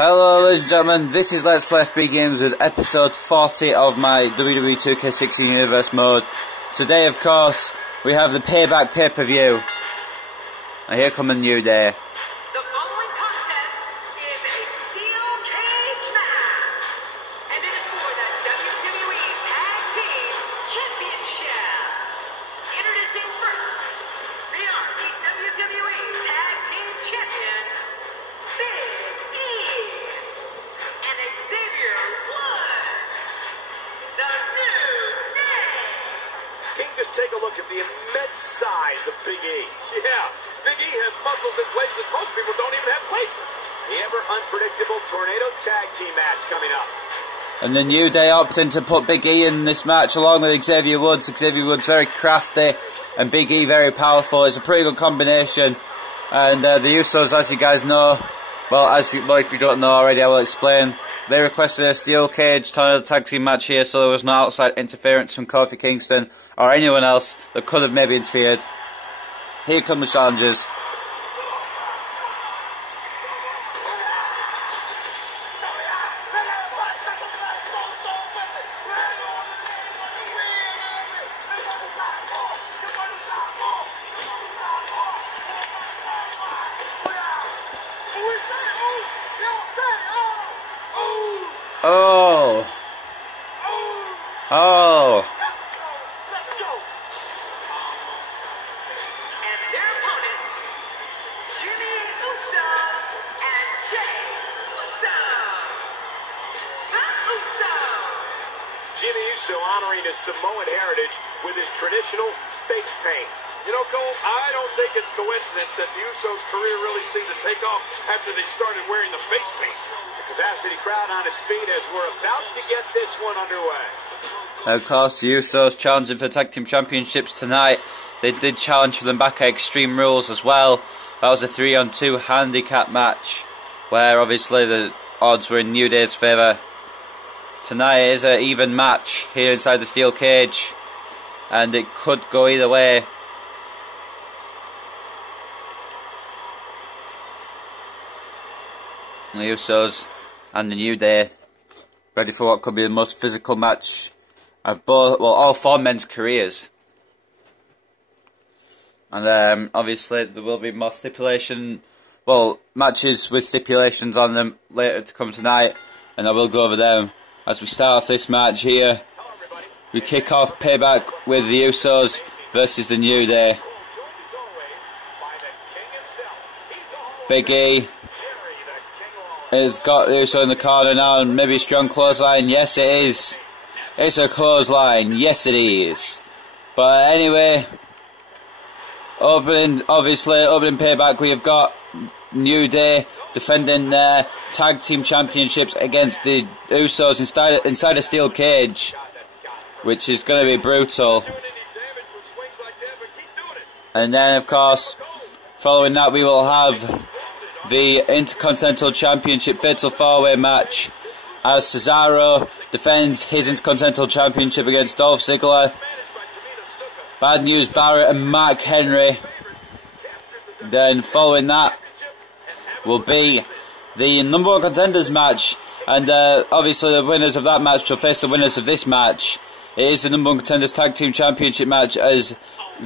Hello ladies and gentlemen, this is Let's Play FB Games with episode 40 of my WWE 2K16 Universe mode. Today of course, we have the Payback PPV. And here come a new day. The following contest is a steel cage match. And it is for the WWE Tag Team Championship. Introducing first, we are the WWE Tag Team Champion, Big E, and Xavier Woods, the New Day. King, just take a look at the immense size of Big E. Yeah, Big E has muscles in places most people don't even have places. The ever unpredictable Tornado Tag Team match coming up. And the New Day opting to put Big E in this match along with Xavier Woods. Xavier Woods very crafty and Big E very powerful. It's a pretty good combination. And the Usos, as you guys know, well, if you don't know already, I will explain. They requested a steel cage Tornado Tag Team match here, so there was no outside interference from Kofi Kingston or anyone else that could have maybe interfered. Here come the challengers. Oh! Oh! And their opponents, Jimmy Uso and Jay Uso. The Usos. Jimmy Uso honoring his Samoan heritage with his traditional face paint. You know, Cole, I don't think it's coincidence that the Usos' career really seemed to take off after they started wearing the face paint. The capacity crowd on its feet as we're about to get this one underway. Of course, the Usos challenging for Tag Team Championships tonight. They did challenge for them back at Extreme Rules as well. That was a 3-on-2 handicap match, where obviously the odds were in New Day's favour. Tonight is an even match here inside the steel cage, and it could go either way. The Usos and the New Day ready for what could be the most physical match of all four men's careers. And obviously there will be more matches with stipulations on them later to come tonight, and I will go over them. As we start off this match here, we kick off Payback with the Usos versus the New Day. Big E has got Uso in the corner now, and maybe a strong clothesline. Yes, it is. It's a clothesline. Yes, it is. But anyway, opening Payback, we have got New Day defending their Tag Team Championships against the Usos inside a steel cage, which is going to be brutal. And then, of course, following that, we will have the Intercontinental Championship Fatal 4-Way match as Cesaro defends his Intercontinental Championship against Dolph Ziggler. Bad News Barrett and Mark Henry. Then following that will be the number one contenders match, and obviously the winners of that match will face the winners of this match. It is the number one contenders Tag Team Championship match as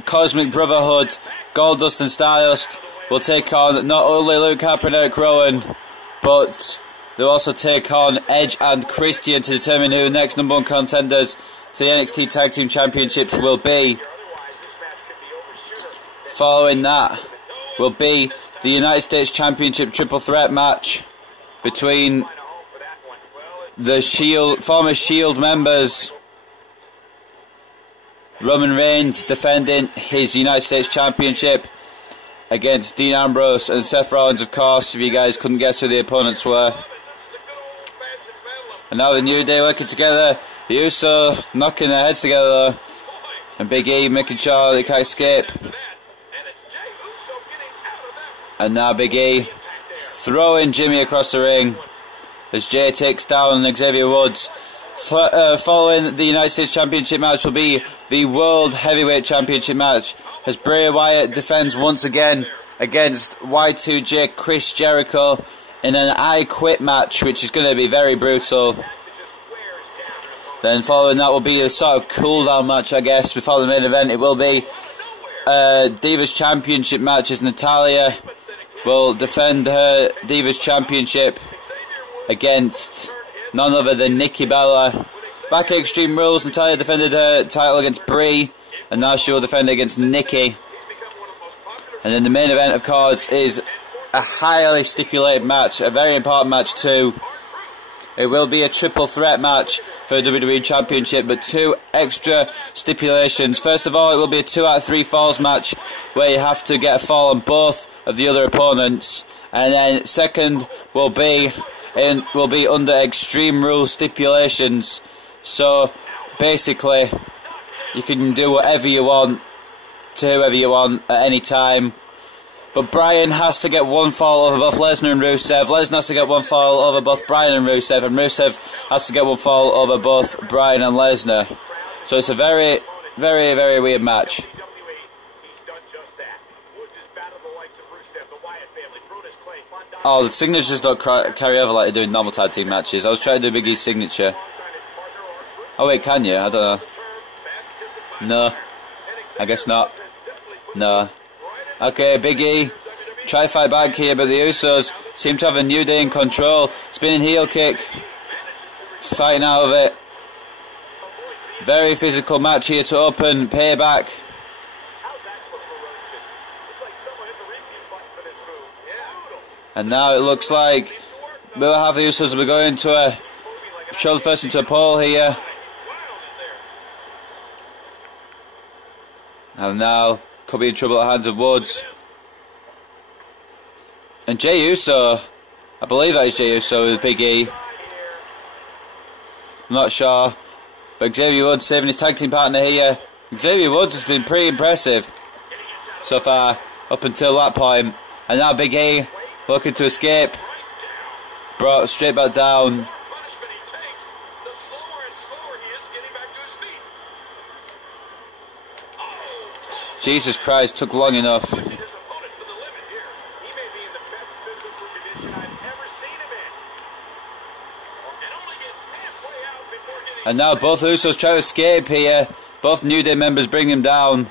Cosmic Brotherhood, Goldust and Stardust will take on not only Luke Harper and Erick Rowan, but they'll also take on Edge and Christian to determine who the next number one contenders to the NXT Tag Team Championships will be. Following that will be the United States Championship Triple Threat match between the former Shield members. Roman Reigns defending his United States Championship against Dean Ambrose and Seth Rollins, of course, if you guys couldn't guess who the opponents were. And now the New Day working together. The Uso knocking their heads together, and Big E making sure they can't escape. And now Big E throwing Jimmy across the ring as Jay takes down Xavier Woods. Following the United States Championship match will be the World Heavyweight Championship match as Bray Wyatt defends once again against Y2J Chris Jericho in an I Quit match, which is going to be very brutal. Then following that will be a sort of cool down match, I guess. Before the main event, it will be Divas Championship match, as Natalya will defend her Divas Championship against none other than Nikki Bella. Back at Extreme Rules, Natalya defended her title against Bray, and now she will defend it against Nikki. And then the main event, of course, is a highly stipulated match, a very important match too. It will be a triple threat match for the WWE Championship, but 2 extra stipulations. First of all, it will be a 2 out of 3 falls match, where you have to get a fall on both of the other opponents. And then second will be under Extreme Rules stipulations. So basically, you can do whatever you want to whoever you want at any time. But Bryan has to get 1 fall over both Lesnar and Rusev. Lesnar has to get 1 fall over both Bryan and Rusev has to get 1 fall over both Bryan and Lesnar. So it's a very, very, very weird match. Oh, the signatures don't carry over like they do in normal tag team matches. I was trying to do Big E's signature. Oh wait, can you? I don't know. No. I guess not. No. Okay, Big E, try to fight back here, but the Usos seem to have a New Day in control. Spinning heel kick, fighting out of it. Very physical match here to open Payback. And now it looks like we'll have the Usos be going to a shoulder first into a pole here. And now could be in trouble at the hands of Woods. And Jey Uso, I believe that is Jey Uso with Big E. I'm not sure. But Xavier Woods saving his tag team partner here. Xavier Woods has been pretty impressive so far, up until that point. And now Big E looking to escape. Brought straight back down. Jesus Christ, took long enough. And now both Usos try to escape here. Both New Day members bring him down.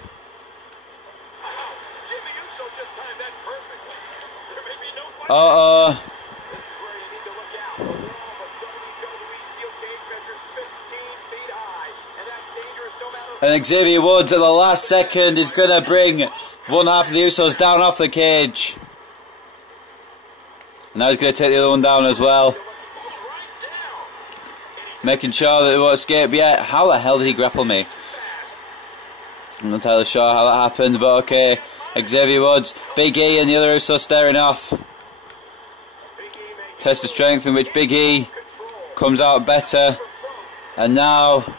Uh-oh. And Xavier Woods at the last second is going to bring one half of the Usos down off the cage. Now he's going to take the other one down as well. Making sure that they won't escape yet. How the hell did he grapple me? I'm not entirely sure how that happened, but okay. Xavier Woods, Big E and the other Usos staring off. Test of strength in which Big E comes out better. And now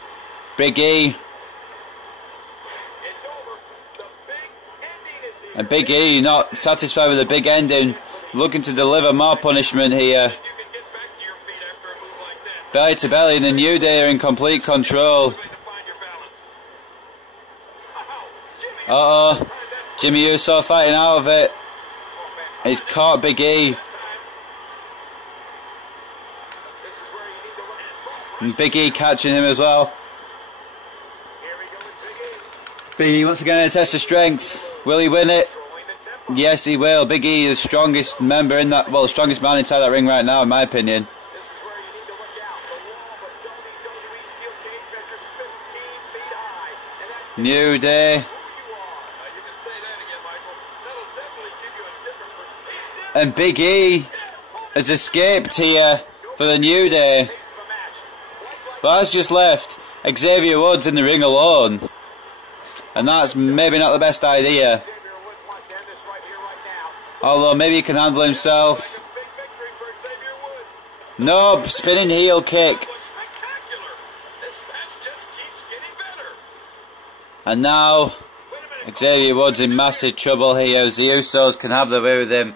Big E. And Big E not satisfied with the big ending, looking to deliver more punishment here. Belly to belly, and the New Day are in complete control. Uh-oh. Jimmy Uso fighting out of it. He's caught Big E. And Big E catching him as well. Big E once again in a test of strength. Will he win it? Yes, he will. Big E is the strongest member in that, well, the strongest man inside that ring right now, in my opinion. New Day. And Big E has escaped here for the New Day. But that's just left Xavier Woods in the ring alone. And that's maybe not the best idea. Although maybe he can handle himself. Nope, spinning heel kick. And now Xavier Woods in massive trouble here as the Usos can have their way with him.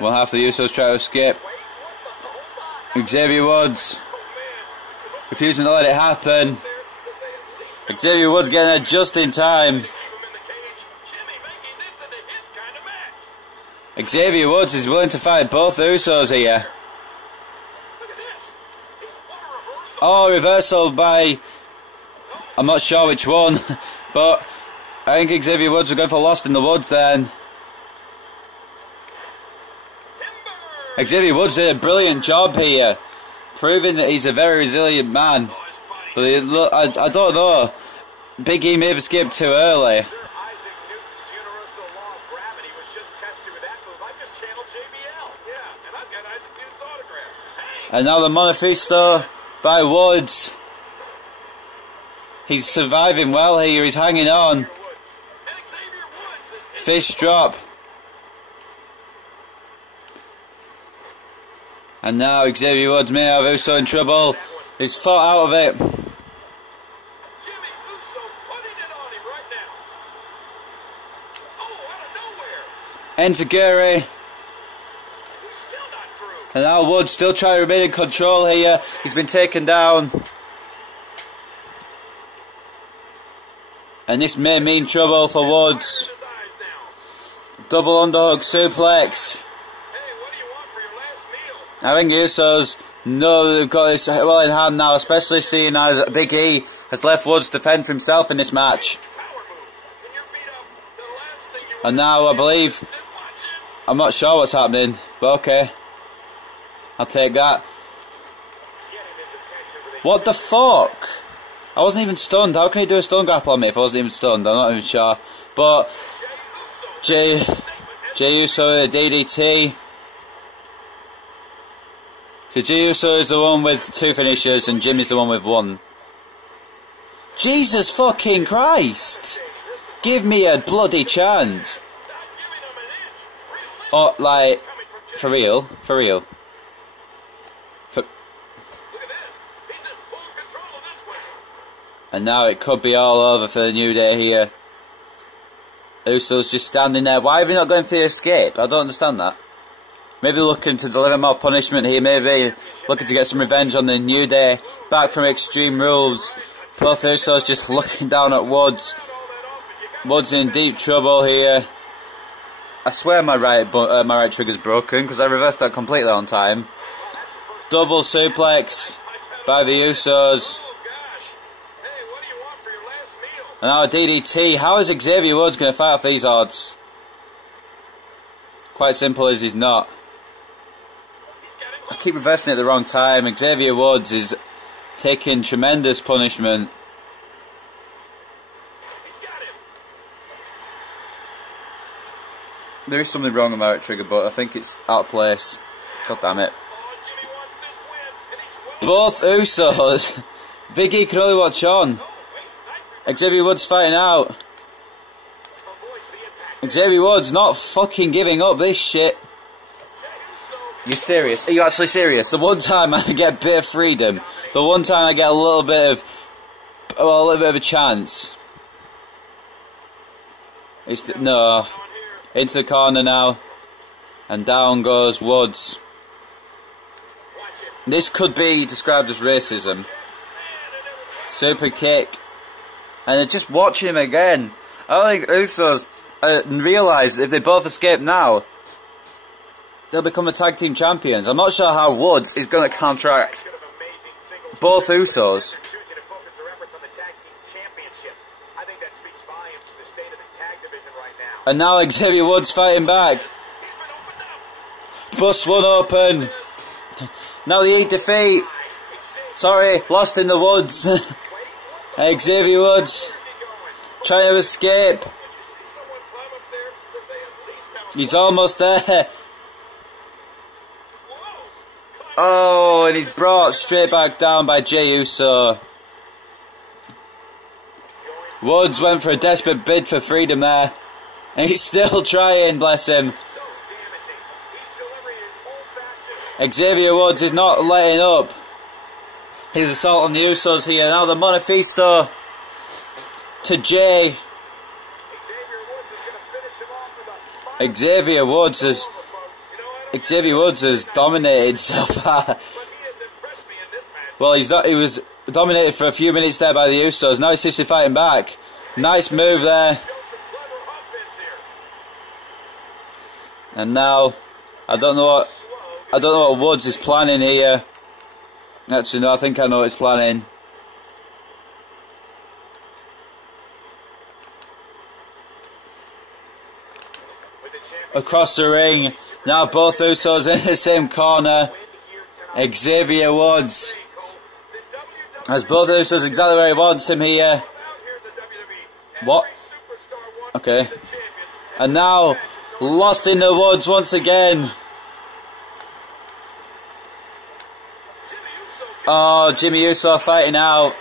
Well, half the Usos try to escape. Xavier Woods refusing to let it happen. Xavier Woods getting there just in time. Xavier Woods is willing to fight both Usos here. Oh, reversal by... I'm not sure which one, but I think Xavier Woods will go for Lost in the Woods then. Xavier Woods did a brilliant job here, proving that he's a very resilient man. But I don't know. Big E may have escaped too early. And now the Monifisto by Woods. He's surviving well here, he's hanging on. Fist drop. And now Xavier Woods may have Uso in trouble. He's fought out of it. Enziguri. And now Woods still trying to remain in control here. He's been taken down. And this may mean trouble for Woods. Double underhook suplex. I think Usos know they've got this well in hand now, especially seeing as Big E has left Woods defend for himself in this match. And now I believe, I'm not sure what's happening, but okay. I'll take that. What the fuck? I wasn't even stunned. How can he do a stun grapple on me if I wasn't even stunned? I'm not even sure. But Jey Uso with a DDT. So Jey Uso is the one with 2 finishers and Jimmy's the one with 1. Jesus fucking Christ! Give me a bloody chance. Oh, like, for real? For real? And now it could be all over for the New Day here. Uso's just standing there. Why are they not going for the escape? I don't understand that. Maybe looking to deliver more punishment here. Maybe looking to get some revenge on the New Day. Back from Extreme Rules. Both Usos just looking down at Woods. Woods in deep trouble here. I swear my right trigger's broken because I reversed that completely on time. Double suplex by the Usos. And now a DDT. How is Xavier Woods going to fight off these odds? Quite simple as he's not. I keep reversing it at the wrong time. Xavier Woods is taking tremendous punishment. There is something wrong with my right trigger, but I think it's out of place. God damn it. Both Usos. Big E can only watch on. Xavier Woods fighting out. Xavier Woods not fucking giving up this shit. You serious? Are you actually serious? The one time I get a bit of freedom, the one time I get a little bit of, well, a little bit of a chance. No. Into the corner now. And down goes Woods. This could be described as racism. Super kick. And just watching him again. I think Usos realise that if they both escape now, they'll become the tag team champions. I'm not sure how Woods is going to counteract both Usos. And now Xavier Woods fighting back. Bust one open. Now the 8 defeat. Sorry, lost in the woods. Xavier Woods trying to escape. He's almost there. Oh, and he's brought straight back down by Jey Uso. Woods went for a desperate bid for freedom there. And he's still trying, bless him. Xavier Woods is not letting up. His assault on the Usos here. Now the Monifisto to Jey. Xavier Woods has dominated so far. Well, he was dominated for a few minutes there by the Usos. Now he's seriously fighting back. Nice move there. And now, I don't know what Woods is planning here. Actually, no, I think I know what he's planning. Across the ring, now both Usos in the same corner. Xavier Woods has both Usos exactly where he wants him here. What? Okay. And now, lost in the woods once again. Oh, Jimmy Uso fighting out.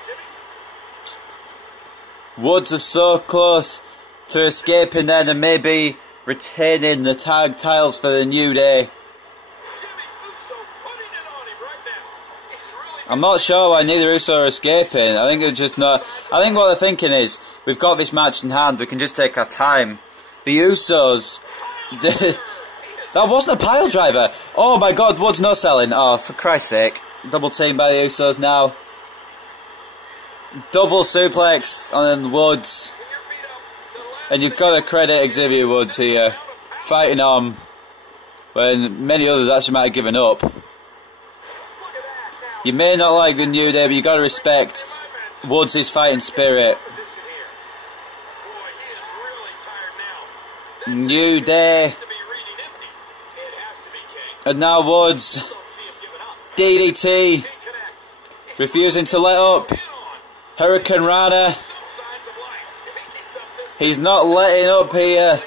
Woods is so close to escaping then and maybe retaining the tag titles for the New Day. I'm not sure why neither Uso are escaping. I think they're just not. I think what they're thinking is, we've got this match in hand, we can just take our time. The Usos. That wasn't a pile driver. Oh my god, Woods no selling. Oh, for Christ's sake. Double team by the Usos now. Double suplex on Woods. And you've got to credit Xavier Woods here. Fighting on when many others actually might have given up. You may not like the New Day, but you got to respect Woods' fighting spirit. New Day. And now Woods. DDT. Refusing to let up. Hurricane Rana. He's not letting up here.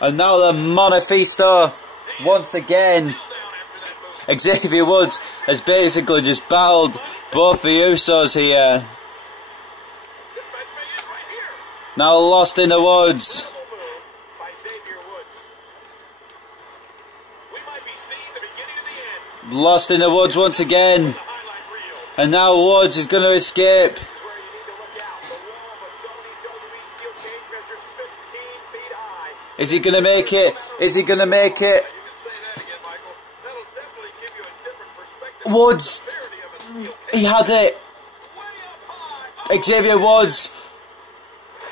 And now the Monifisto. Once again. Xavier Woods has basically just battled both the Usos here. Now lost in the woods. Lost in the woods once again. And now Woods is going to escape. Is he going to make it? Is he going to make it? Woods, he had it. Xavier Woods,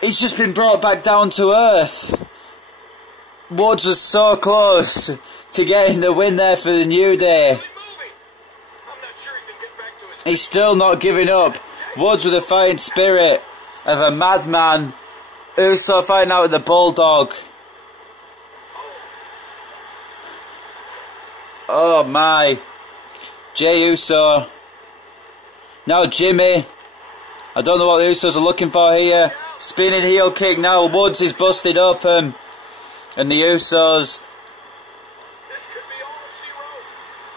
he's just been brought back down to earth. Woods was so close to getting the win there for the New Day. He's still not giving up. Woods with a fighting spirit of a madman. Uso fighting out with the Bulldog. Oh my. Jey Uso. Now Jimmy. I don't know what the Usos are looking for here. Spinning heel kick now. Woods is busted open. And the Usos.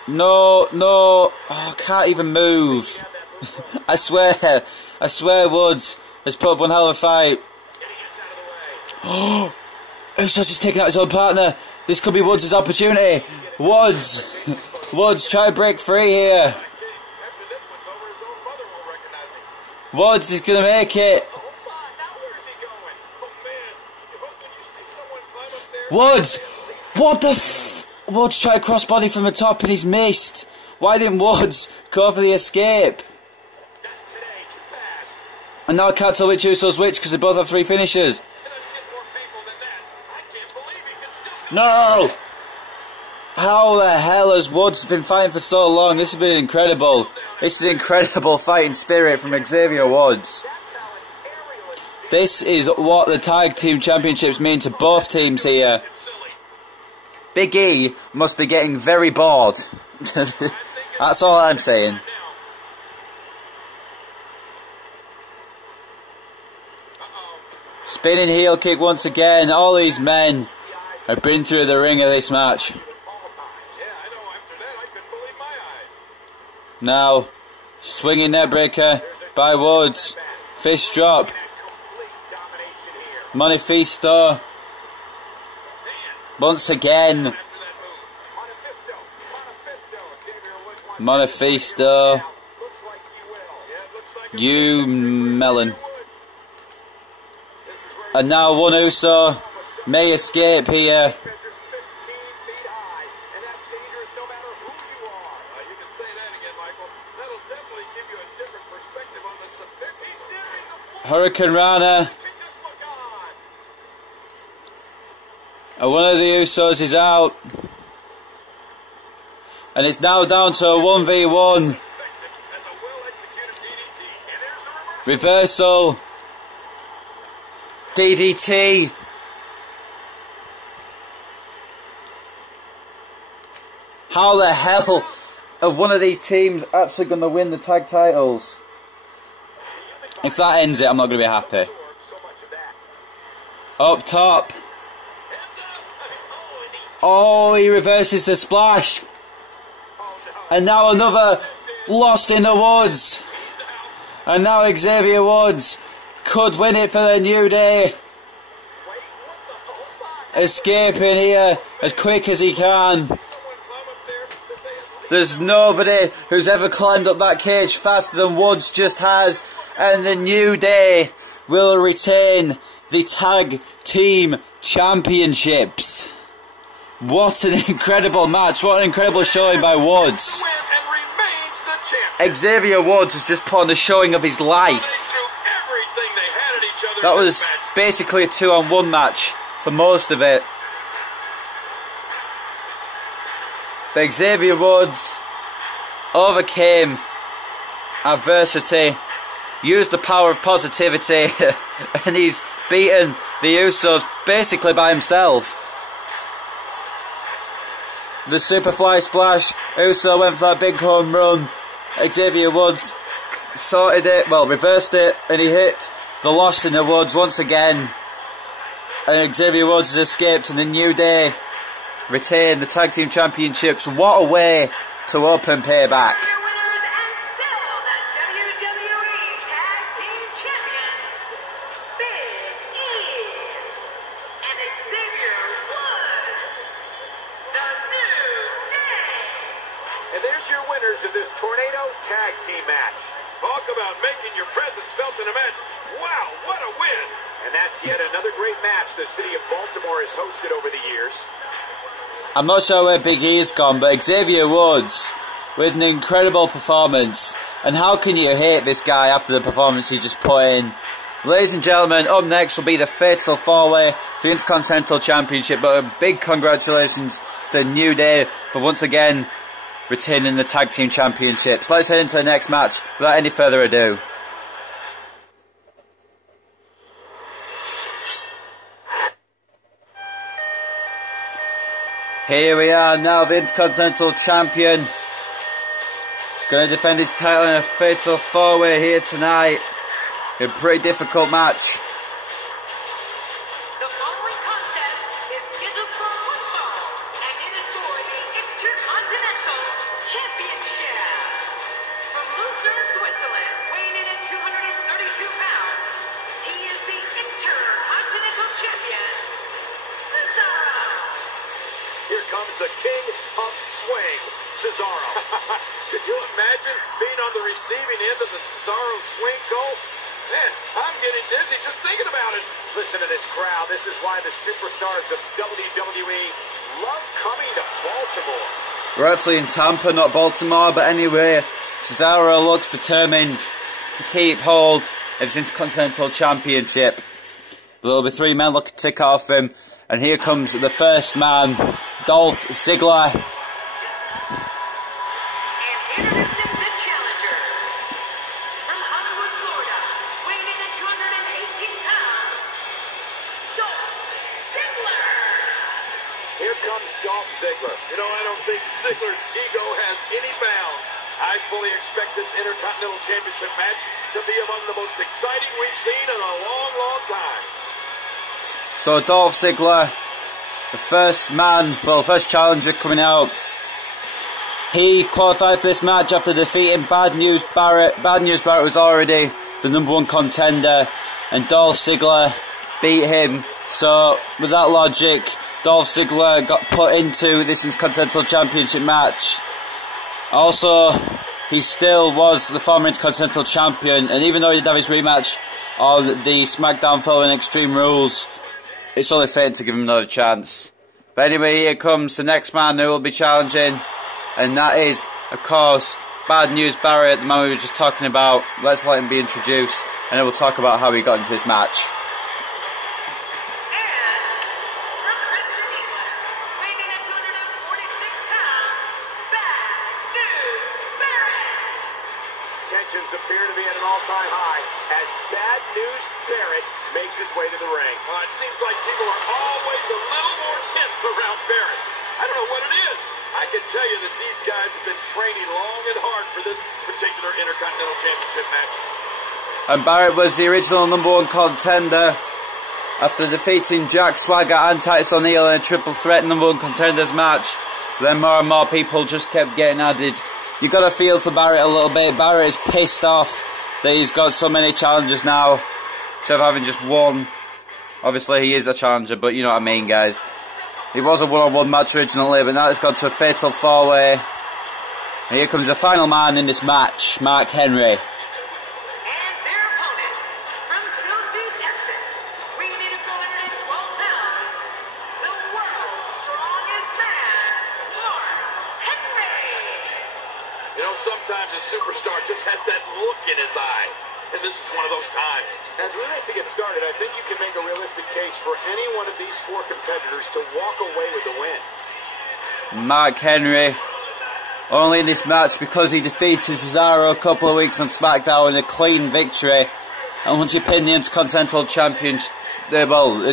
No. Oh, I can't even move. I swear Woods has put up one hell of a fight. Oh, Usos is taking out his own partner. This could be Woods' opportunity. Woods, try to break free here. Woods is going to make it. Woods! What the f... Woods tried crossbody from the top and he's missed. Why didn't Woods go for the escape? And now I can't tell which Uso's which because they both have 3 finishers. No! How the hell has Woods been fighting for so long? This has been incredible. This is incredible fighting spirit from Xavier Woods. This is what the Tag Team Championships mean to both teams here. Big E must be getting very bored. That's all I'm saying. Spinning heel kick once again. All these men have been through the ring of this match. Now, swinging neckbreaker by Woods. Fist drop. Monifisto. Once again. Monifisto. You melon. And now one Uso may escape here. Hurricane Rana. And one of the Usos is out. And it's now down to a 1v1. Reversal. DDT. How the hell are one of these teams actually going to win the tag titles? If that ends it, I'm not going to be happy. Up top. Oh, he reverses the splash. And now another Lost in the Woods. And now Xavier Woods could win it for the New Day. Escaping here as quick as he can. There's nobody who's ever climbed up that cage faster than Woods just has. And the New Day will retain the Tag Team Championships. What an incredible match. What an incredible showing by Woods. Xavier Woods has just put on the showing of his life. That was basically a 2-on-1 match for most of it. But Xavier Woods overcame adversity, used the power of positivity, and he's beaten the Usos basically by himself. The Superfly Splash, Uso went for that big home run. Xavier Woods sorted it, well, reversed it, and he hit the Lost in the Woods once again. And Xavier Woods has escaped, and the New Day retain the Tag Team Championships. What a way to open Payback. Of this Tornado Tag Team match. Talk about making your presence felt in a match. Wow, what a win! And that's yet another great match the city of Baltimore has hosted over the years. I'm not sure where Big E has gone, but Xavier Woods with an incredible performance. And how can you hate this guy after the performance he just put in? Ladies and gentlemen, up next will be the Fatal 4-Way for the Intercontinental Championship. But a big congratulations to the New Day for once again retaining the Tag Team Championships. Let's head into the next match without any further ado. Here we are now, the Intercontinental Champion. Going to defend his title in a Fatal 4-Way here tonight. A pretty difficult match. The following contest is scheduled for one fall, and it is for the Intercontinental Championship. From Lucerne, Switzerland, weighing in at 232 pounds, he is the Intercontinental Champion, Cesaro. Here comes the King of Swing, Cesaro. Could you imagine being on the receiving end of the Cesaro swing goal? Man, I'm getting dizzy just thinking about it. Listen to this crowd. This is why the superstars of WWE love coming to Baltimore. We're actually in Tampa, not Baltimore, but anyway, Cesaro looks determined to keep hold of his Intercontinental Championship. There'll be 3 men looking to take off him, and here comes the first man, Dolph Ziggler. And introducing the challenger. From Hollywood, Florida, weighing in at 218 pounds, Dolph Ziggler. Here comes Dolph Ziggler. You know, I don't think Ziggler's ego has any bounds. I fully expect this Intercontinental Championship match to be among the most exciting we've seen in a long, long time. So Dolph Ziggler, the first man, well, the first challenger coming out. He qualified for this match after defeating Bad News Barrett. Bad News Barrett was already the #1 contender, and Dolph Ziggler beat him. So, with that logic, Dolph Ziggler got put into this Intercontinental Championship match. Also, he still was the former Intercontinental Champion, and even though he did have his rematch on the SmackDown following Extreme Rules, it's only fair to give him another chance. But anyway, here comes the next man who will be challenging, and that is, of course, Bad News Barrett, the man we were just talking about. Let's let him be introduced, and then we'll talk about how he got into this match. And representing appear to be at an all-time high as Bad News Barrett makes his way to the ring. It seems like people are always a little more tense around Barrett. I don't know what it is. I can tell you that these guys have been training long and hard for this particular Intercontinental Championship match. And Barrett was the original #1 contender after defeating Jack Swagger and Titus O'Neil in a triple threat #1 contenders match. Then more and more people just kept getting added. You got to feel for Barrett a little bit. Barrett is pissed off that he's got so many challenges now instead of having just one. Obviously he is a challenger, but you know what I mean, guys. It was a one-on-one match originally, but now it's gone to a fatal four-way. And here comes the final man in this match, Mark Henry. And their opponent, from Philadelphia, Texas, weighing in at 412 pounds, the world's strongest man, Mark Henry. You know, sometimes a superstar just has that look in his eye. And this is one of those times. As we like to get started, I think you can make a realistic case for any one of these four competitors to walk away with the win. Mark Henry, only in this match because he defeated Cesaro a couple of weeks on SmackDown in a clean victory. And once you pin the Intercontinental Champion, well,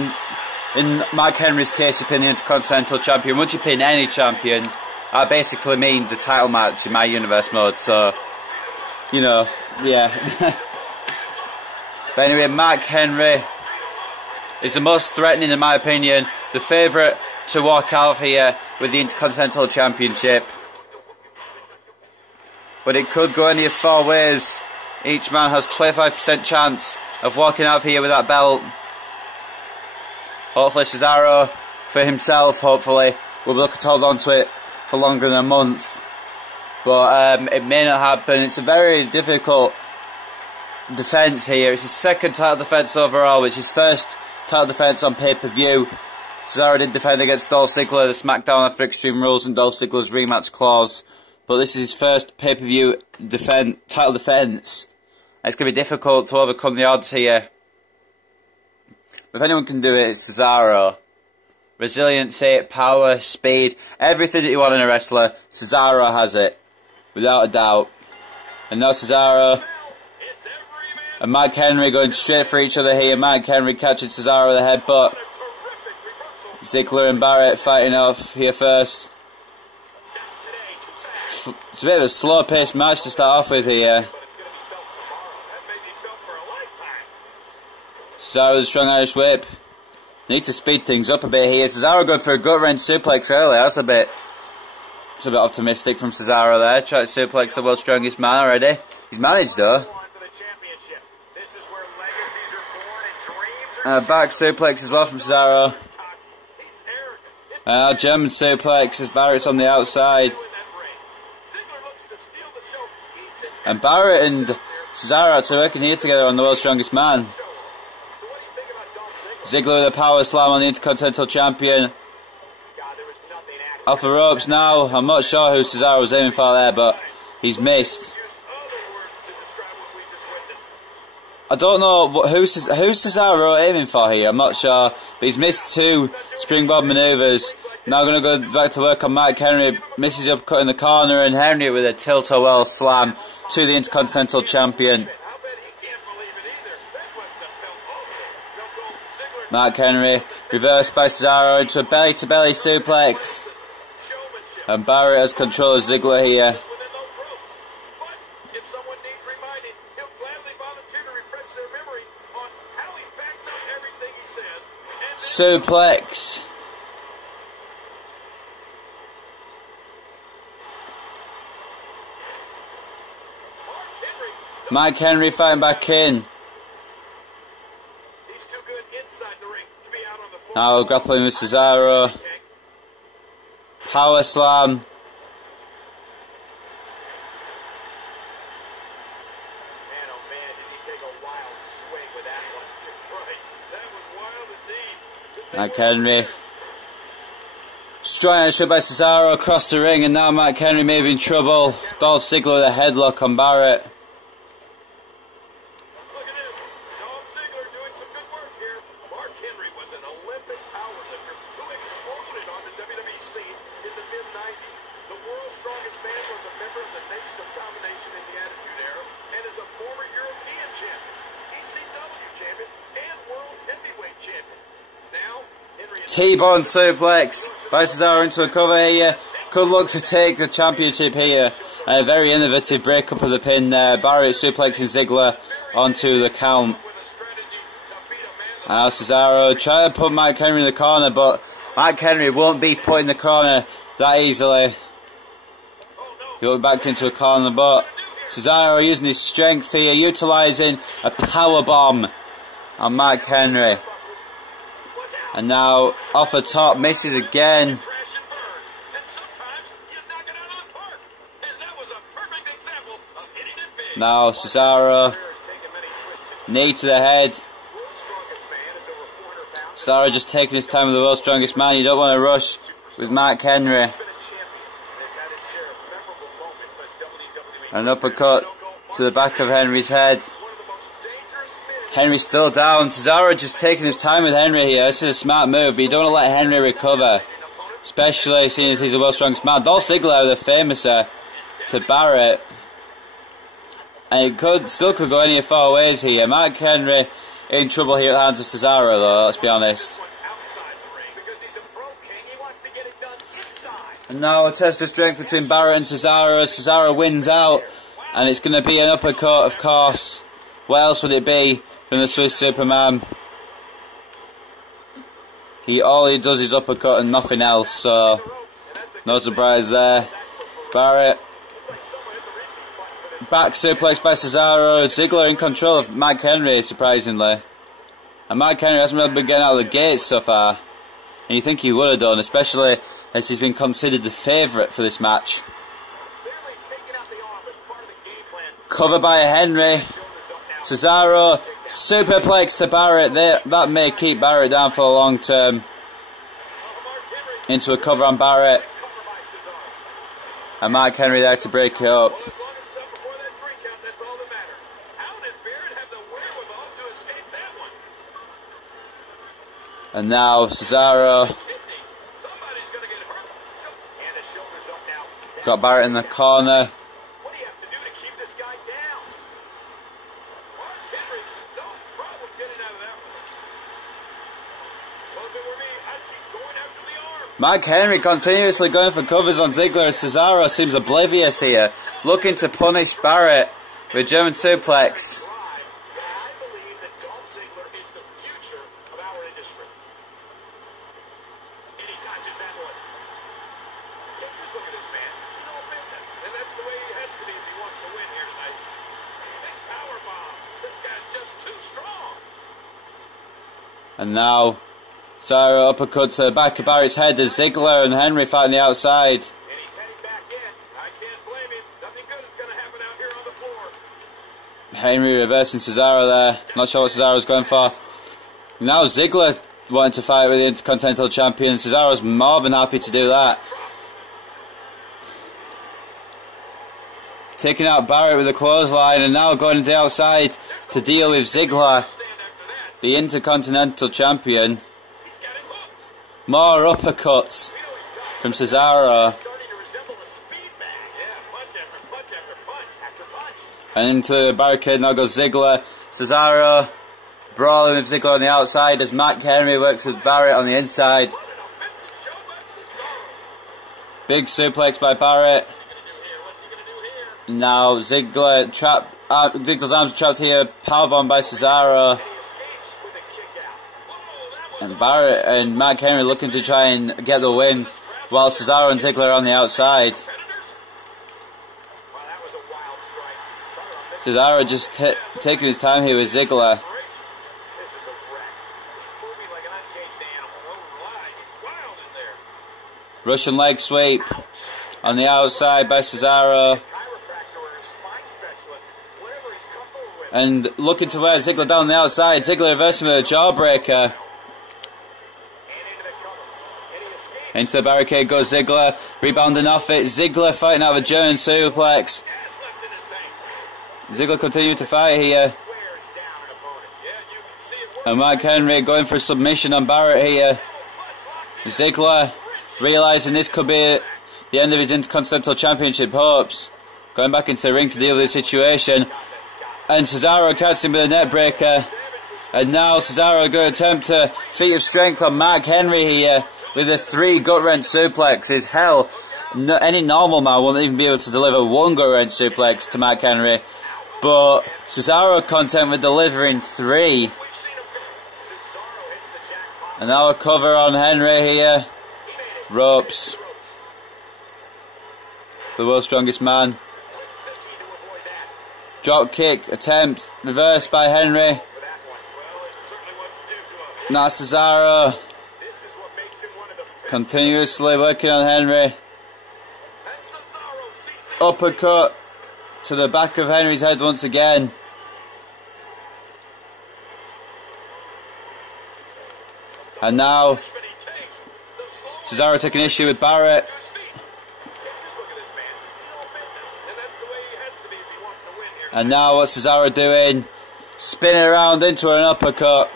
in Mark Henry's case, you pin the Intercontinental Champion. Once you pin any champion, that basically means a title match in my universe mode. So, you know, yeah. But anyway, Mark Henry is the most threatening, in my opinion, the favourite to walk out here with the Intercontinental Championship. But it could go any of four ways. Each man has 25% chance of walking out here with that belt. Hopefully Cesaro, for himself, hopefully, will be looking to hold on to it for longer than a month. But it may not happen. It's a very difficult defence here. It's his second title defence overall, which is his first title defence on pay-per-view. Cesaro did defend against Dolph Ziggler, the SmackDown after Extreme Rules and Dolph Ziggler's rematch clause. But this is his first pay-per-view title defence. It's going to be difficult to overcome the odds here. If anyone can do it, it's Cesaro. Resiliency, power, speed, everything that you want in a wrestler, Cesaro has it. Without a doubt. And now Cesaro and Mark Henry going straight for each other here. Mark Henry catching Cesaro with a headbutt. Ziggler and Barrett fighting off here first. It's a bit of a slow-paced match to start off with here. Cesaro with a strong Irish whip. Need to speed things up a bit here. Cesaro going for a gut-wrench suplex early. That's a bit optimistic from Cesaro there. Trying to suplex the world's strongest man already. He's managed though. Back suplex as well from Cesaro. German suplex as Barrett's on the outside. And Barrett and Cesaro are working here together on the world's strongest man. Ziggler with a power slam on the Intercontinental Champion. Off the ropes now. I'm not sure who Cesaro was aiming for there, but he's missed. I don't know who's Cesaro aiming for here. I'm not sure, but he's missed two springboard manoeuvres. Now going to go back to work on Mark Henry. Misses up cut in the corner, and Henry with a tilt-a-whirl slam to the Intercontinental Champion. Mark Henry reversed by Cesaro into a belly-to-belly suplex. And Barrett has control of Ziggler here. Suplex. Mark Henry fighting back in. Now grappling with Cesaro. Power slam. Mark Henry. Strong shot by Cesaro across the ring, and now Mark Henry may be in trouble. Dolph Ziggler with a headlock on Barrett. Look at this. Dolph Ziggler doing some good work here. Mark Henry was an Olympic powerlifter who exploded on the WWE scene in the mid-90s. The world's strongest man was a member of the Nation of Domination in the Attitude Era, and is a champion, ECW champion, and world heavyweight champion. Now, Henry is T-bone suplex by Cesaro into a cover here. Could look to take the championship here. A very innovative breakup of the pin there. Barrett suplexing Ziggler onto the count. Now Cesaro try to put Mark Henry in the corner, but Mark Henry won't be put in the corner that easily. He'll be backed into a corner, but Cesaro using his strength here, utilising a power bomb on Mark Henry. And now off the top, misses again. Now Cesaro, knee to the head. Cesaro just taking his time with the world's strongest man. You don't want to rush with Mark Henry. An uppercut to the back of Henry's head. Henry's still down. Cesaro just taking his time with Henry here. This is a smart move, but you don't want to let Henry recover. Especially seeing as he's the world's strongest man. Dolph Ziggler, the famouser, to Barrett. And it still could go any four ways here. Mark Henry in trouble here at the hands of Cesaro, though, let's be honest. And now a test of strength between Barrett and Cesaro. Cesaro wins out, and it's going to be an uppercut, of course. What else would it be from the Swiss Superman? All he does is uppercut and nothing else, so no surprise there. Barrett. Back suplex by Cesaro. Ziggler in control of Mark Henry, surprisingly. And Mark Henry hasn't really been getting out of the gates so far. And you think he would have done, especially as he's been considered the favourite for this match. Cover by Henry. Cesaro, superplex to Barrett. That may keep Barrett down for a long term. Into a cover on Barrett. And Mark Henry there to break it up. And now Cesaro got Barrett in the corner. What do you have to do to keep this guy down? Mark Henry, no problem getting out of that one. Well, if it were me, I'd keep going after the arm. Mark Henry continuously going for covers on Ziggler. Cesaro seems oblivious here, looking to punish Barrett with German suplex. I believe that Dolph Ziggler is the future of our industry. Anytime, just that one. Just look at this man. He's all business, and that's the way he has to be if he wants to win here tonight. Big power bomb. This guy's just too strong. And now Cesaro uppercut to the back of Barrett's head as Ziggler and Henry fight on the outside. And he's heading back in. I can't blame him. Nothing good is going to happen out here on the floor. Henry reversing Cesaro there. Not sure what Cesaro's going for. Now Ziggler wanting to fight with the Intercontinental Champion. Cesaro's more than happy to do that. Taking out Barrett with a clothesline, and now going to the outside to deal with Ziggler, the Intercontinental Champion. More uppercuts from Cesaro. And into the barricade now goes Ziggler. Cesaro brawling with Ziggler on the outside as Mark Henry works with Barrett on the inside. Big suplex by Barrett. Now Ziggler's arms are trapped here. Powerbomb by Cesaro. And Barrett and Mark Henry looking to try and get the win, while Cesaro and Ziggler are on the outside. Cesaro just taking his time here with Ziggler. Russian leg sweep on the outside by Cesaro. And looking to wear Ziggler down the outside. Ziggler reversing with a jawbreaker. Into the barricade goes Ziggler. Rebounding off it. Ziggler fighting out of a German suplex. Ziggler continuing to fight here. And Mark Henry going for a submission on Barrett here. Ziggler realising this could be the end of his Intercontinental Championship hopes. Going back into the ring to deal with the situation. And Cesaro catches him with a neck breaker. And now Cesaro going to attempt a feat of strength on Mark Henry here with a 3 gut wrench suplexes. Hell, any normal man wouldn't even be able to deliver 1 gut wrench suplex to Mark Henry. But Cesaro content with delivering 3. And now a cover on Henry here. Ropes. The world's strongest man. Drop kick attempt reversed by Henry. Now Cesaro continuously working on Henry. Uppercut to the back of Henry's head once again. And now Cesaro taking issue with Barrett. And now what's Cesaro doing? Spinning around into an uppercut.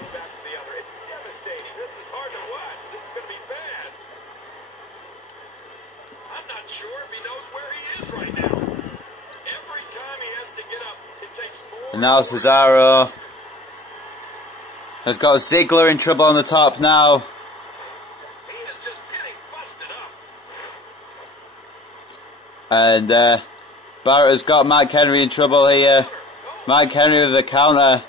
And now Cesaro has got Ziggler in trouble on the top now. And Barrett has got Mark Henry in trouble here. Mark Henry with the counter.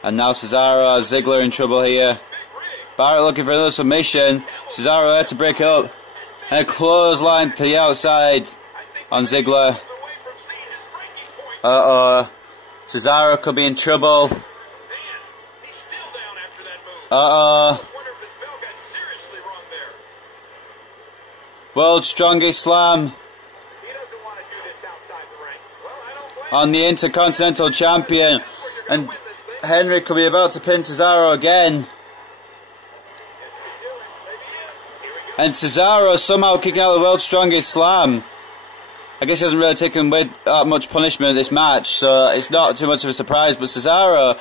And now Cesaro has Ziggler in trouble here. Barrett looking for another submission. Cesaro had to break it up. And a clothesline to the outside on Ziggler. Uh-oh. Cesaro could be in trouble. Uh-oh. World's strongest slam on the Intercontinental Champion. And Henry could be about to pin Cesaro again. And Cesaro somehow kicking out the world's strongest slam. I guess he hasn't really taken that much punishment in this match, so it's not too much of a surprise. But Cesaro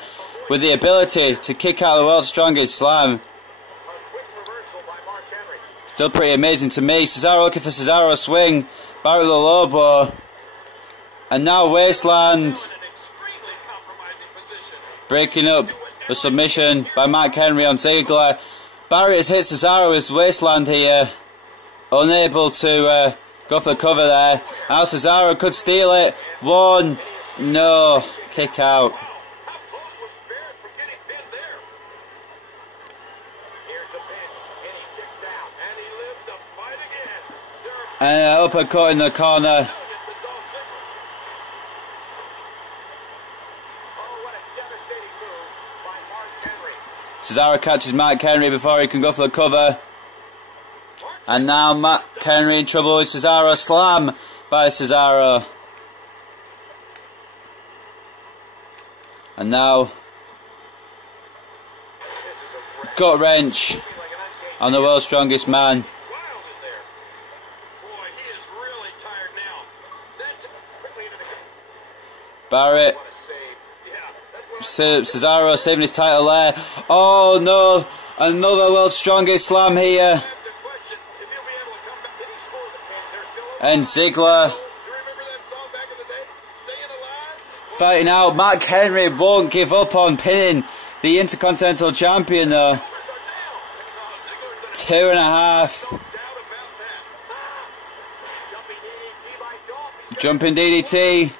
with the ability to kick out the world's strongest slam. Still pretty amazing to me. Cesaro looking for Cesaro swing. Barrett with a low blow. And now Wasteland. Breaking up the submission by Mark Henry on Ziggler. Barrett has hit Cesaro with Wasteland here. Unable to go for the cover there. Now Cesaro could steal it. 1. No. Kick out. And an uppercut in the corner. Cesaro catches Mark Henry before he can go for the cover. And now Mark Henry in trouble with Cesaro. Slam by Cesaro. And now gut wrench on the world's strongest man. Barrett. Cesaro saving his title there. Oh no, another world's strongest slam here. And Ziggler fighting out. Mark Henry won't give up on pinning the Intercontinental Champion though. 2.5. Jumping DDT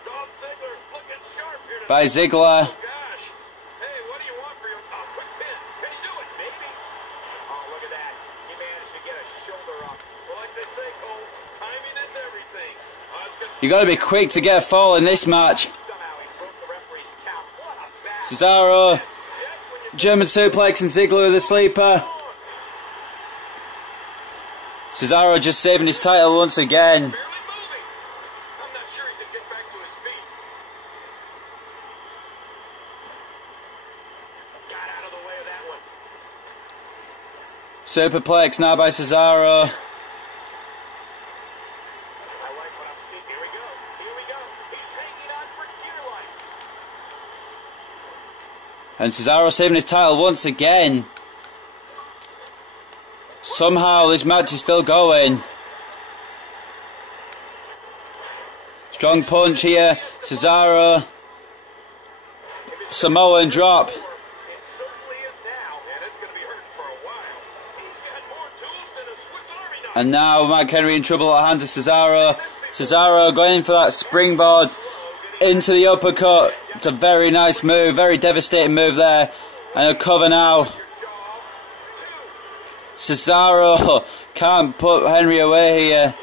by Ziggler. You got to be quick to get a fall in this match. Cesaro, German suplex and Ziggler with a sleeper. Cesaro just saving his title once again. Superplex now by Cesaro. And Cesaro saving his title once again. Somehow this match is still going. Strong punch here. Cesaro. Samoan drop. And now Mark Henry in trouble at the hands of Cesaro. Cesaro going in for that springboard into the uppercut. It's a very nice move, very devastating move there. And a cover now. Cesaro can't put Henry away here.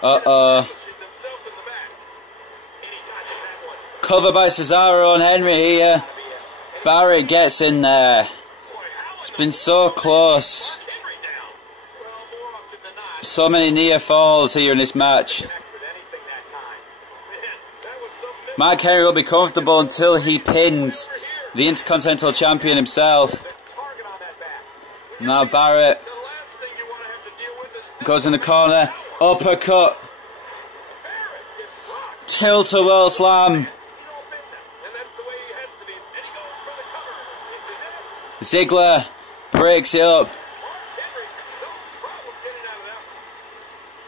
Uh-oh. Cover by Cesaro on Henry here. Barrett gets in there. It's been so close. So many near falls here in this match. Mark Henry will be comfortable until he pins the Intercontinental Champion himself. Now Barrett goes in the corner. Uppercut. Tilt-a-whirl slam. Ziggler breaks it up.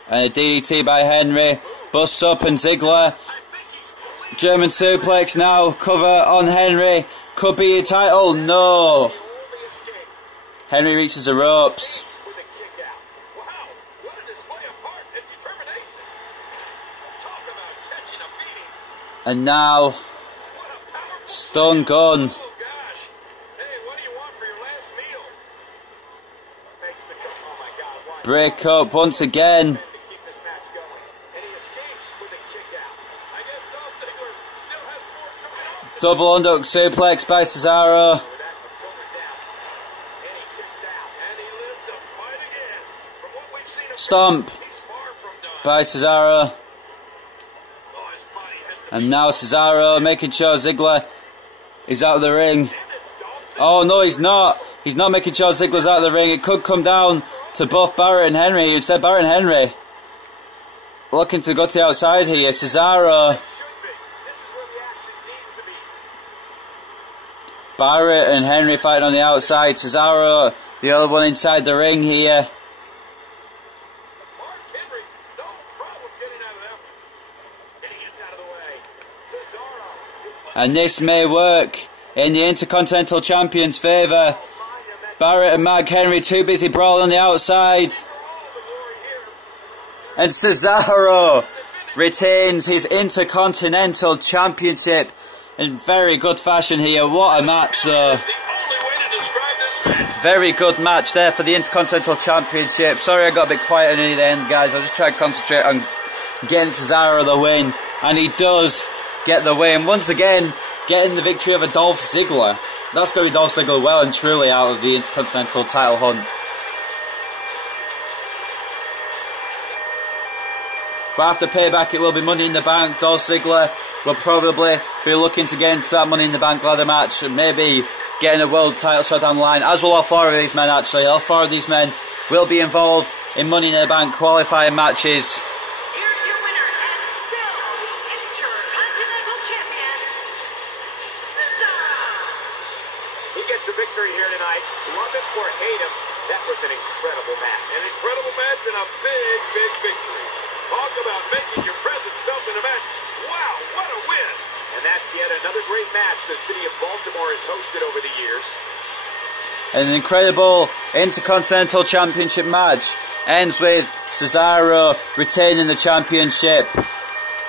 And a DDT by Henry. Busts up and Ziggler. German suplex now. Cover on Henry. Could be a title. No. Henry reaches the ropes. And now, stun gun. Break up once again. Double underhook suplex by Cesaro. Stomp by Cesaro. And now Cesaro making sure Ziggler is out of the ring. Oh no, he's not. He's not making sure Ziggler's out of the ring. It could come down to both Barrett and Henry. Instead, Barrett and Henry looking to go to the outside here. Cesaro. Barrett and Henry fighting on the outside. Cesaro, the other one inside the ring here. And this may work in the Intercontinental Champion's favour. Barrett and Mark Henry too busy brawling on the outside. And Cesaro retains his Intercontinental Championship in very good fashion here. What a match though. Very good match there for the Intercontinental Championship. Sorry I got a bit quiet near the end, guys. I was just trying to concentrate on getting Cesaro the win. And he does get the win. Once again, getting the victory over Dolph Ziggler. That's going to be Dolph Ziggler well and truly out of the Intercontinental title hunt. But after Payback, it will be Money in the Bank. Dolph Ziggler will probably be looking to get into that Money in the Bank ladder match and maybe getting a world title shot down the line, as will all four of these men actually. All four of these men will be involved in Money in the Bank qualifying matches. Here's your winner and still Intercontinental Champion, Cesaro. He gets a victory here tonight. Love him or hate him, that was an incredible match. An incredible match and a big, big victory. Talk about making your presence felt in a match. Wow, what a win! And that's yet another great match the city of Baltimore has hosted over the years. An incredible Intercontinental Championship match ends with Cesaro retaining the championship.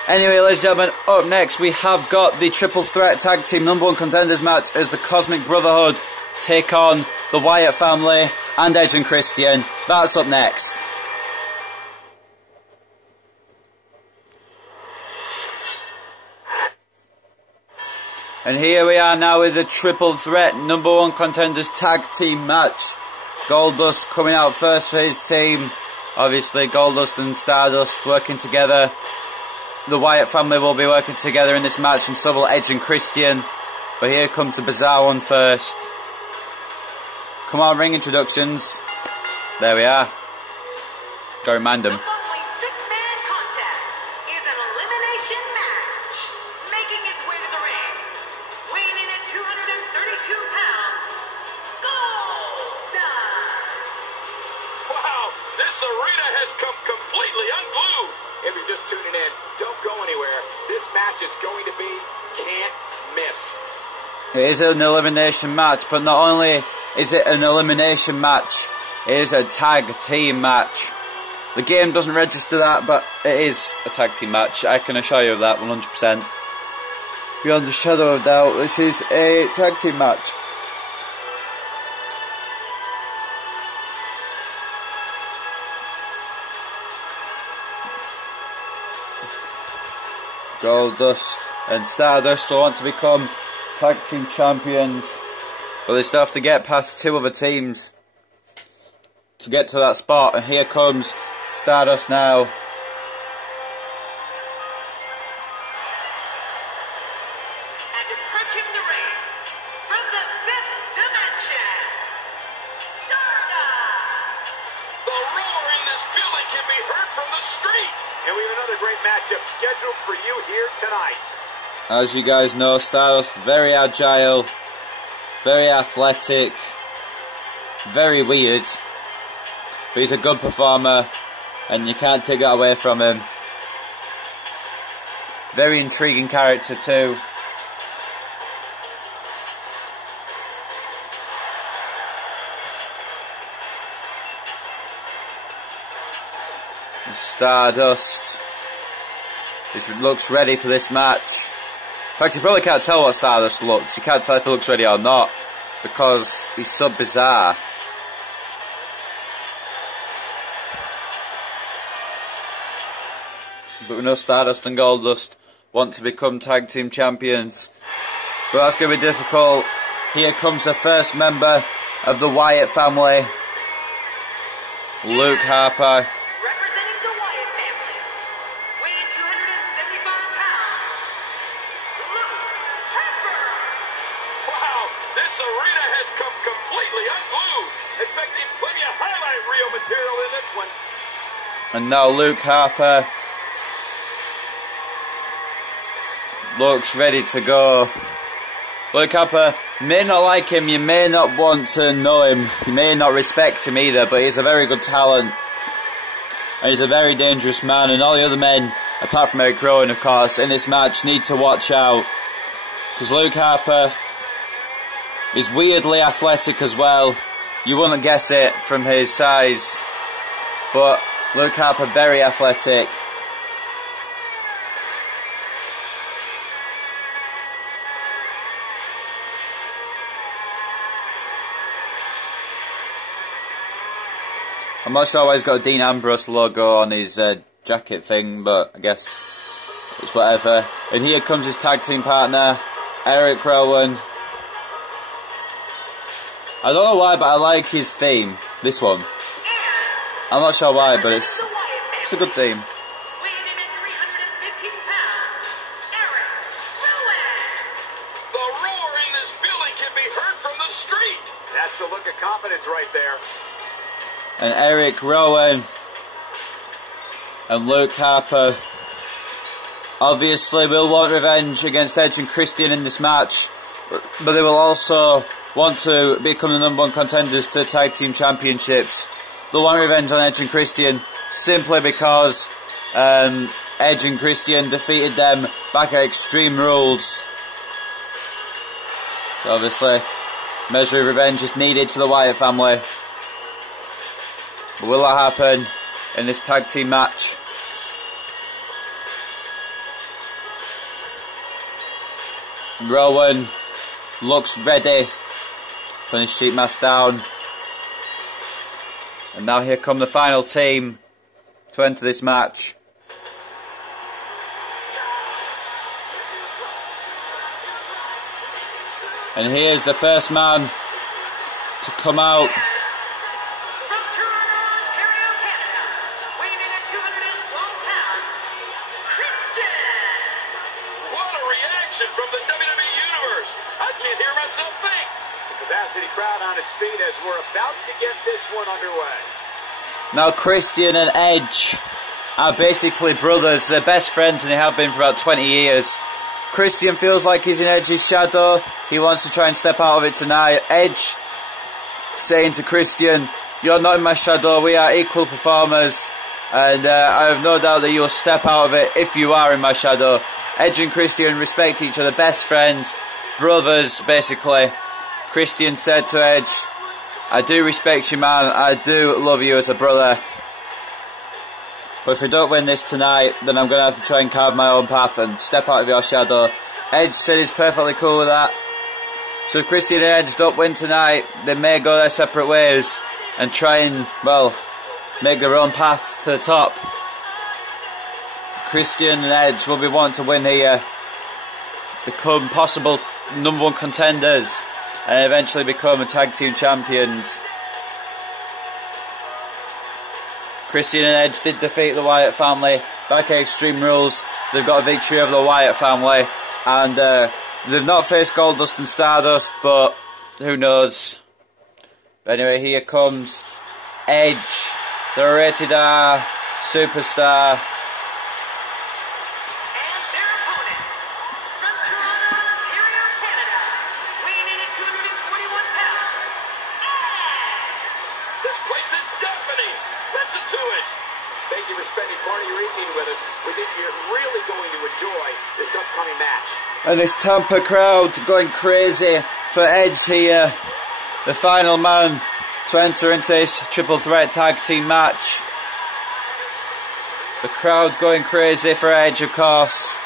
Anyway, ladies and gentlemen, up next we have got the Triple Threat Tag Team #1 Contenders match as the Cosmic Brotherhood take on the Wyatt family and Edge and Christian. That's up next. And here we are now with the Triple Threat #1 Contenders Tag Team match. Goldust coming out first for his team. Obviously Goldust and Stardust working together. The Wyatt family will be working together in this match, and so will Edge and Christian. But here comes the bizarre one first. Come on, ring introductions. There we are. Go remind them. The following six-man It is an elimination match, but not only is it an elimination match, it is a tag team match. The game doesn't register that, but it is a tag team match. I can assure you of that 100%. Beyond the shadow of doubt, this is a tag team match. Goldust and Stardust will want to become tag team champions, but they still have to get past 2 other teams to get to that spot. And here comes Stardust now. And approaching the ring from the 5th dimension, Stardust. The roar in this building can be heard from the street. And we have another great matchup scheduled for you here tonight. As you guys know, Stardust, very agile, very athletic, very weird. But he's a good performer, and you can't take that away from him. Very intriguing character too. Stardust looks ready for this match. In fact, you probably can't tell what Stardust looks. You can't tell if he looks ready or not, because he's so bizarre. But we know Stardust and Goldust want to become tag team champions. But that's going to be difficult. Here comes the first member of the Wyatt family, Luke Harper. Representing the Wyatt family, weighing 275 pounds, Luke Harper. Wow, this arena has come completely unglued. Expecting plenty of highlight reel material in this one. And now Luke Harper looks ready to go. Luke Harper, may not like him, you may not want to know him, you may not respect him either, but he's a very good talent. And he's a very dangerous man, and all the other men, apart from Erick, Rowan of course, in this match need to watch out. Because Luke Harper is weirdly athletic as well. You wouldn't guess it from his size. But Luke Harper, very athletic. I'm not sure why he's got a Dean Ambrose logo on his jacket thing, but I guess it's whatever. And here comes his tag team partner, Erick Rowan. I don't know why, but I like his theme, this one. I'm not sure why, but it's a good theme. Weighing in at 315 pounds, Erick Rowan. The roar in this building can be heard from the street. That's the look of confidence right there. And Erick Rowan and Luke Harper obviously will want revenge against Edge and Christian in this match, but they will also want to become the #1 contenders to tag team championships. They'll want revenge on Edge and Christian simply because Edge and Christian defeated them back at Extreme Rules. So obviously, measure of revenge is needed for the Wyatt family. But will that happen in this tag team match? Rowan looks ready, putting his sheet mask down. And now here come the final team to enter this match. And here's the first man to come out. From Toronto, Ontario, Canada, weighing in at 212 pounds, Christian. What a reaction from the WWE Universe. I can't hear myself think. The capacity crowd on its feet as we're about to get this one underway. Now Christian and Edge are basically brothers. They're best friends and they have been for about 20 years. Christian feels like he's in Edge's shadow. He wants to try and step out of it tonight. Edge saying to Christian, "You're not in my shadow, we are equal performers. And I have no doubt that you will step out of it if you are in my shadow." Edge and Christian respect each other, best friends. brothers, basically. Christian said to Edge, I do respect you, man. I do love you as a brother. But if we don't win this tonight, then I'm going to have to try and carve my own path and step out of your shadow. Edge said he's perfectly cool with that. So if Christian and Edge don't win tonight, they may go their separate ways and try and, well, make their own path to the top. Christian and Edge will be wanting to win here, become possible #1 contenders, and eventually become a tag team champions. Christian and Edge did defeat the Wyatt family back at Extreme Rules, so they've got a victory over the Wyatt family, and they've not faced Goldust and Stardust, but who knows. But anyway, here comes Edge, the Rated R superstar. And this Tampa crowd going crazy for Edge here, the final man to enter into this triple threat tag team match. The crowd going crazy for Edge, of course.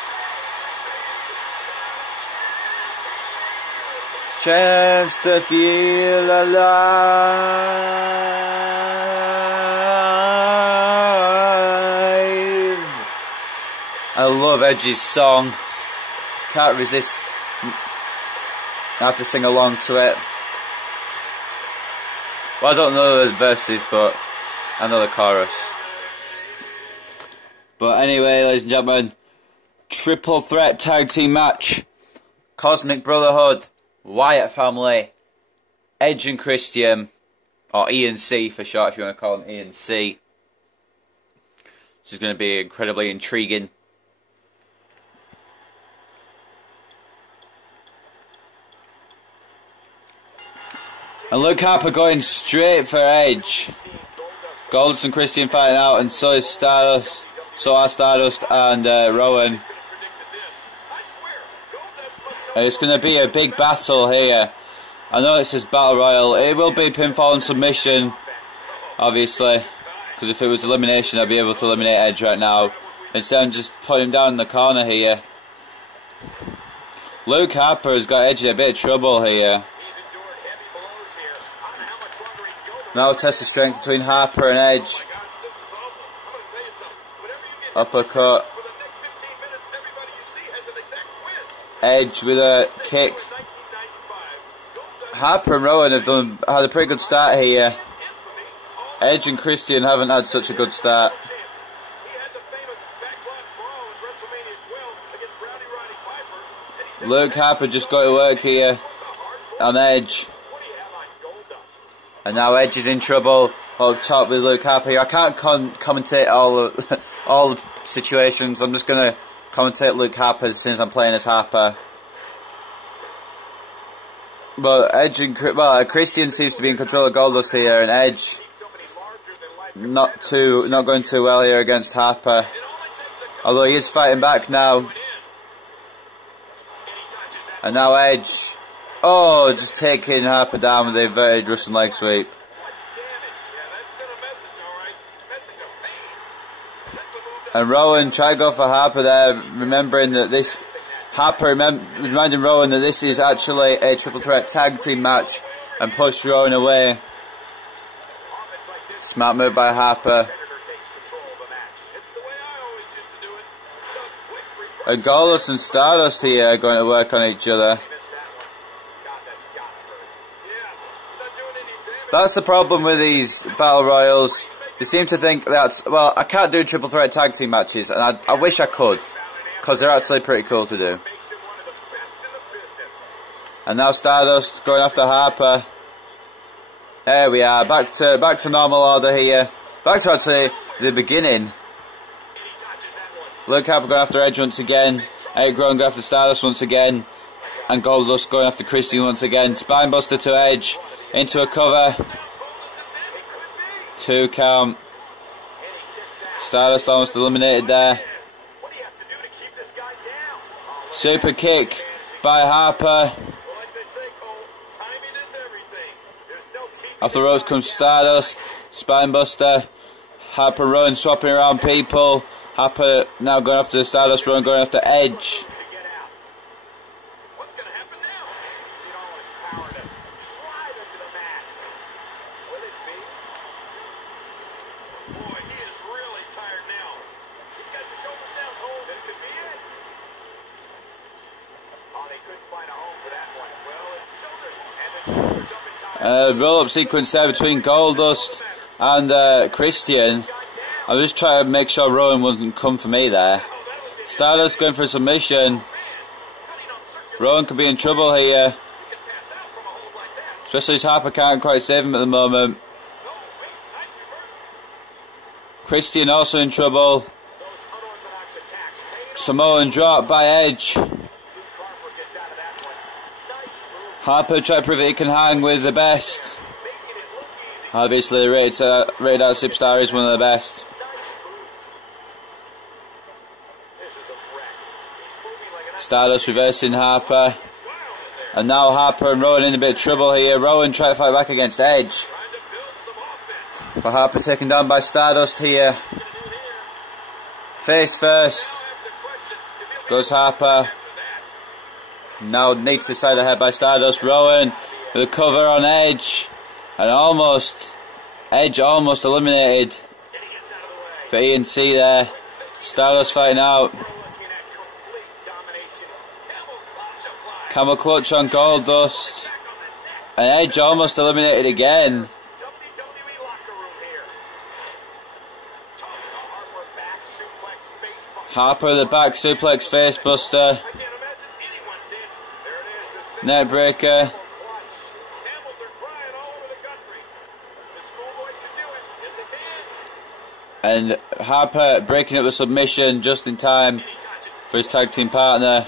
Chance to feel alive. I love Edge's song. Can't resist. I have to sing along to it. Well, I don't know the verses, but I know the chorus. But anyway, ladies and gentlemen, triple threat tag team match. Cosmic Brotherhood, Wyatt family, Edge and Christian, or E&C for short if you want to call them E&C. This is going to be incredibly intriguing. And Luke Harper going straight for Edge. Goldust and Christian fighting out, and so is Stardust. So are Stardust and Rowan. And it's going to be a big battle here. I know it says Battle Royal. It will be pinfall and submission, obviously. Because if it was elimination, I'd be able to eliminate Edge right now. Instead, I'm just putting him down in the corner here. Luke Harper has got Edge in a bit of trouble here. Now test of strength between Harper and Edge. Uppercut. Edge with a kick. Harper and Rowan have had a pretty good start here. Edge and Christian haven't had such a good start. Luke Harper just got to work here on Edge. And now Edge is in trouble up top with Luke Harper. I can't commentate all the situations. I'm just going to commentate Luke Harper as soon as I'm playing as Harper. But Edge and Christian seems to be in control of Goldust here, and Edge not going too well here against Harper. Although he is fighting back now. And now Edge. Oh, just taking Harper down with the inverted Russian leg sweep. And Rowan tried to go for Harper there, remembering that this... reminding Rowan that this is actually a triple threat tag team match, and pushed Rowan away. Smart move by Harper. And Goldust and Stardust here are going to work on each other. That's the problem with these battle royals. They seem to think that, well, I can't do triple threat tag team matches, and I wish I could, because they're actually pretty cool to do. And now Stardust going after Harper. There we are, back to normal order here. Back to actually the beginning. Luke Harper going after Edge once again. Erick going after Stardust once again. And Goldust going after Christian once again. Spinebuster to Edge. Into a cover. 2 count. Stardust almost eliminated there. Super kick by Harper. Well, like they say, Cole, timing is everything. There's no keeping Off the ropes comes Stardust. Spinebuster. Harper Rowan swapping around people. Harper now going after the Stardust, Rowan going after Edge. to get out. What's going to happen now? Using all his power to drive into the mat. Will it be? Boy, he is really tired now. He's got the shoulders down, Cole. This could be it. Oh, they couldn't find a home for that one. Well, it's shoulders. And the shoulders up in time. Roll-up sequence there between Goldust and Christian. I was just trying to make sure Rowan wouldn't come for me there. Stardust going for a submission. Rowan could be in trouble here. Especially as Harper can't quite save him at the moment. Christian also in trouble. Samoan drop by Edge. Harper tried to prove that he can hang with the best. Obviously, the rated out superstar is one of the best. Stardust reversing Harper. And now Harper and Rowan in a bit of trouble here. Rowan trying to fight back against Edge. But Harper taken down by Stardust here. Face first. Goes Harper. Now needs the side ahead by Stardust. Rowan with a cover on Edge. And Edge almost eliminated for ENC there. Stardust fighting out. Camel clutch on Goldust. And Edge almost eliminated again. Harper the back suplex face buster. Net breaker. And Harper breaking up the submission just in time for his tag team partner.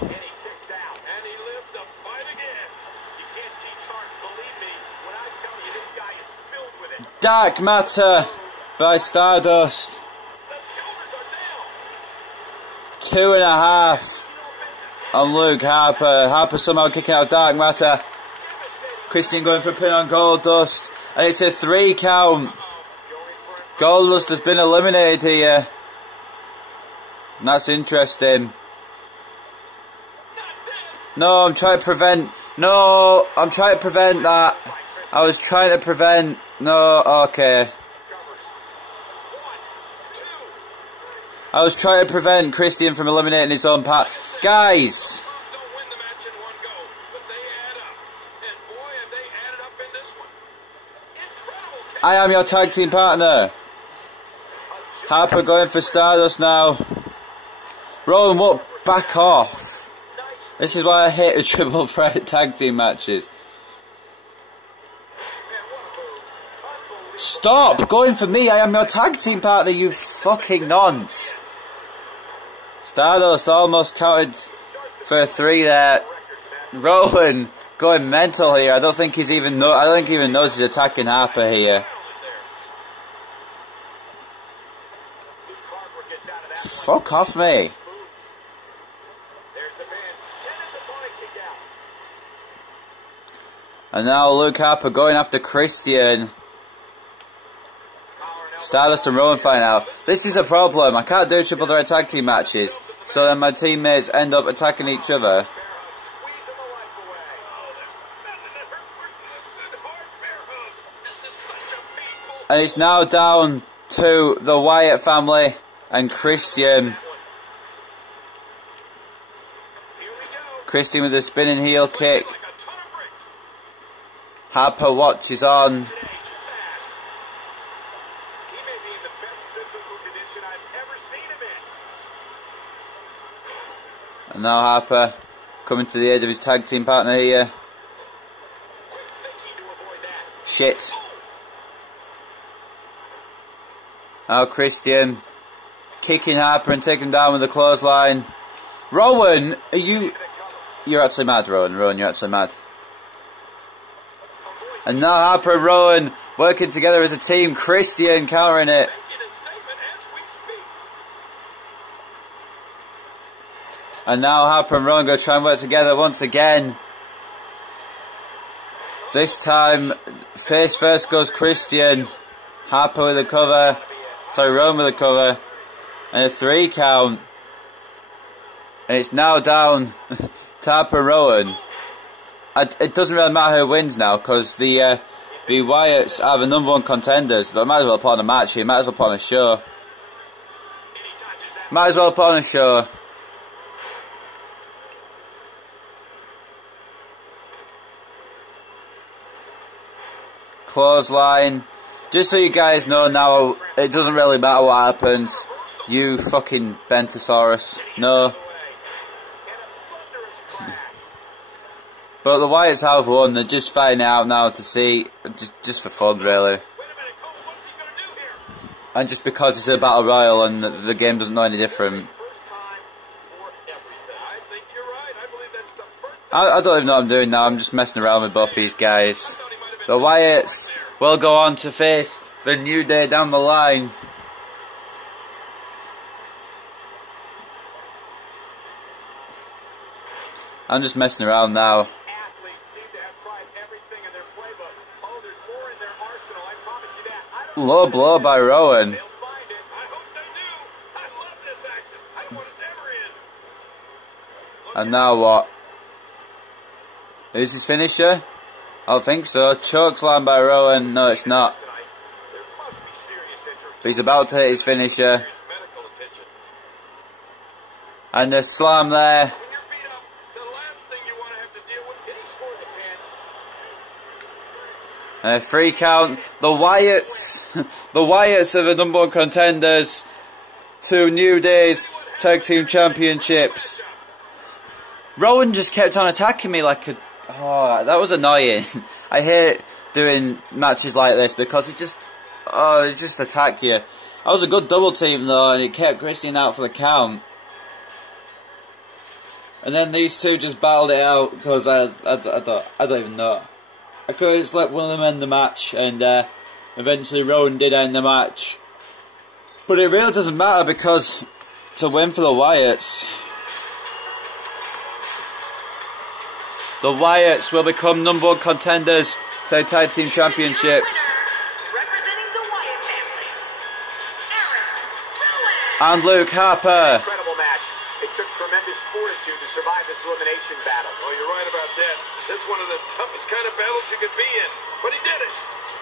Dark Matter by Stardust. 2.5 on Luke Harper. Harper somehow kicking out Dark Matter. Christian going for a pin on Goldust. And it's a 3 count. Goldust has been eliminated here. And that's interesting. No, I'm trying to prevent. No, I'm trying to prevent that. I was trying to prevent. No, okay. I was trying to prevent Christian from eliminating his own part. Guys! I am your tag team partner. Harper going for Stardust now. Rowan, what? Back off. This is why I hate the triple threat tag team matches. Stop going for me. I am your tag team partner, you fucking nonce. Stardust almost counted for a 3 there. Rowan going mental here. I don't think he's even I don't think he even knows he's attacking Harper here. Fuck off me. And now Luke Harper going after Christian. Stardust and Rowan fighting out. This is a problem. I can't do triple threat tag team matches, so then my teammates end up attacking each other. And it's now down to the Wyatt family and Christian. Christian with a spinning heel kick. Harper watches on. And now Harper coming to the aid of his tag team partner here. Shit. Now Christian kicking Harper and taking him down with a clothesline. Rowan, are you... You're actually mad, Rowan. Rowan, you're actually mad. And now Harper and Rowan working together as a team. Christian countering it. And now Harper and Rowan go try and work together once again. This time, face first goes Christian. Harper with a cover. Sorry, Rowan with a cover. And a 3 count. And it's now down to Harper and Rowan. It doesn't really matter who wins now, because the Wyatts are the #1 contenders. But I might as well put on a match here. Might as well put on a show. Might as well put on a show. Clothesline. Just so you guys know now, it doesn't really matter what happens. You fucking Bentosaurus. No. But the Wyatts have won. They're just fighting it out now to see. Just for fun, really. And just because it's a battle royal and the game doesn't know any different. I don't even know what I'm doing now. I'm just messing around with both these guys. The Wyatts will go on to face the New Day down the line. I'm just messing around now. Low blow by Rowan. And now what? Is his finisher? I don't think so. Chokeslam by Rowan. No, it's not. But he's about to hit his finisher. And the slam there. And a 3 count. The Wyatts. The Wyatts are the #1 contenders to New Day's Tag Team Championships. Rowan just kept on attacking me like a... Oh, that was annoying. I hate doing matches like this because it just attack you. That was a good double team though, and it kept Christian out for the count. And then these two just battled it out because I don't even know. I could have just let one of them end the match, and eventually Rowan did end the match. But it really doesn't matter because to win for the Wyatts. The Wyatts will become #1 contenders to the Tag Team Championship. Representing the Wyatt family, Erick, And Luke Harper. Incredible match. It took tremendous fortitude to survive this elimination battle. Oh, you're right about that. This is one of the toughest kind of battles you could be in. But he did it.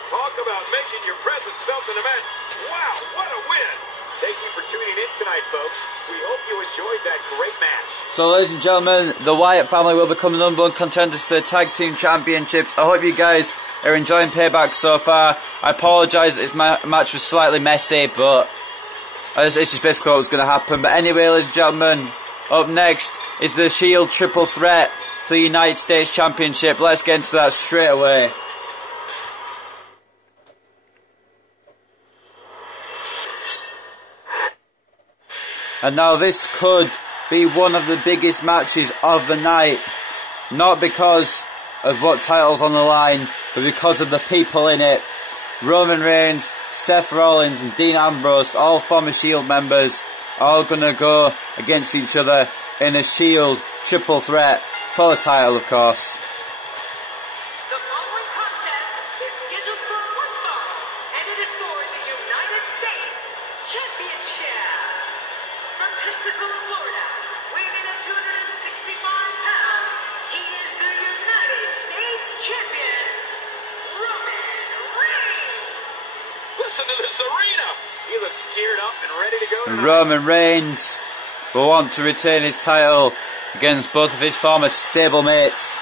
Talk about making your presence felt in a match. Wow, what a win. Thank you for tuning in tonight, folks. We hope you enjoyed that great match. So, ladies and gentlemen, the Wyatt family will become the #1 contenders to the Tag Team Championships. I hope you guys are enjoying Payback so far. I apologise if my match was slightly messy, but it's just basically what was going to happen. But anyway, ladies and gentlemen, up next is the Shield Triple Threat for the United States Championship. Let's get into that straight away. And now this could be one of the biggest matches of the night. Not because of what title's on the line, but because of the people in it. Roman Reigns, Seth Rollins and Dean Ambrose, all former Shield members, all gonna go against each other in a Shield triple threat for the title, of course. The following contest is scheduled for one fall, and it is for the United States Championship. From Pensacola, Florida, weighing in at 265 pounds, he is the United States Champion, Roman Reigns. Listen to this arena. He looks geared up and ready to go tonight. Roman Reigns will want to retain his title against both of his former stablemates.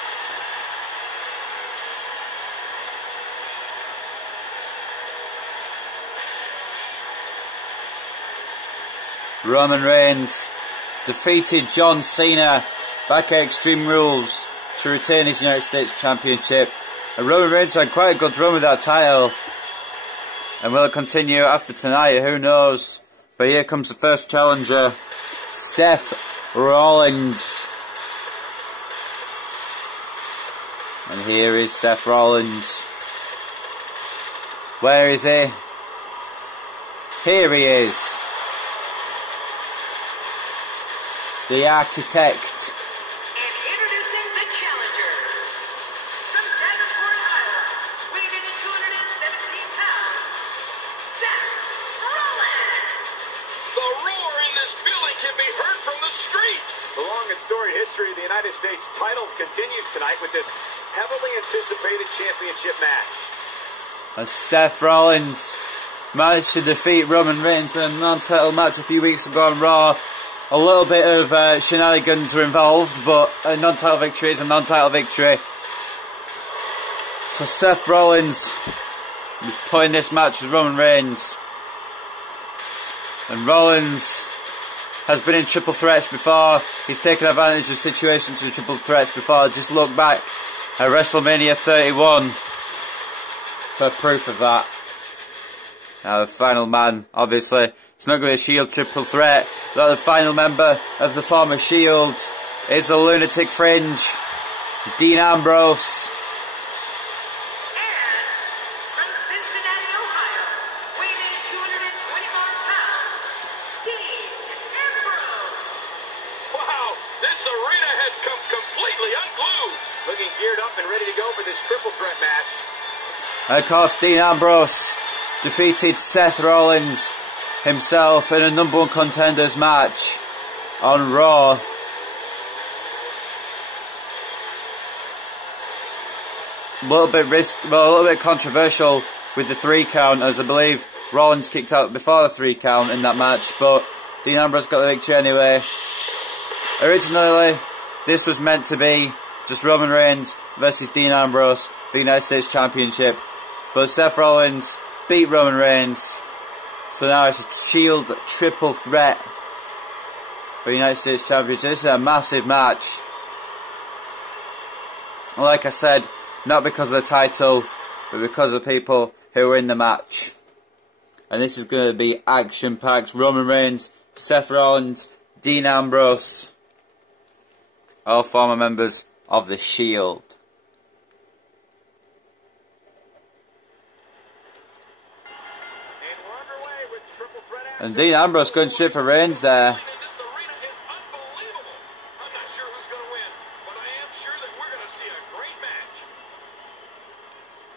Roman Reigns defeated John Cena back at Extreme Rules to retain his United States Championship. And Roman Reigns had quite a good run with that title. And will it continue after tonight? Who knows? But here comes the first challenger, Seth Rollins. And here is Seth Rollins. Where is he? Here he is. the architect. And introducing the challengers. From Davenport, Iowa, weighing in at 217 pounds, Seth Rollins. The roar in this building can be heard from the street. The long and storied history of the United States title continues tonight with this heavily anticipated championship match. And Seth Rollins managed to defeat Roman Reigns in a non-title match a few weeks ago on Raw. A little bit of shenanigans were involved, but a non-title victory is a non-title victory. So Seth Rollins is putting this match with Roman Reigns. And Rollins has been in triple threats before. He's taken advantage of situations in triple threats before. Just look back at WrestleMania 31 for proof of that. Now the final man, obviously, it's not going to be a Shield triple threat. But the final member of the former Shield is the Lunatic Fringe, Dean Ambrose. From Cincinnati, Ohio, weighing in at 224 pounds, Dean Ambrose. Wow, this arena has come completely unglued. Looking geared up and ready to go for this triple threat match. And of course, Dean Ambrose defeated Seth Rollins himself in a #1 Contenders match on Raw. A little bit controversial with the 3 count, as I believe Rollins kicked out before the 3 count in that match, but Dean Ambrose got the victory anyway. Originally, this was meant to be just Roman Reigns versus Dean Ambrose for the United States Championship, but Seth Rollins beat Roman Reigns, so now it's a Shield triple threat for the United States Championship. This is a massive match. Like I said, not because of the title, but because of the people who were in the match. And this is going to be action-packed. Roman Reigns, Seth Rollins, Dean Ambrose, all former members of the Shield. And Dean Ambrose going straight for Reigns there. This arena is unbelievable. I'm not sure who's going to win, but I am sure that we're going to see a great match.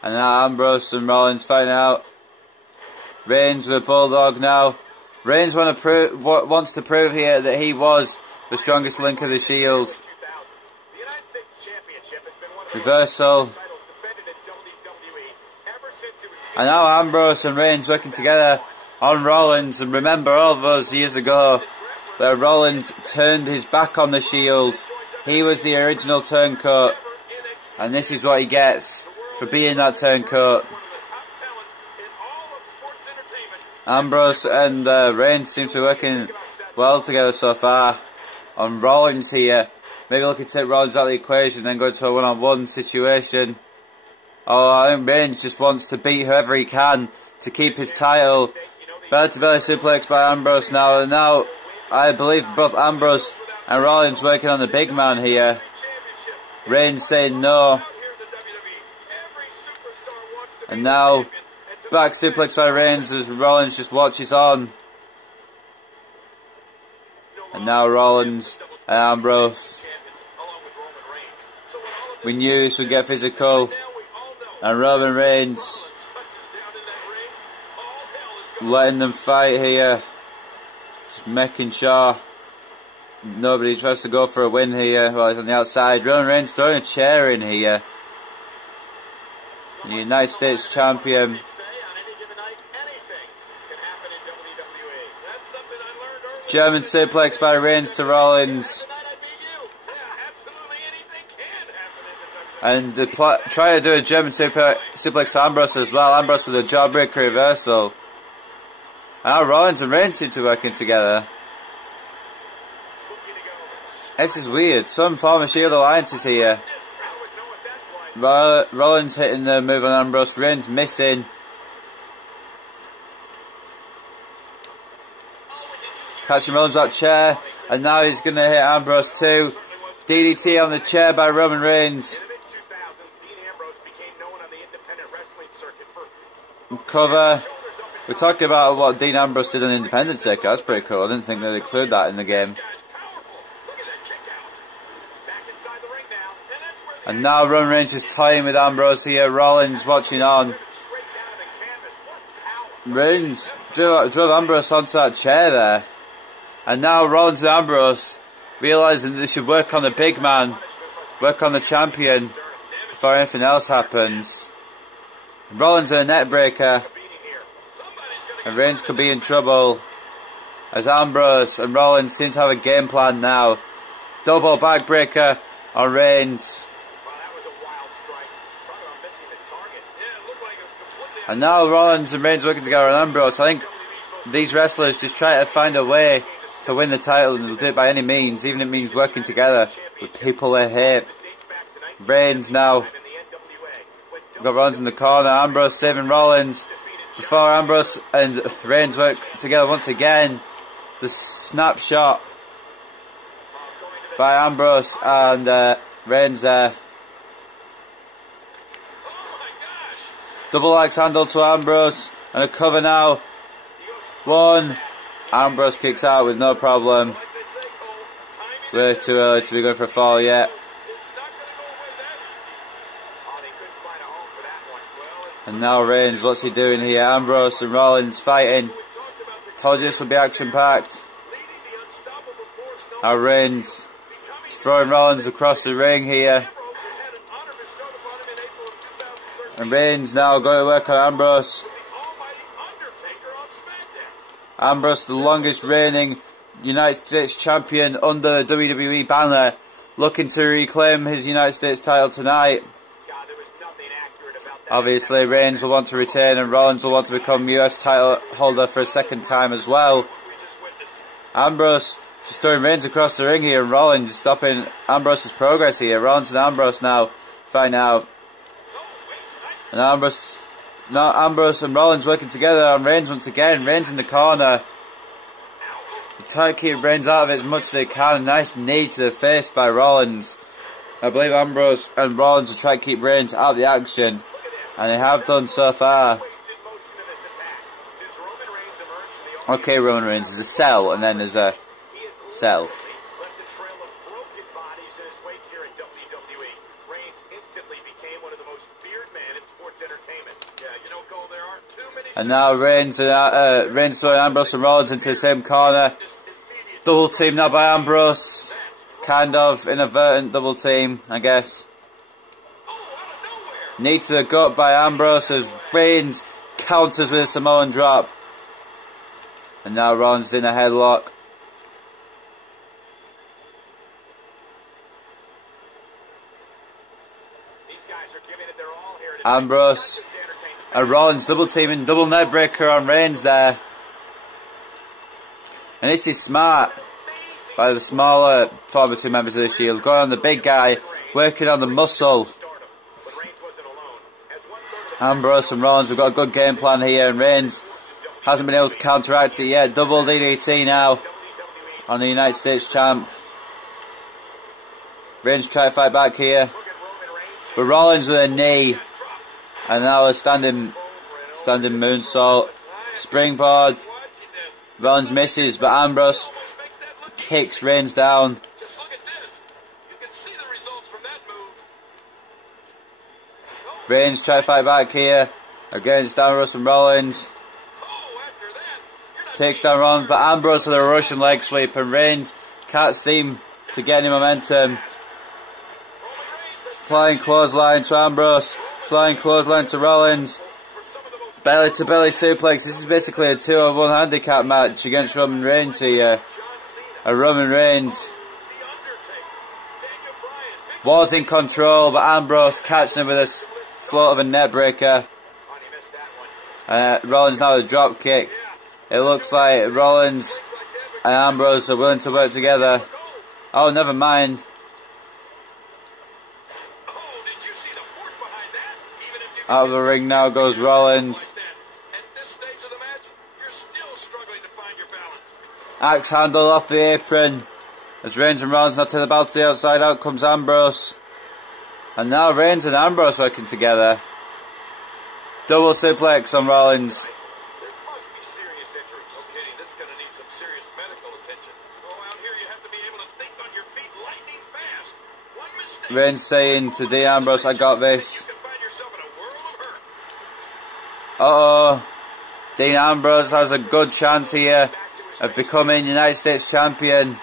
And now Ambrose and Rollins fighting out. Reigns with a bulldog now. Reigns wants to prove here that he was the strongest link of the Shield. The United States Championship has been one of the Reversal. titles defended in WWE ever since it was And now Ambrose and Reigns working together on Rollins. And remember all of those years ago where Rollins turned his back on the Shield. He was the original turncoat, and this is what he gets for being that turncoat. Ambrose and Reigns seem to be working well together so far. On Rollins here, maybe looking to take Rollins out of the equation and then go to a one-on-one situation. Oh, I think Reigns just wants to beat whoever he can to keep his title. Belly-to-belly suplex by Ambrose now, and now I believe both Ambrose and Rollins working on the big man here. Reigns saying no. And now back suplex by Reigns as Rollins just watches on. And now Rollins and Ambrose. We knew this would get physical. And Roman Reigns letting them fight here. Just making sure nobody tries to go for a win here. Well, he's on the outside. Roman Reigns throwing a chair in here. The United States Champion. German suplex by Reigns to Rollins. And they try to do a German suplex to Ambrose as well. Ambrose with a jawbreaker reversal. And now Rollins and Reigns seem to be working together. This is weird. Some former Shield alliances here. Rollins hitting the move on Ambrose. Reigns missing. Catching Rollins out chair. And now he's going to hit Ambrose too. DDT on the chair by Roman Reigns. Cover. We're talking about what Dean Ambrose did on the independent circuit. That's pretty cool. I didn't think they'd include that in the game. And now Roman Reigns is toying with Ambrose here. Rollins watching on. Reigns drove Ambrose onto that chair there. And now Rollins and Ambrose realising that they should work on the big man. Work on the champion before anything else happens. Rollins a net breaker. And Reigns could be in trouble. As Ambrose and Rollins seem to have a game plan now. Double backbreaker on Reigns. And now Rollins and Reigns working together on Ambrose. I think these wrestlers just try to find a way to win the title, and they'll do it by any means, even if it means working together with people they hate. Reigns now. We've got Rollins in the corner. Ambrose saving Rollins. Before Ambrose and Reigns work together once again. The snapshot by Ambrose and Reigns there. Double axe handle to Ambrose. And a cover now. One. Ambrose kicks out with no problem. Way too early to be going for a fall yet. And now Reigns, what's he doing here? Ambrose and Rollins fighting. Told you this would be action packed. Now Reigns throwing Rollins across the ring here. And Reigns now going to work on Ambrose. Ambrose, the longest reigning United States champion under the WWE banner, looking to reclaim his United States title tonight. Obviously, Reigns will want to retain and Rollins will want to become US title holder for a second time as well. Ambrose just throwing Reigns across the ring here and Rollins stopping Ambrose's progress here. Rollins and Ambrose now fighting out. And Ambrose and Rollins working together on Reigns once again. Reigns in the corner. They try to keep Reigns out of it as much as they can. Nice knee to the face by Rollins. I believe Ambrose and Rollins will try to keep Reigns out of the action. And they have done so far. Okay, Roman Reigns, there's a sell and then there's a sell. And now Reigns throwing Ambrose and Rollins into the same corner. Double team now by Ambrose. Kind of inadvertent double team, I guess. Knee to the gut by Ambrose as Reigns counters with a Samoan drop. And now Rollins in a headlock. Ambrose and Rollins double teaming, double net breaker on Reigns there. And this is smart by the smaller former two members of the Shield. Going on the big guy, working on the muscle. Ambrose and Rollins have got a good game plan here, and Reigns hasn't been able to counteract it yet. Double DDT now on the United States champ. Reigns try to fight back here, but Rollins with a knee, and now a standing moonsault, springboard. Rollins misses, but Ambrose kicks Reigns down. Reigns try to fight back here against Ambrose and Rollins. Takes down Rollins, but Ambrose with a Russian leg sweep, and Reigns can't seem to get any momentum. Flying clothesline to Ambrose, flying clothesline to Rollins. Belly to belly suplex. This is basically a 2-on-1 handicap match against Roman Reigns here. Roman Reigns was in control, but Ambrose catching him with a float of a net breaker. Rollins now with a drop kick. It looks like Rollins and Ambrose are willing to work together. Oh, never mind. Out of the ring now goes Rollins. Axe handle off the apron. As Reigns and Rollins now take the belt to the outside, out comes Ambrose. And now Reigns and Ambrose working together. Double suplex on Rollins. There must be serious injuries. Okay, this is going to need some serious medical attention. Oh, out here you have to be able to think on your feet lightning fast. One mistake Reigns saying to Dean Ambrose, I got this. Uh-oh. Dean Ambrose has a good chance here of becoming United States Champion.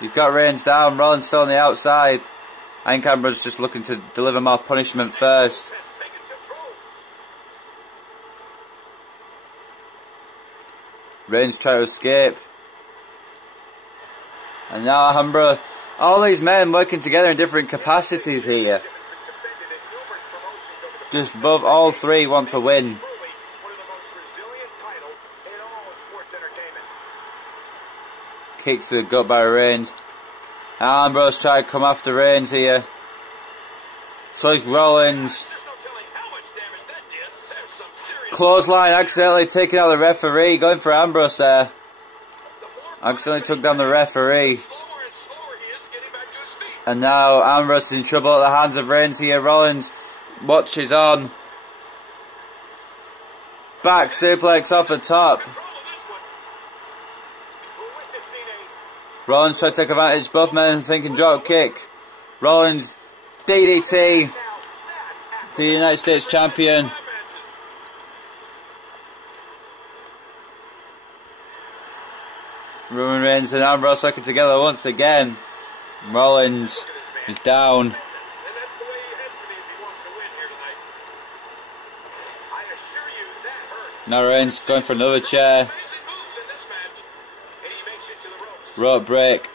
He's got Reigns down, Rollins still on the outside. I think Ambrose just looking to deliver more punishment first. Reigns trying to escape. And now Ambrose, all these men working together in different capacities here. Just above all three want to win. Kicks to the gut by Reigns. Ambrose trying to come after Reigns here. So Rollins. Clothesline accidentally taking out the referee. Going for Ambrose there. Accidentally took down the referee. And now Ambrose is in trouble at the hands of Reigns here. Rollins watches on. Back suplex off the top. Rollins trying to take advantage. Both men thinking drop kick. Rollins DDT to the United States Champion. Roman Reigns and Ambrose working together once again. Rollins is down. Now Reigns going for another chair. Rope break.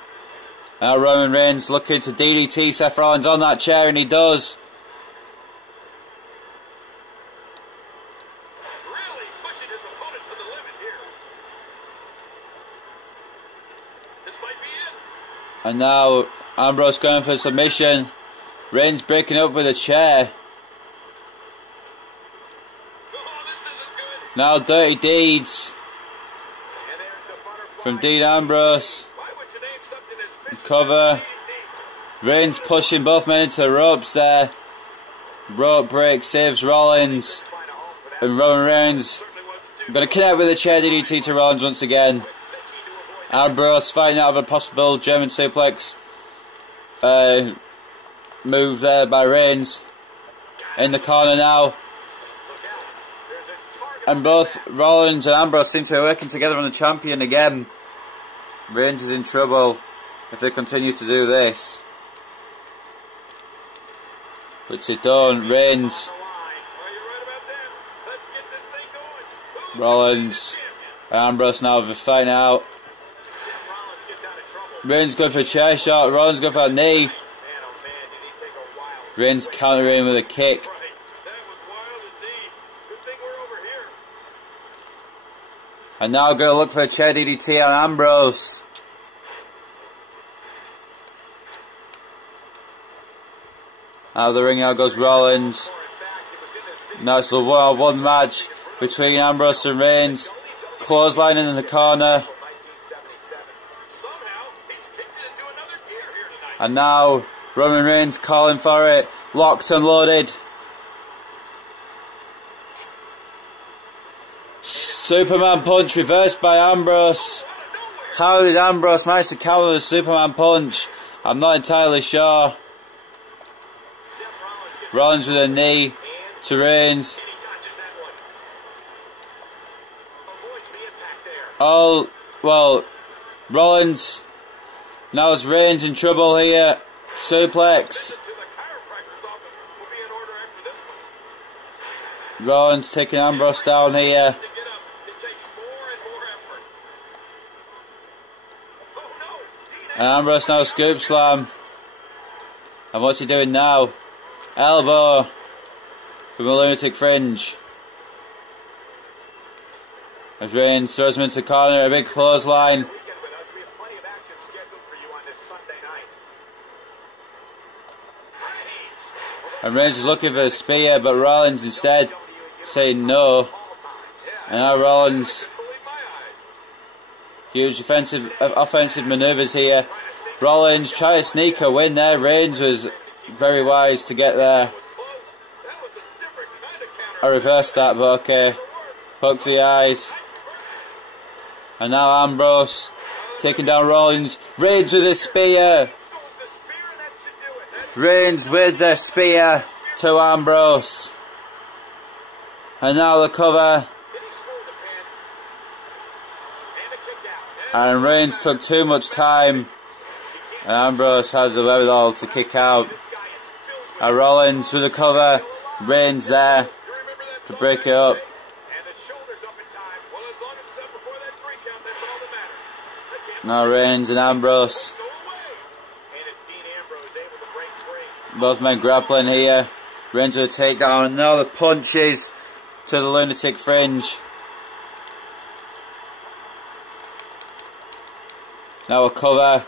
Now Roman Reigns looking to DDT Seth Rollins on that chair, and he does. Really pushing his opponent to the limit here. This might be it. And now Ambrose going for submission. Reigns breaking up with a chair. Oh, this isn't good. Now dirty deeds And there's the butterfly. from Dean Ambrose. Why would you name something as vicious Cover. as DDT? Reigns pushing both men into the ropes there. Rope break saves Rollins. Find a home for that. And Roman Reigns Certainly wasn't due. going to connect with a chair DDT to Rollins once again. Sticky to avoid. Ambrose fighting out of a possible German suplex move there by Reigns. In the corner now. Look out. There's a target. And both Rollins and Ambrose seem to be working together on the champion again. Reigns is in trouble if they continue to do this. Which they don't. Reigns, Are you right about that? Let's get this thing going. Who's Rollins, and Ambrose now have a fight out. Seth Rollins gets out of trouble. Reigns going for a chair shot. Rollins going for a knee. Man, oh man, did he take a wild Reigns countering with a kick. right. That was wild indeed. Good thing we're over here. And now going to look for a chair DDT on Ambrose. Out of the ring now goes Rollins. Now it's the one-on-one match between Ambrose and Reigns. Clothesline in the corner. 1977. Somehow, he's kicked it into another gear here tonight. And now Roman Reigns calling for it. Locked and loaded. Superman punch reversed by Ambrose. How did Ambrose manage to counter the Superman punch? I'm not entirely sure. Seth Rollins gets Rollins with a knee to Reigns. and he touches that one. Avoids the impact there. Oh, well, Rollins. Now it's Reigns in trouble here. Suplex. To the chiropractor's office will be in order after this one. Rollins taking Ambrose down here. To get up, it takes more and more effort. Oh no! And Ambrose now scoop slam. And what's he doing now? Elbow from a lunatic fringe. As Reigns throws him into the corner, a big clothesline. Weekend with us, we have plenty of action scheduled for you on this Sunday night. And Reigns is looking for a spear, but Rollins instead saying no. And now Rollins, Believe my eyes. huge offensive maneuvers here. Rollins trying to sneak a win there. Reigns was very wise to get there. Close. That was a different kind of counter. I reversed that, but okay. Poke to the eyes. And now Ambrose taking down Rollins. Reigns with a spear. Scores the spear, and that should do it. Reigns with the spear to Ambrose. And now the cover. And Reigns took too much time. And Ambrose had the wherewithal to kick out. And Rollins with the cover. Reigns there to break it up. Now Reigns and Ambrose. Both men grappling here. Reigns with a takedown. And now the punches to the lunatic fringe. Now a cover.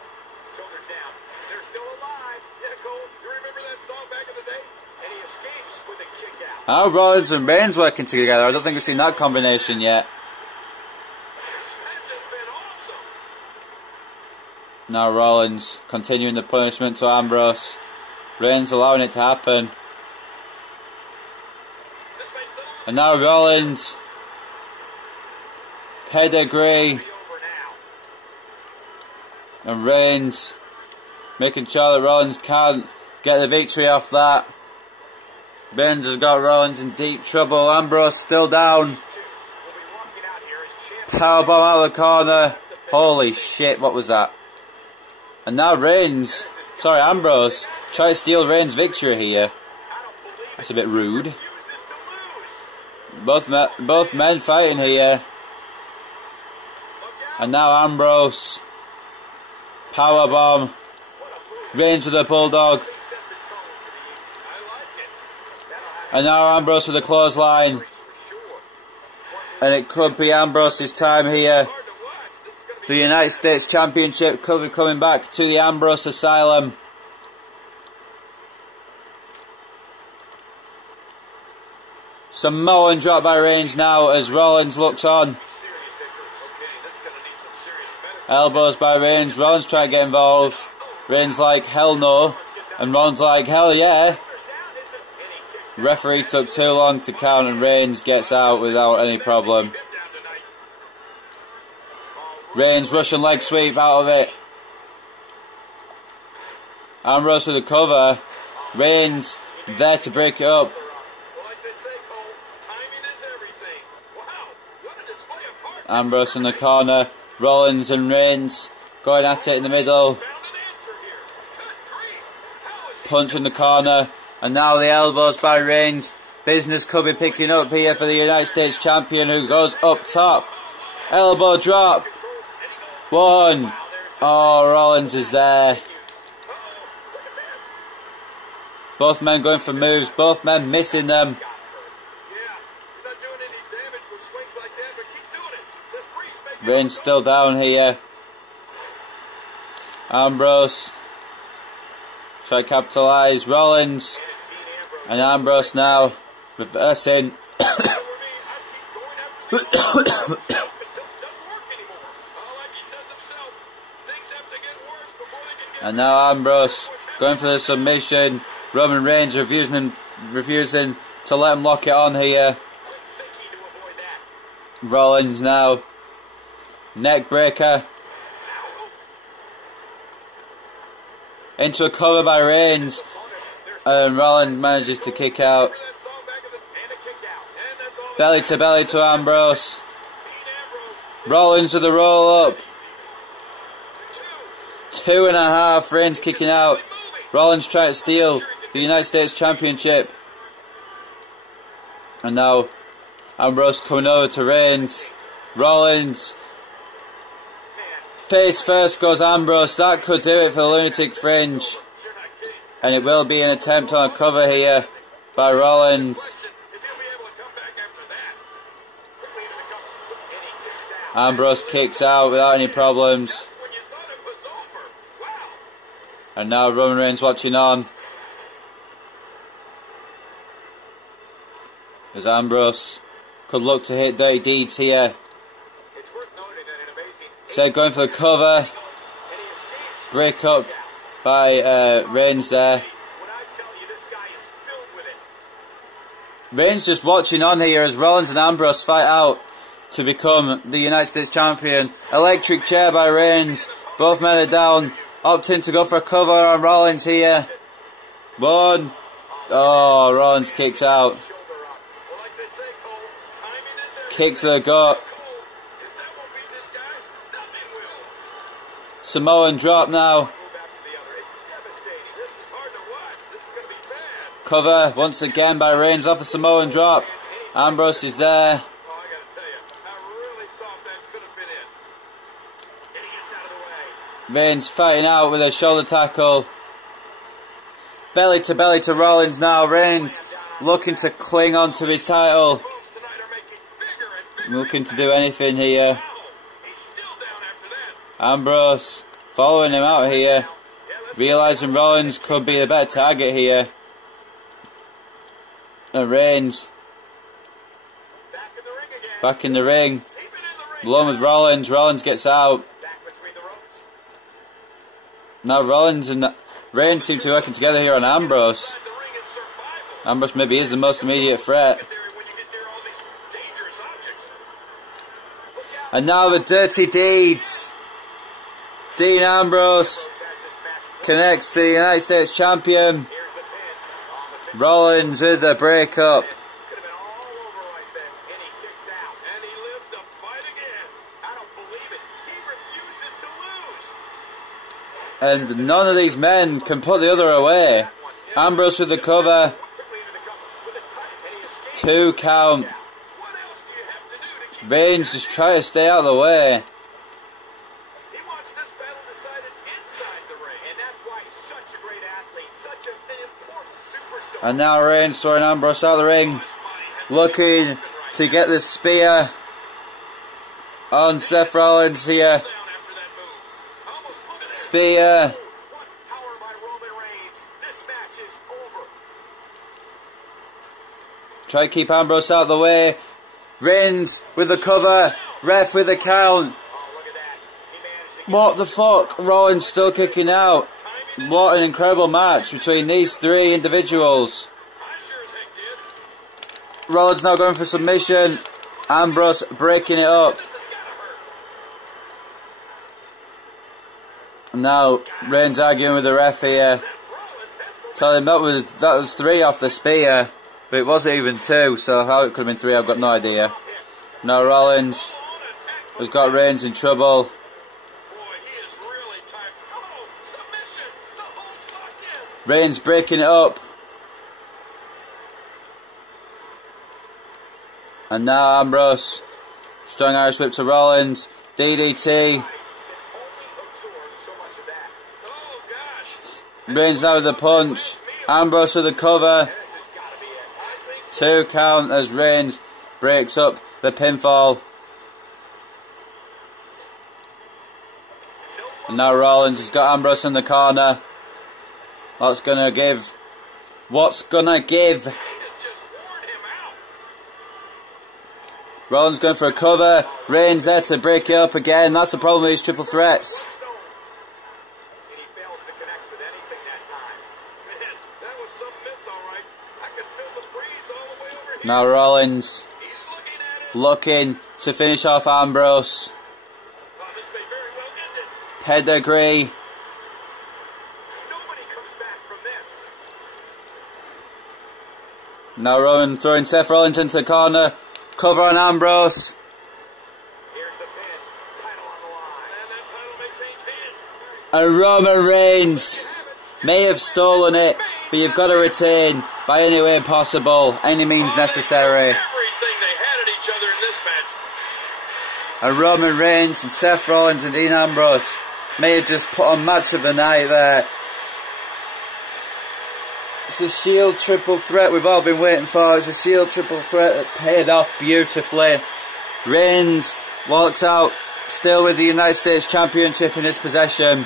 Now Rollins and Reigns working together. I don't think we've seen that combination yet. Now Rollins continuing the punishment to Ambrose. Reigns allowing it to happen. And now Rollins. Pedigree. And Reigns making sure that Rollins can't get the victory off that. Reigns has got Rollins in deep trouble. Ambrose still down. Powerbomb out of the corner. Holy shit, what was that? And now Ambrose try to steal Reigns' victory here. That's a bit rude. Both men fighting here. And now Ambrose. Powerbomb. Reigns with a bulldog. And now Ambrose with a clothesline. And it could be Ambrose's time here. The United States Championship could be coming back to the Ambrose Asylum. Samoan drop by Reigns now as Rollins looks on. Elbows by Reigns. Rollins trying to get involved. Reigns like hell no. And Rollins like hell yeah. Referee took too long to count and Reigns gets out without any problem. Reigns Russian leg sweep out of it. Ambrose with the cover. Reigns there to break it up. Ambrose in the corner. Rollins and Reigns going at it in the middle. Punch in the corner. And now the elbows by Reigns. Business could be picking up here for the United States Champion who goes up top. Elbow drop. One. Oh, Rollins is there. Both men going for moves. Both men missing them. Reigns still down here. Ambrose. Try to capitalise. Rollins. And Ambrose now. Reversing. And now Ambrose going for the submission. Roman Reigns refusing to let him lock it on here. Rollins now. Neck breaker. Into a cover by Reigns. And Rollins manages to kick out. Belly to belly to Ambrose. Rollins with the roll up. 2.5. Reigns kicking out. Rollins trying to steal the United States Championship. And now Ambrose coming over to Reigns. Rollins. Face first goes Ambrose. That could do it for the lunatic fringe. And it will be an attempt on a cover here by Rollins. Ambrose kicks out without any problems. And now Roman Reigns watching on. As Ambrose could look to hit dirty deeds here. Seth going for the cover. Break up by Reigns there. Reigns just watching on here as Rollins and Ambrose fight out to become the United States Champion. Electric chair by Reigns. Both men are down. Opting to go for a cover on Rollins here. 1. Oh, Rollins kicks out. Kick to the gut. Samoan drop now. Cover once again by Reigns off a Samoan drop. Ambrose is there. Reigns fighting out with a shoulder tackle. Belly to Rollins now. Reigns looking to cling onto his title. Looking to do anything here. Ambrose following him out here. Realising Rollins could be the better target here. And Reigns back in the ring. Along with Rollins. Rollins gets out. Now Rollins and Reigns seem to be working together here on Ambrose. Ambrose maybe is the most immediate threat. And now the dirty deeds. Dean Ambrose connects to the United States Champion. Rollins with the breakup. And none of these men can put the other away. Ambrose with the cover. 2 count. Reigns just trying to stay out of the way. And now Reigns throwing Ambrose out of the ring. Looking to get the spear on Seth Rollins here. Spear. Try to keep Ambrose out of the way. Reigns with the cover. Ref with the count. What the fuck? Rollins still kicking out. What an incredible match between these 3 individuals. Rollins now going for submission. Ambrose breaking it up. Now Reigns arguing with the ref here. Telling him that was 3 off the spear. But it wasn't even 2, so how it could have been 3 I've got no idea. Now Rollins has got Reigns in trouble. Reigns breaking it up. And now Ambrose. Strong Irish whip to Rollins. DDT. Reigns now with the punch. Ambrose with the cover. 2 count as Reigns breaks up the pinfall. And now Rollins has got Ambrose in the corner. What's gonna give? What's gonna give? Rollins going for a cover. Reigns there to break it up again. That's the problem with these triple threats. Now Rollins looking to finish off Ambrose. Pedigree. Now Rowan throwing Seth Rollins into the corner. Cover on Ambrose. And Roman Reigns may have stolen it, but you've got to retain by any way possible, any means necessary. And Roman Reigns and Seth Rollins and Dean Ambrose may have just put on match of the night there. It's a Shield triple threat we've all been waiting for. It's a Shield triple threat that paid off beautifully. Reigns walks out still with the United States Championship in his possession.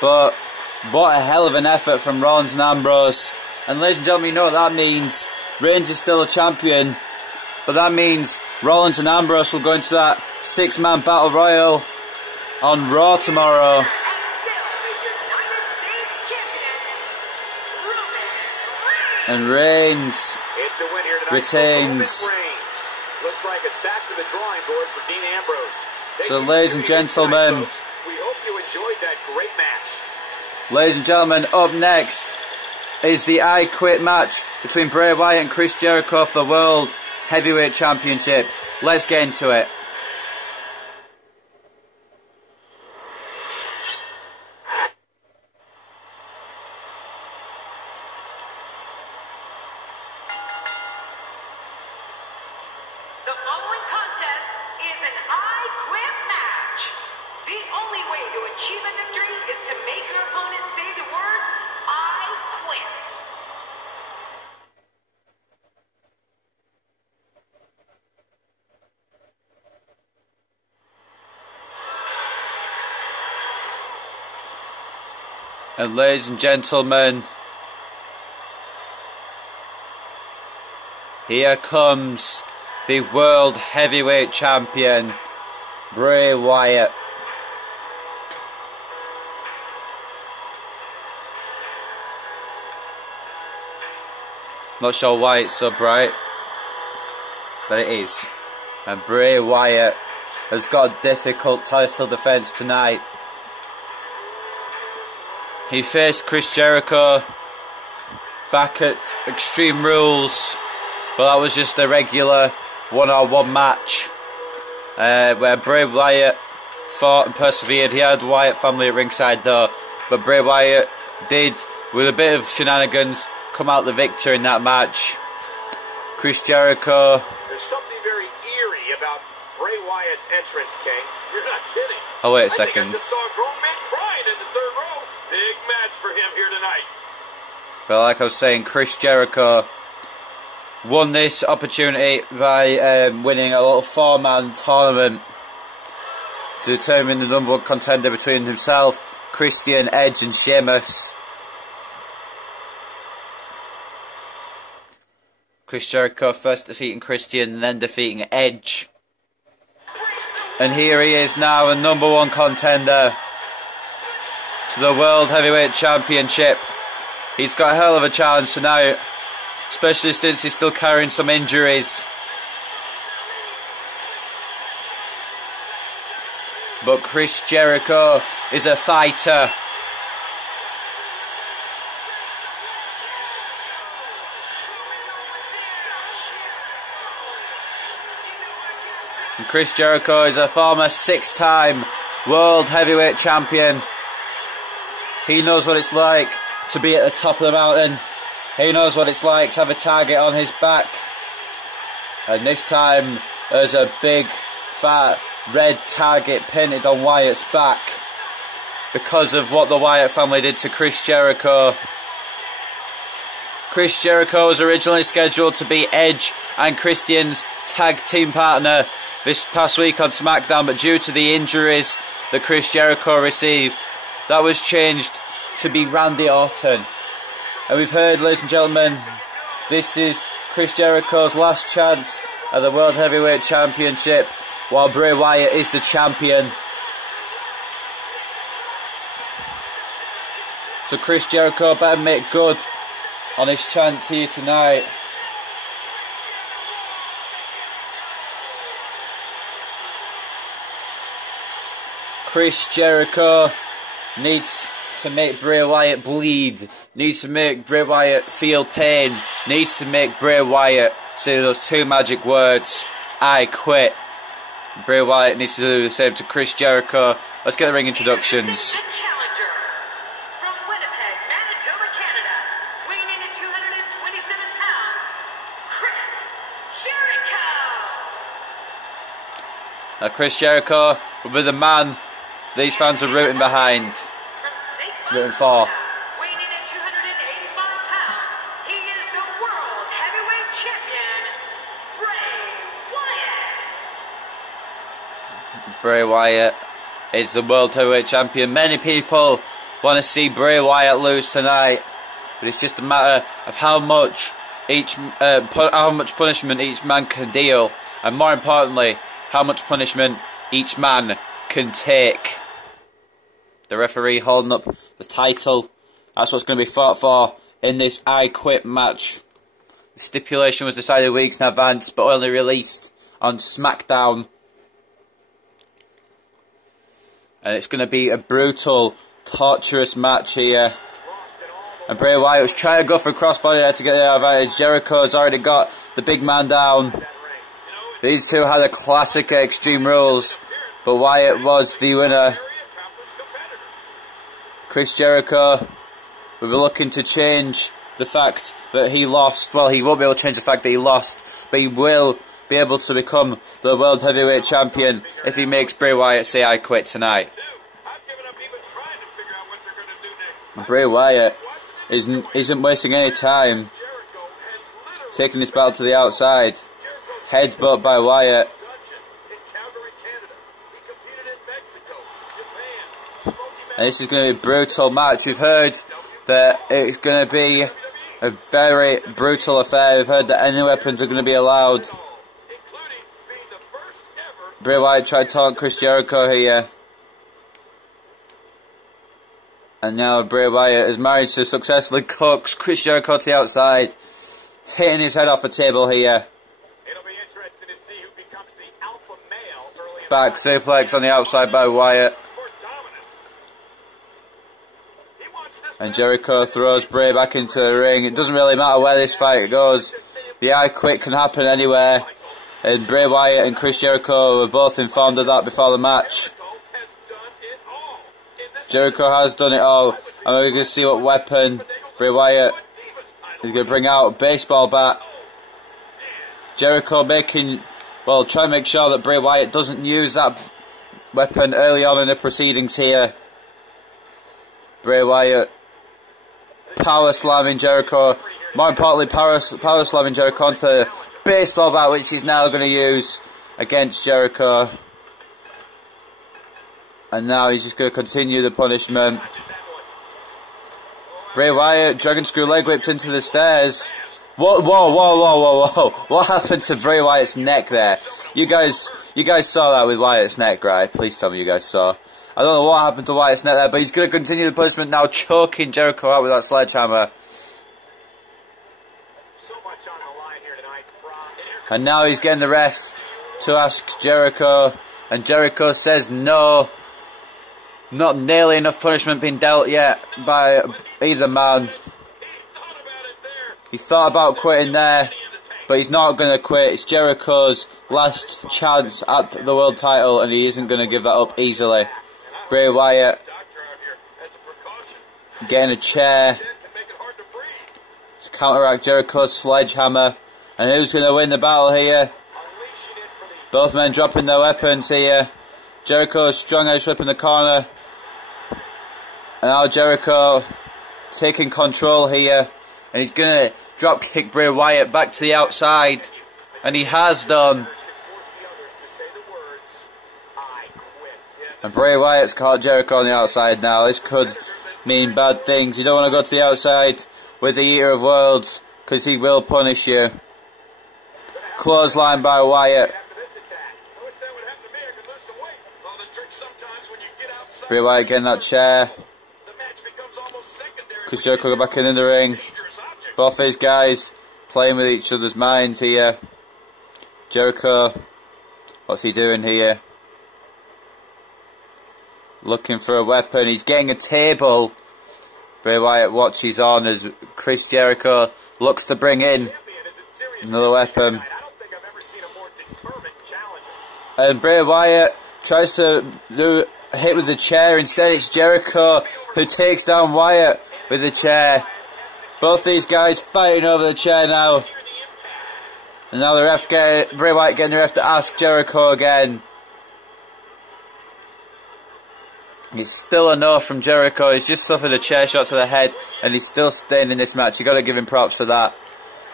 But what a hell of an effort from Rollins and Ambrose. And ladies and gentlemen, you know what that means. Reigns is still a champion. But that means Rollins and Ambrose will go into that 6-man battle royal on Raw tomorrow. And Reigns retains. Looks like it's back to the drawing board for Dean Ambrose. So ladies and gentlemen, we hope you enjoyed that great match. Ladies and gentlemen, up next is the I Quit match between Bray Wyatt and Chris Jericho for the World Heavyweight Championship. Let's get into it. The following contest is an I Quit match. The only way to achieve a victory is to make your opponent say the words, I quit. And ladies and gentlemen, here comes the World Heavyweight Champion, Bray Wyatt. Not sure why it's so bright, but it is. And Bray Wyatt has got a difficult title defense tonight. He faced Chris Jericho back at Extreme Rules, but that was just a regular one-on-one match where Bray Wyatt fought and persevered. He had the Wyatt family at ringside though, but Bray Wyatt did, with a bit of shenanigans, come out the victor in that match. Chris Jericho. There's something very eerie about Bray Wyatt's entrance, King. You're not kidding. Oh, wait a I think second. I just saw a grown man crying in the third row. Big match for him here tonight. But like I was saying, Chris Jericho won this opportunity by winning a little 4-man tournament to determine the number one contender between himself, Christian, Edge and Sheamus. Chris Jericho first defeating Christian, then defeating Edge. And here he is now, a number one contender to the World Heavyweight Championship. He's got a hell of a challenge tonight, especially since he's still carrying some injuries. But Chris Jericho is a fighter. And Chris Jericho is a former 6-time World Heavyweight Champion. He knows what it's like to be at the top of the mountain. He knows what it's like to have a target on his back. And this time there's a big, fat, red target painted on Wyatt's back because of what the Wyatt family did to Chris Jericho. Chris Jericho was originally scheduled to be Edge and Christian's tag team partner this past week on SmackDown, but due to the injuries that Chris Jericho received, that was changed to be Randy Orton. And we've heard, ladies and gentlemen, this is Chris Jericho's last chance at the World Heavyweight Championship, while Bray Wyatt is the champion. So Chris Jericho better make good on his chance here tonight. Chris Jericho needs to make Bray Wyatt bleed, needs to make Bray Wyatt feel pain, needs to make Bray Wyatt say those two magic words, I quit. Bray Wyatt needs to do the same to Chris Jericho. Let's get the ring introductions. The challenger from Winnipeg, Manitoba, Canada, weighing in at 227 pounds, Chris Jericho. Now Chris Jericho will be the man these fans are rooting behind. Rooting for. Weighing in at 285 pounds, he is the World Heavyweight Champion, Bray Wyatt. Bray Wyatt is the World Heavyweight Champion. Many people want to see Bray Wyatt lose tonight, but it's just a matter of how much punishment each man can deal, and more importantly, how much punishment each man can take. The referee holding up the title. That's what's going to be fought for in this I Quit match. The stipulation was decided weeks in advance, but only released on SmackDown. And it's going to be a brutal torturous match here. And Bray Wyatt was trying to go for a crossbody there to get the advantage. Jericho's already got the big man down. These two had a classic Extreme Rules, but Wyatt was the winner. Chris Jericho will be looking to change the fact that he lost. Well, he won't be able to change the fact that he lost, but he will be able to become the World Heavyweight Champion if he makes Bray Wyatt say I quit tonight. Bray Wyatt isn't wasting any time, taking this battle to the outside. Headbutt by Wyatt. And this is going to be a brutal match. We've heard that it's going to be a very brutal affair. We've heard that any weapons are going to be allowed. Bray Wyatt tried to taunt Chris Jericho here. And now Bray Wyatt has managed to successfully coax Chris Jericho to the outside, hitting his head off the table here. Back suplex on the outside by Wyatt. And Jericho throws Bray back into the ring. It doesn't really matter where this fight goes. The I quit can happen anywhere. And Bray Wyatt and Chris Jericho were both informed of that before the match. Jericho has done it all. And we're going to see what weapon Bray Wyatt is going to bring out. A baseball bat. Jericho making... Well, try and make sure that Bray Wyatt doesn't use that weapon early on in the proceedings here. Bray Wyatt power slamming Jericho. More importantly, power slamming Jericho onto the baseball bat, which he's now going to use against Jericho. And now he's just going to continue the punishment. Bray Wyatt, dragon screw leg whipped into the stairs. Whoa, whoa, whoa, whoa, whoa, whoa. What happened to Bray Wyatt's neck there? You guys saw that with Wyatt's neck, right? Please tell me you guys saw. I don't know what happened to Wyatt's neck there, but he's going to continue the punishment now, choking Jericho out with that sledgehammer. And now he's getting the ref to ask Jericho, and Jericho says no. Not nearly enough punishment being dealt yet by either man. He thought about quitting there, but he's not going to quit. It's Jericho's last chance at the world title, and he isn't going to give that up easily. Bray Wyatt getting a chair to counteract Jericho's sledgehammer. And who's going to win the battle here? Both men dropping their weapons here. Jericho strung out whip in the corner. And now Jericho taking control here. And he's going to drop kick Bray Wyatt back to the outside. And he has done. And Bray Wyatt's caught Jericho on the outside now. This could mean bad things. You don't want to go to the outside with the Eater of Worlds, because he will punish you. Clothesline by Wyatt. Bray Wyatt getting that chair. Chris Jericho go back in the ring. Both these guys playing with each other's minds here. Jericho, what's he doing here? Looking for a weapon. He's getting a table. Bray Wyatt watches on as Chris Jericho looks to bring in another weapon. And Bray Wyatt tries to do a hit with the chair. Instead, it's Jericho who takes down Wyatt with the chair. Both these guys fighting over the chair now. And now Bray Wyatt getting the ref to ask Jericho again. It's still a no from Jericho. He's just suffered a chair shot to the head, and he's still staying in this match. You got to give him props for that.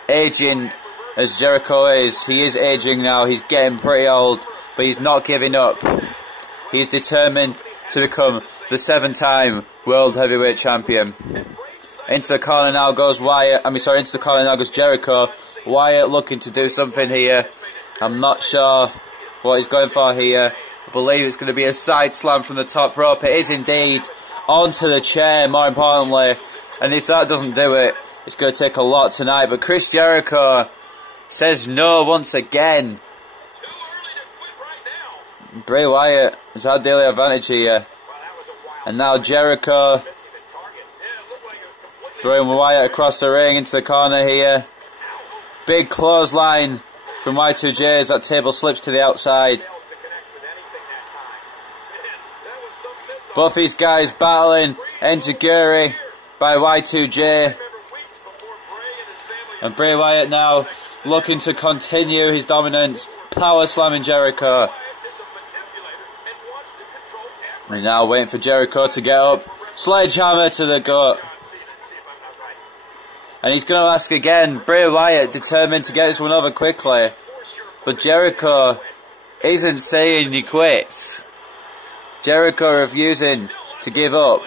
Aging as Jericho is, he is aging now. He's getting pretty old, but he's not giving up. He's determined to become the 7-time World Heavyweight Champion. Into the corner now goes Wyatt. Into the corner now goes Jericho. Wyatt looking to do something here. I'm not sure what he's going for here. I believe it's going to be a side slam from the top rope. It is indeed. Onto the chair, more importantly. And if that doesn't do it, it's going to take a lot tonight. But Chris Jericho says no once again. Bray Wyatt has had daily advantage here. And now Jericho throwing Wyatt across the ring into the corner here. Big clothesline from Y2J as that table slips to the outside. Both these guys battling. Enziguri by Y2J. And Bray Wyatt now looking to continue his dominance. Power slamming Jericho. And now waiting for Jericho to get up. Sledgehammer to the gut. And he's going to ask again. Bray Wyatt determined to get this one over quickly. But Jericho isn't saying he quits. Jericho refusing to give up.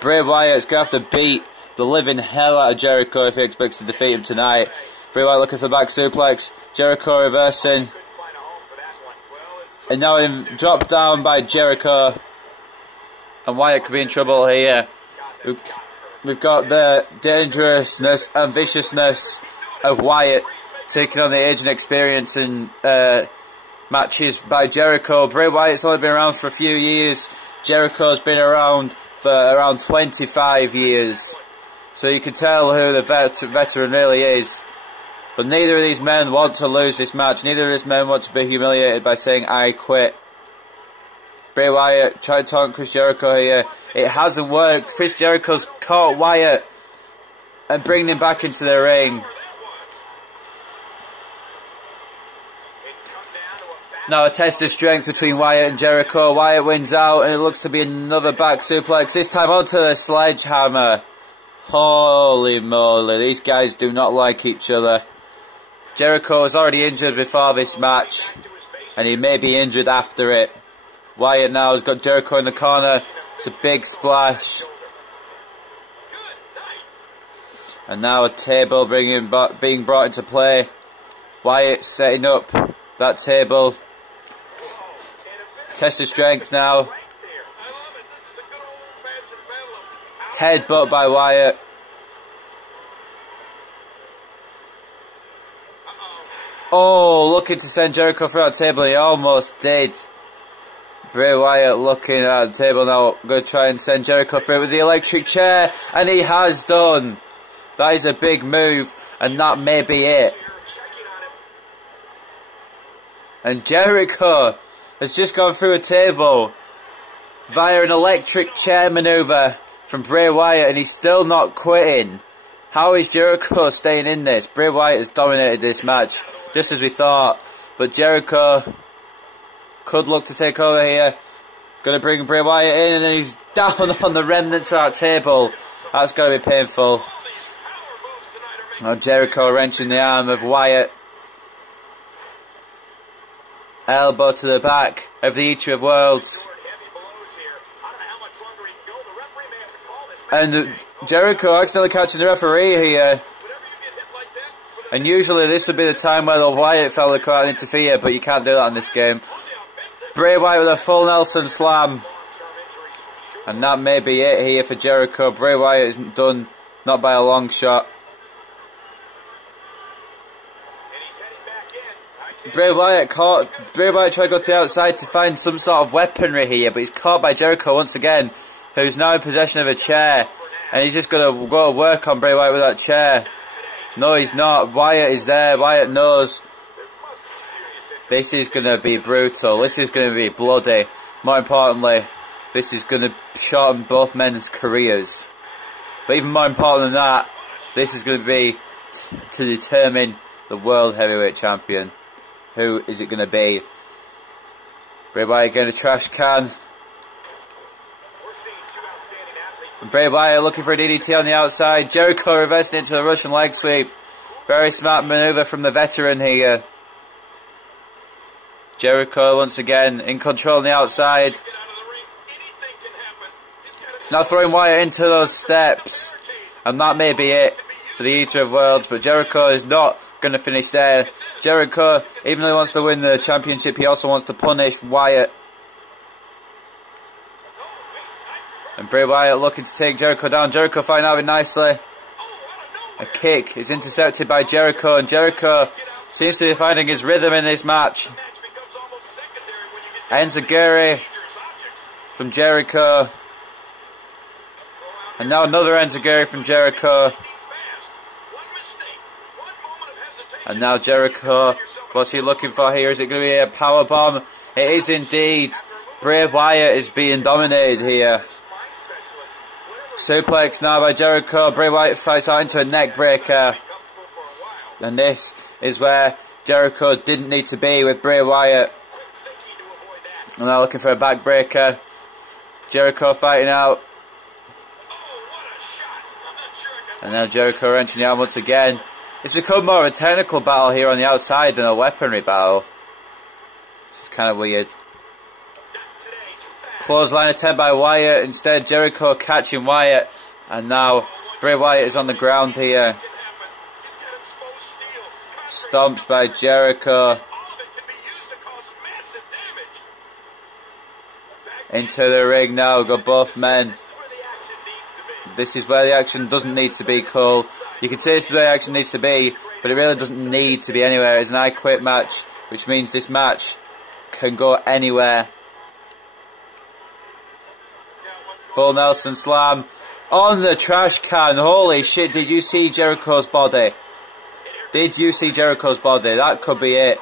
Bray Wyatt's going to have to beat the living hell out of Jericho if he expects to defeat him tonight. Bray Wyatt looking for back suplex. Jericho reversing. And now him dropped down by Jericho. And Wyatt could be in trouble here. We've got the dangerousness and viciousness of Wyatt taking on the age and experience in matches by Jericho. Bray Wyatt's only been around for a few years. Jericho's been around for around 25 years. So you can tell who the veteran really is. But neither of these men want to lose this match. Neither of these men want to be humiliated by saying, I quit. Bray Wyatt tried to taunt Chris Jericho here. It hasn't worked. Chris Jericho's caught Wyatt and bringing him back into the ring. Now a test of strength between Wyatt and Jericho. Wyatt wins out and it looks to be another back suplex. This time onto the sledgehammer. Holy moly, these guys do not like each other. Jericho was already injured before this match, and he may be injured after it. Wyatt now has got Jericho in the corner. It's a big splash. And now a table being brought into play. Wyatt setting up that table. Test of strength now. Headbutt by Wyatt. Oh, looking to send Jericho through that table. He almost did. Bray Wyatt looking at the table now. Going to try and send Jericho through with the electric chair. And he has done. That is a big move. And that may be it. And Jericho has just gone through a table via an electric chair maneuver from Bray Wyatt, and he's still not quitting. How is Jericho staying in this? Bray Wyatt has dominated this match, just as we thought. But Jericho could look to take over here. Going to bring Bray Wyatt in, and then he's down on the remnants of that table. That's going to be painful. Oh, Jericho wrenching the arm of Wyatt. Elbow to the back of the Eater of Worlds. And Jericho accidentally catching the referee here. And usually this would be the time where the Wyatt fella come out and interfere, but you can't do that in this game. Bray Wyatt with a full Nelson slam. And that may be it here for Jericho. Bray Wyatt isn't done, not by a long shot. Bray Wyatt tried to go to the outside to find some sort of weaponry here, but he's caught by Jericho once again, who's now in possession of a chair. And he's just going to go to work on Bray Wyatt with that chair. No, he's not. Wyatt is there. Wyatt knows. This is going to be brutal. This is going to be bloody. More importantly, this is going to shorten both men's careers. But even more important than that, this is going to be to determine the World Heavyweight Champion. Who is it going to be? Bray Wyatt getting a trash can. And Bray Wyatt looking for a DDT on the outside. Jericho reversing into the Russian leg sweep. Very smart manoeuvre from the veteran here. Jericho once again in control on the outside. Now throwing Wyatt into those steps. And that may be it for the Eater of Worlds. But Jericho is not going to finish there. Jericho, even though he wants to win the championship, he also wants to punish Wyatt. And Bray Wyatt looking to take Jericho down. Jericho fighting out of it nicely. A kick is intercepted by Jericho, and Jericho seems to be finding his rhythm in this match. Enziguri from Jericho. And now another enziguri from Jericho. And now Jericho, what's he looking for here? Is it going to be a powerbomb? It is indeed. Bray Wyatt is being dominated here. Suplex now by Jericho. Bray Wyatt fights out into a neck breaker. And this is where Jericho didn't need to be with Bray Wyatt. And now looking for a backbreaker. Jericho fighting out. And now Jericho wrenching the arm once again. It's become more of a technical battle here on the outside than a weaponry battle. This is kind of weird. Clothesline attempt by Wyatt. Instead, Jericho catching Wyatt. And now Bray Wyatt is on the ground here. Stomps by Jericho. Into the ring now. Got both men. This is where the action doesn't need to be, Cole. You can say this is where the action needs to be, but it really doesn't need to be anywhere. It's an I Quit match, which means this match can go anywhere. Full Nelson Slam on the trash can. Holy shit, did you see Jericho's body? Did you see Jericho's body? That could be it.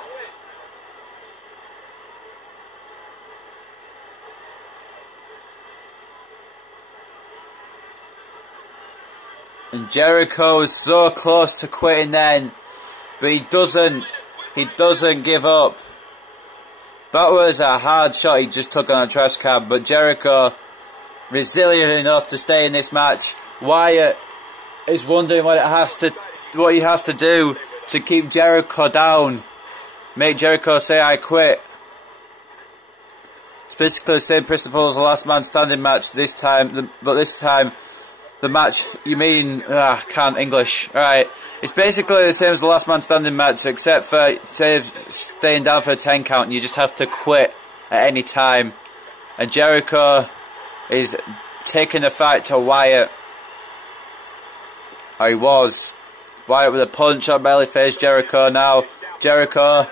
And Jericho is so close to quitting then, but he doesn't give up. That was a hard shot he just took on a trash can, but Jericho resilient enough to stay in this match. Wyatt is wondering what he has to do to keep Jericho down. Make Jericho say I quit. It's basically the same principle as the last man standing match this time, but this time the match, you mean, can't English. Alright, it's basically the same as the last man standing match, except for staying down for a 10 count and you just have to quit at any time. And Jericho is taking the fight to Wyatt. Or he was. Wyatt with a punch on belly face Jericho now. Jericho.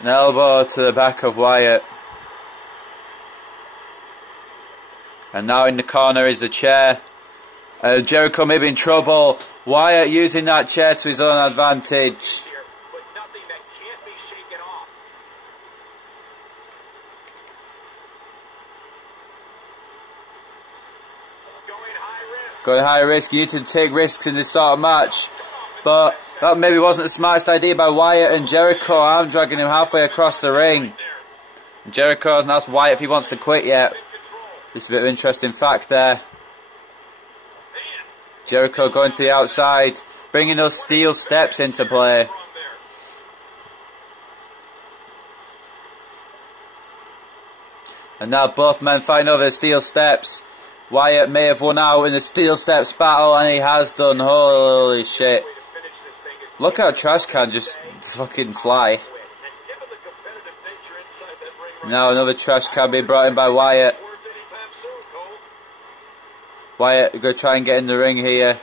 An elbow to the back of Wyatt. And now in the corner is the chair. Jericho may be in trouble. Wyatt using that chair to his own advantage. Going high risk. You need to take risks in this sort of match. But that maybe wasn't the smartest idea by Wyatt, and Jericho arm dragging him halfway across the ring. And Jericho hasn't asked Wyatt if he wants to quit yet. Just a bit of interesting fact there. Jericho going to the outside, bringing those steel steps into play. And now both men fighting over the steel steps. Wyatt may have won out in the steel steps battle, and he has done. Holy shit. Look how trash can just fucking fly. Now another trash can being brought in by Wyatt. Wyatt going to try and get in the ring here.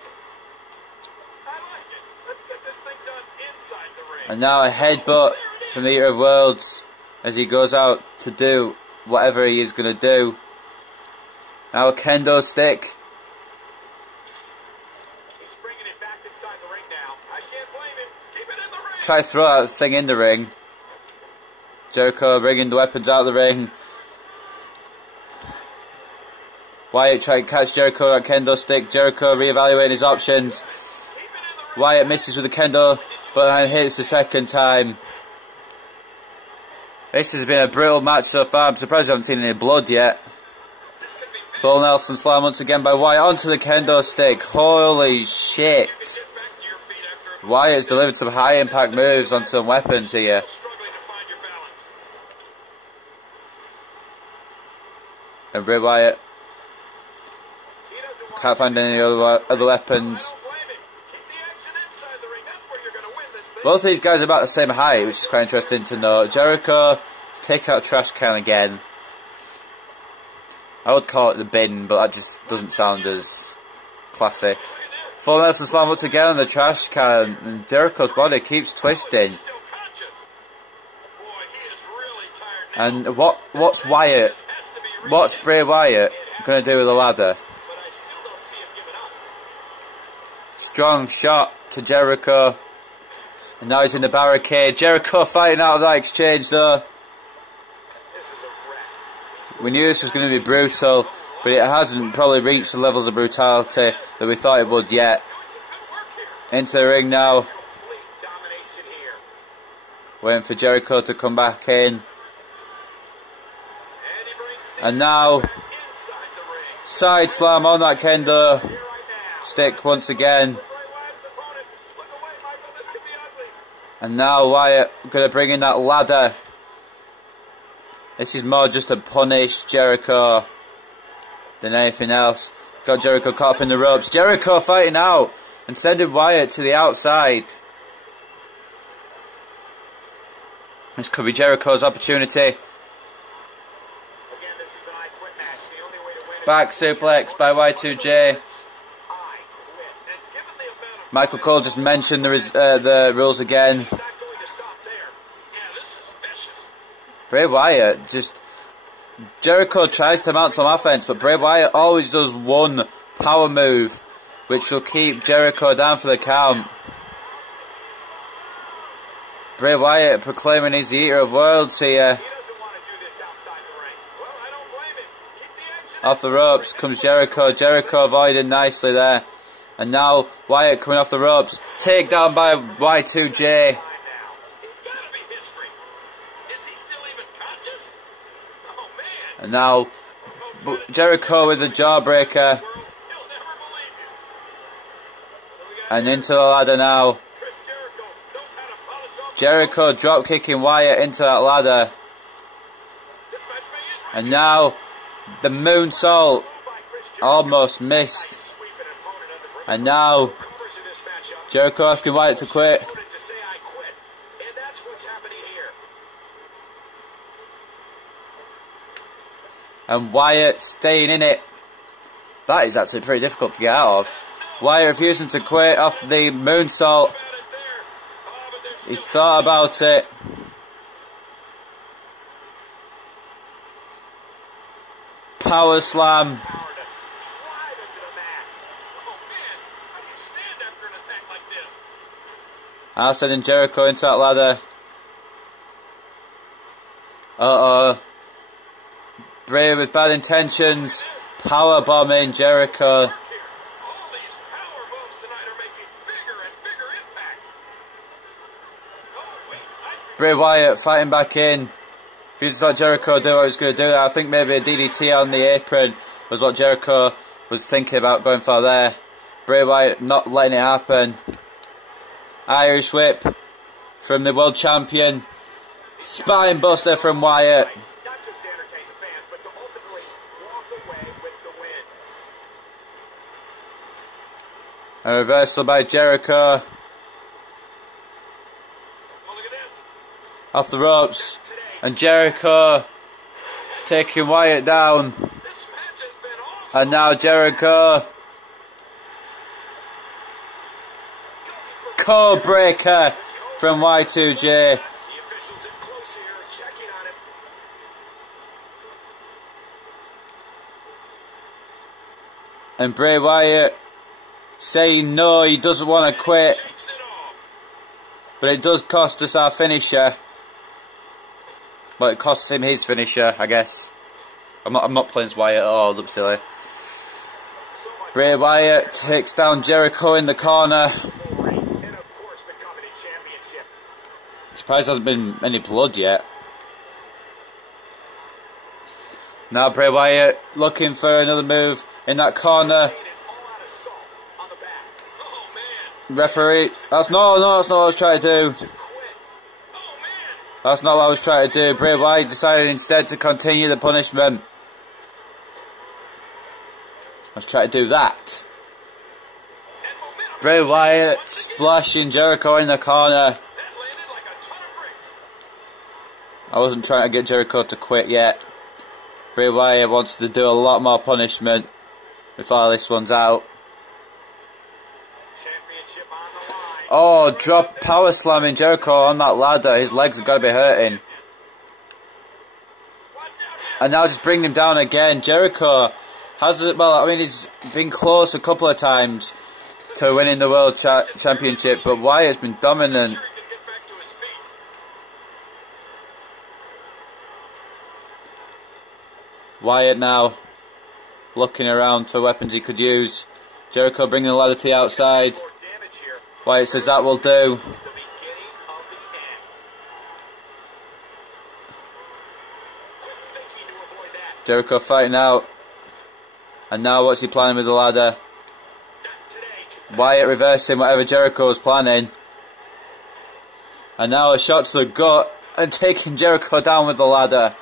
And now a headbutt from the Eater of Worlds as he goes out to do whatever he is going to do. Now a kendo stick. Try to throw that thing in the ring. Jericho bringing the weapons out of the ring. Wyatt trying to catch Jericho with that kendo stick. Jericho reevaluating his options. Wyatt misses with the kendo, but hits the second time. This has been a brutal match so far. I'm surprised I haven't seen any blood yet. Full Nelson Slam once again by Wyatt onto the kendo stick. Holy shit. Wyatt's delivered some high impact moves on some weapons here. And Bray Wyatt can't find any other weapons. Both these guys are about the same height, which is quite interesting to note. Jericho, take out trash can again. I would call it the bin, but that just doesn't sound as classy. Full Nelson Slam once again on the trash can, and Jericho's body keeps twisting. And what's Wyatt? What's Bray Wyatt going to do with the ladder? Strong shot to Jericho. And now he's in the barricade. Jericho fighting out of that exchange though. We knew this was going to be brutal, but it hasn't probably reached the levels of brutality that we thought it would yet. Into the ring now. Waiting for Jericho to come back in. And now, side slam on that kendo stick once again. And now Wyatt going to bring in that ladder. This is more just to punish Jericho than anything else. Got Jericho caught up in the ropes. Jericho fighting out and sending Wyatt to the outside. This could be Jericho's opportunity. Back suplex by Y2J. Michael Cole just mentioned the rules again. Bray Wyatt just... Jericho tries to mount some offense, but Bray Wyatt always does one power move, which will keep Jericho down for the count. Bray Wyatt proclaiming he's the eater of worlds here. Off the ropes comes Jericho. Jericho avoided nicely there. And now Wyatt coming off the ropes. Takedown by Y2J. And now Jericho with the jawbreaker. And into the ladder now. Jericho drop kicking Wyatt into that ladder. And now the moonsault almost missed. And now Jericho asking Wyatt to quit. And Wyatt staying in it. That is actually pretty difficult to get out of. Wyatt refusing to quit off the moonsault. He thought about it. Power slam. Now sending Jericho into that ladder. Uh-oh. Bray with bad intentions. Power bombing Jericho. Bray Wyatt fighting back in. If you just let Jericho do what he was going to do, I think maybe a DDT on the apron was what Jericho was thinking about going for there. Bray Wyatt not letting it happen. Irish whip from the world champion. Spine buster from Wyatt. A reversal by Jericho. Off the ropes. And Jericho taking Wyatt down. And now Jericho. Code breaker from Y2J. And Bray Wyatt saying no, he doesn't want to quit. But it does cost us our finisher. Well, it costs him his finisher, I guess. I'm not playing as Wyatt at all, look silly. Bray Wyatt takes down Jericho in the corner. Surprised there hasn't been any blood yet. Now Bray Wyatt looking for another move in that corner. Referee, that's not what I was trying to do. That's not what I was trying to do. Bray Wyatt decided instead to continue the punishment. I was trying to do that. Bray Wyatt splashing Jericho in the corner. I wasn't trying to get Jericho to quit yet. Bray Wyatt wants to do a lot more punishment before this one's out. Oh, drop power slamming Jericho on that ladder. His legs are going to be hurting. And now just bring him down again. Jericho has, well, I mean, he's been close a couple of times to winning the World Championship, but Wyatt's been dominant. Wyatt now looking around for weapons he could use. Jericho bringing the ladder to the outside. Wyatt says that will do. Jericho fighting out. And now what's he planning with the ladder? Wyatt reversing whatever Jericho was planning. And now a shot to the gut and taking Jericho down with the ladder.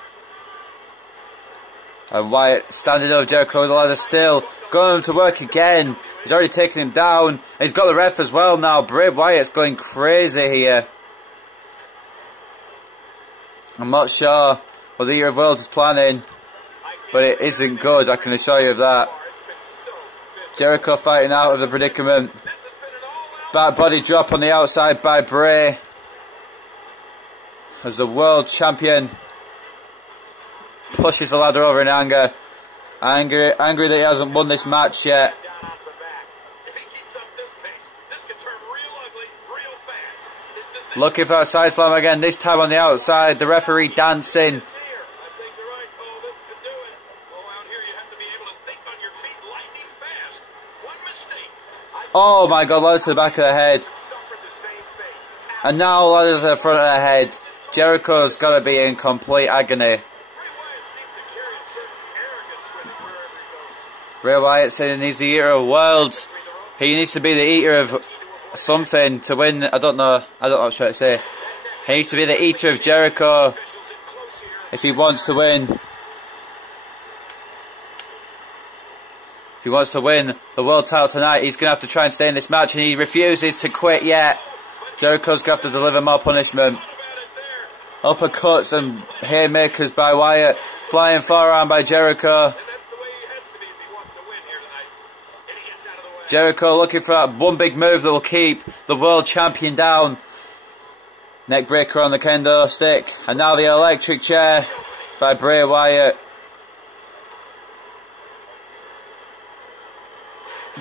And Wyatt standing over Jericho with the ladder still. Going to work again. He's already taken him down. And he's got the ref as well now. Bray Wyatt's going crazy here. I'm not sure what the Year of Worlds is planning, but it isn't good, I can assure you of that. Jericho fighting out of the predicament. Back body drop on the outside by Bray. As the world champion pushes the ladder over in anger. Angry that he hasn't won this match yet. Looking for a side slam again, this time on the outside. The referee dancing. Oh my god, ladder to the back of the head. And now ladder to the front of the head. Jericho's got to be in complete agony. Bray Wyatt saying he's the eater of worlds. He needs to be the eater of something to win. I don't know what I'm trying to say. He needs to be the eater of Jericho if he wants to win. If he wants to win the world title tonight, he's going to have to try and stay in this match, and he refuses to quit yet. Jericho's going to have to deliver more punishment. Uppercuts and haymakers by Wyatt. Flying forearm by Jericho. Jericho looking for that one big move that will keep the world champion down. Neckbreaker on the kendo stick. And now the electric chair by Bray Wyatt.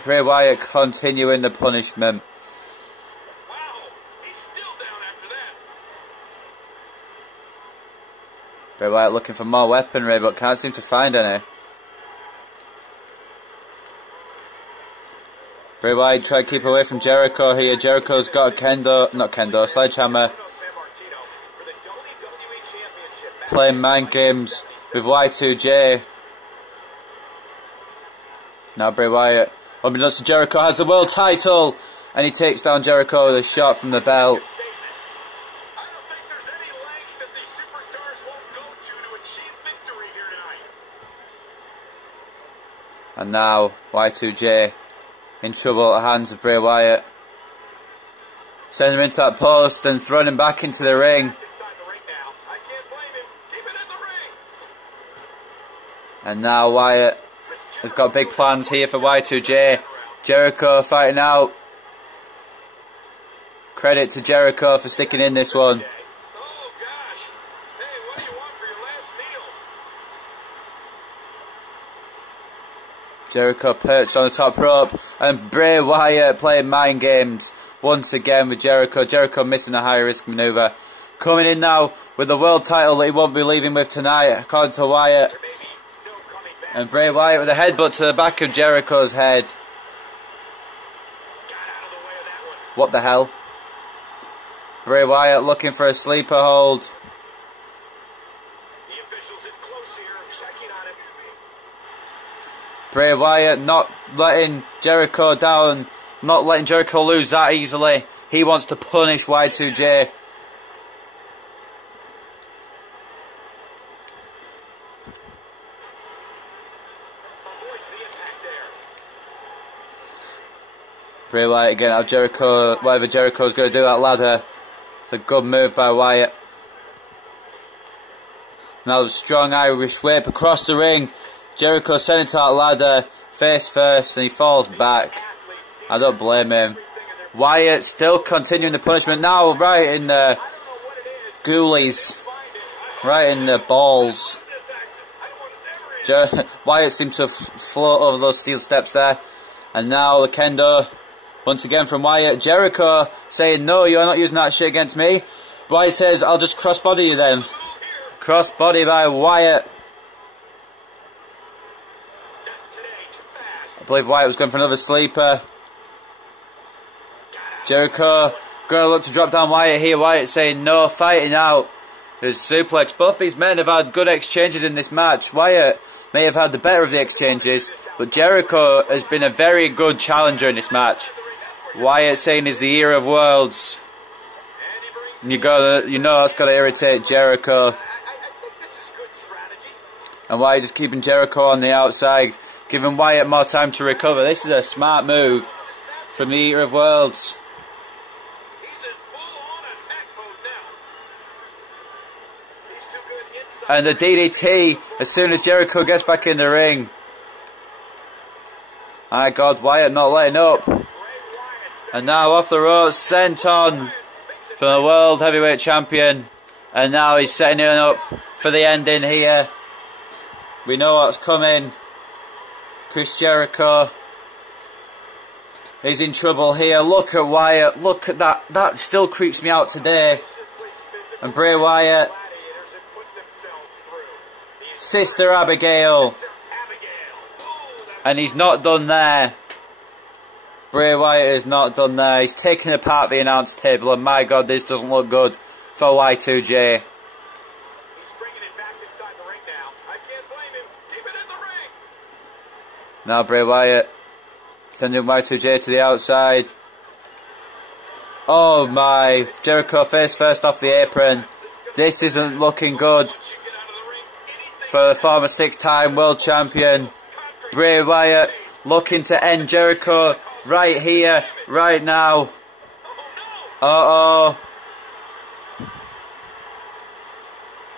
Bray Wyatt continuing the punishment. Bray Wyatt looking for more weaponry, but can't seem to find any. Bray Wyatt trying to keep away from Jericho here. Jericho's got a sledgehammer. Playing mind games with Y2J. Now Bray Wyatt, unbeknownst to Jericho, has the world title. And he takes down Jericho with a shot from the belt. And now Y2J in trouble at the hands of Bray Wyatt. Sending him into that post and throwing him back into the ring. And now Wyatt has got big plans here for Y2J. Jericho fighting out. Credit to Jericho for sticking in this one. Jericho perched on the top rope, and Bray Wyatt playing mind games once again with Jericho. Jericho missing a high risk manoeuvre. Coming in now with the world title that he won't be leaving with tonight, according to Wyatt. And Bray Wyatt with a headbutt to the back of Jericho's head. What the hell? Bray Wyatt looking for a sleeper hold. Bray Wyatt not letting Jericho down, not letting Jericho lose that easily. He wants to punish Y2J. Bray Wyatt again out Jericho, whatever Jericho's going to do that ladder. It's a good move by Wyatt. Now the strong Irish whip across the ring. Jericho sending to that ladder, face first, and he falls back. I don't blame him. Wyatt still continuing the punishment now, right in the ghoulies, right in the balls. Wyatt seemed to float over those steel steps there. And now the kendo, once again from Wyatt. Jericho saying, no, you're not using that shit against me. Wyatt says, I'll just crossbody you then. Crossbody by Wyatt. I believe Wyatt was going for another sleeper. Jericho going to look to drop down Wyatt here. Wyatt saying, no, fighting out. There's suplex. Both these men have had good exchanges in this match. Wyatt may have had the better of the exchanges, but Jericho has been a very good challenger in this match. Wyatt saying he's the ear of worlds. And you know that's got to irritate Jericho. And Wyatt just keeping Jericho on the outside, giving Wyatt more time to recover. This is a smart move from the eater of worlds. And the DDT as soon as Jericho gets back in the ring. My God, Wyatt not letting up. And now off the ropes, sent on from the World Heavyweight Champion. And now he's setting it up for the ending here. We know what's coming. Chris Jericho is in trouble here. Look at Wyatt. Look at that. That still creeps me out today. And Bray Wyatt. Sister Abigail. And he's not done there. Bray Wyatt is not done there. He's taken apart the announce table, and my God, this doesn't look good for Y2J. He's bringing it back inside the ring now. I can't blame him. Keep it in the ring. Now Bray Wyatt sending Y2J to the outside. Oh my. Jericho face first off the apron. This isn't looking good for the former 6-time world champion. Bray Wyatt looking to end Jericho right here, right now. Uh-oh.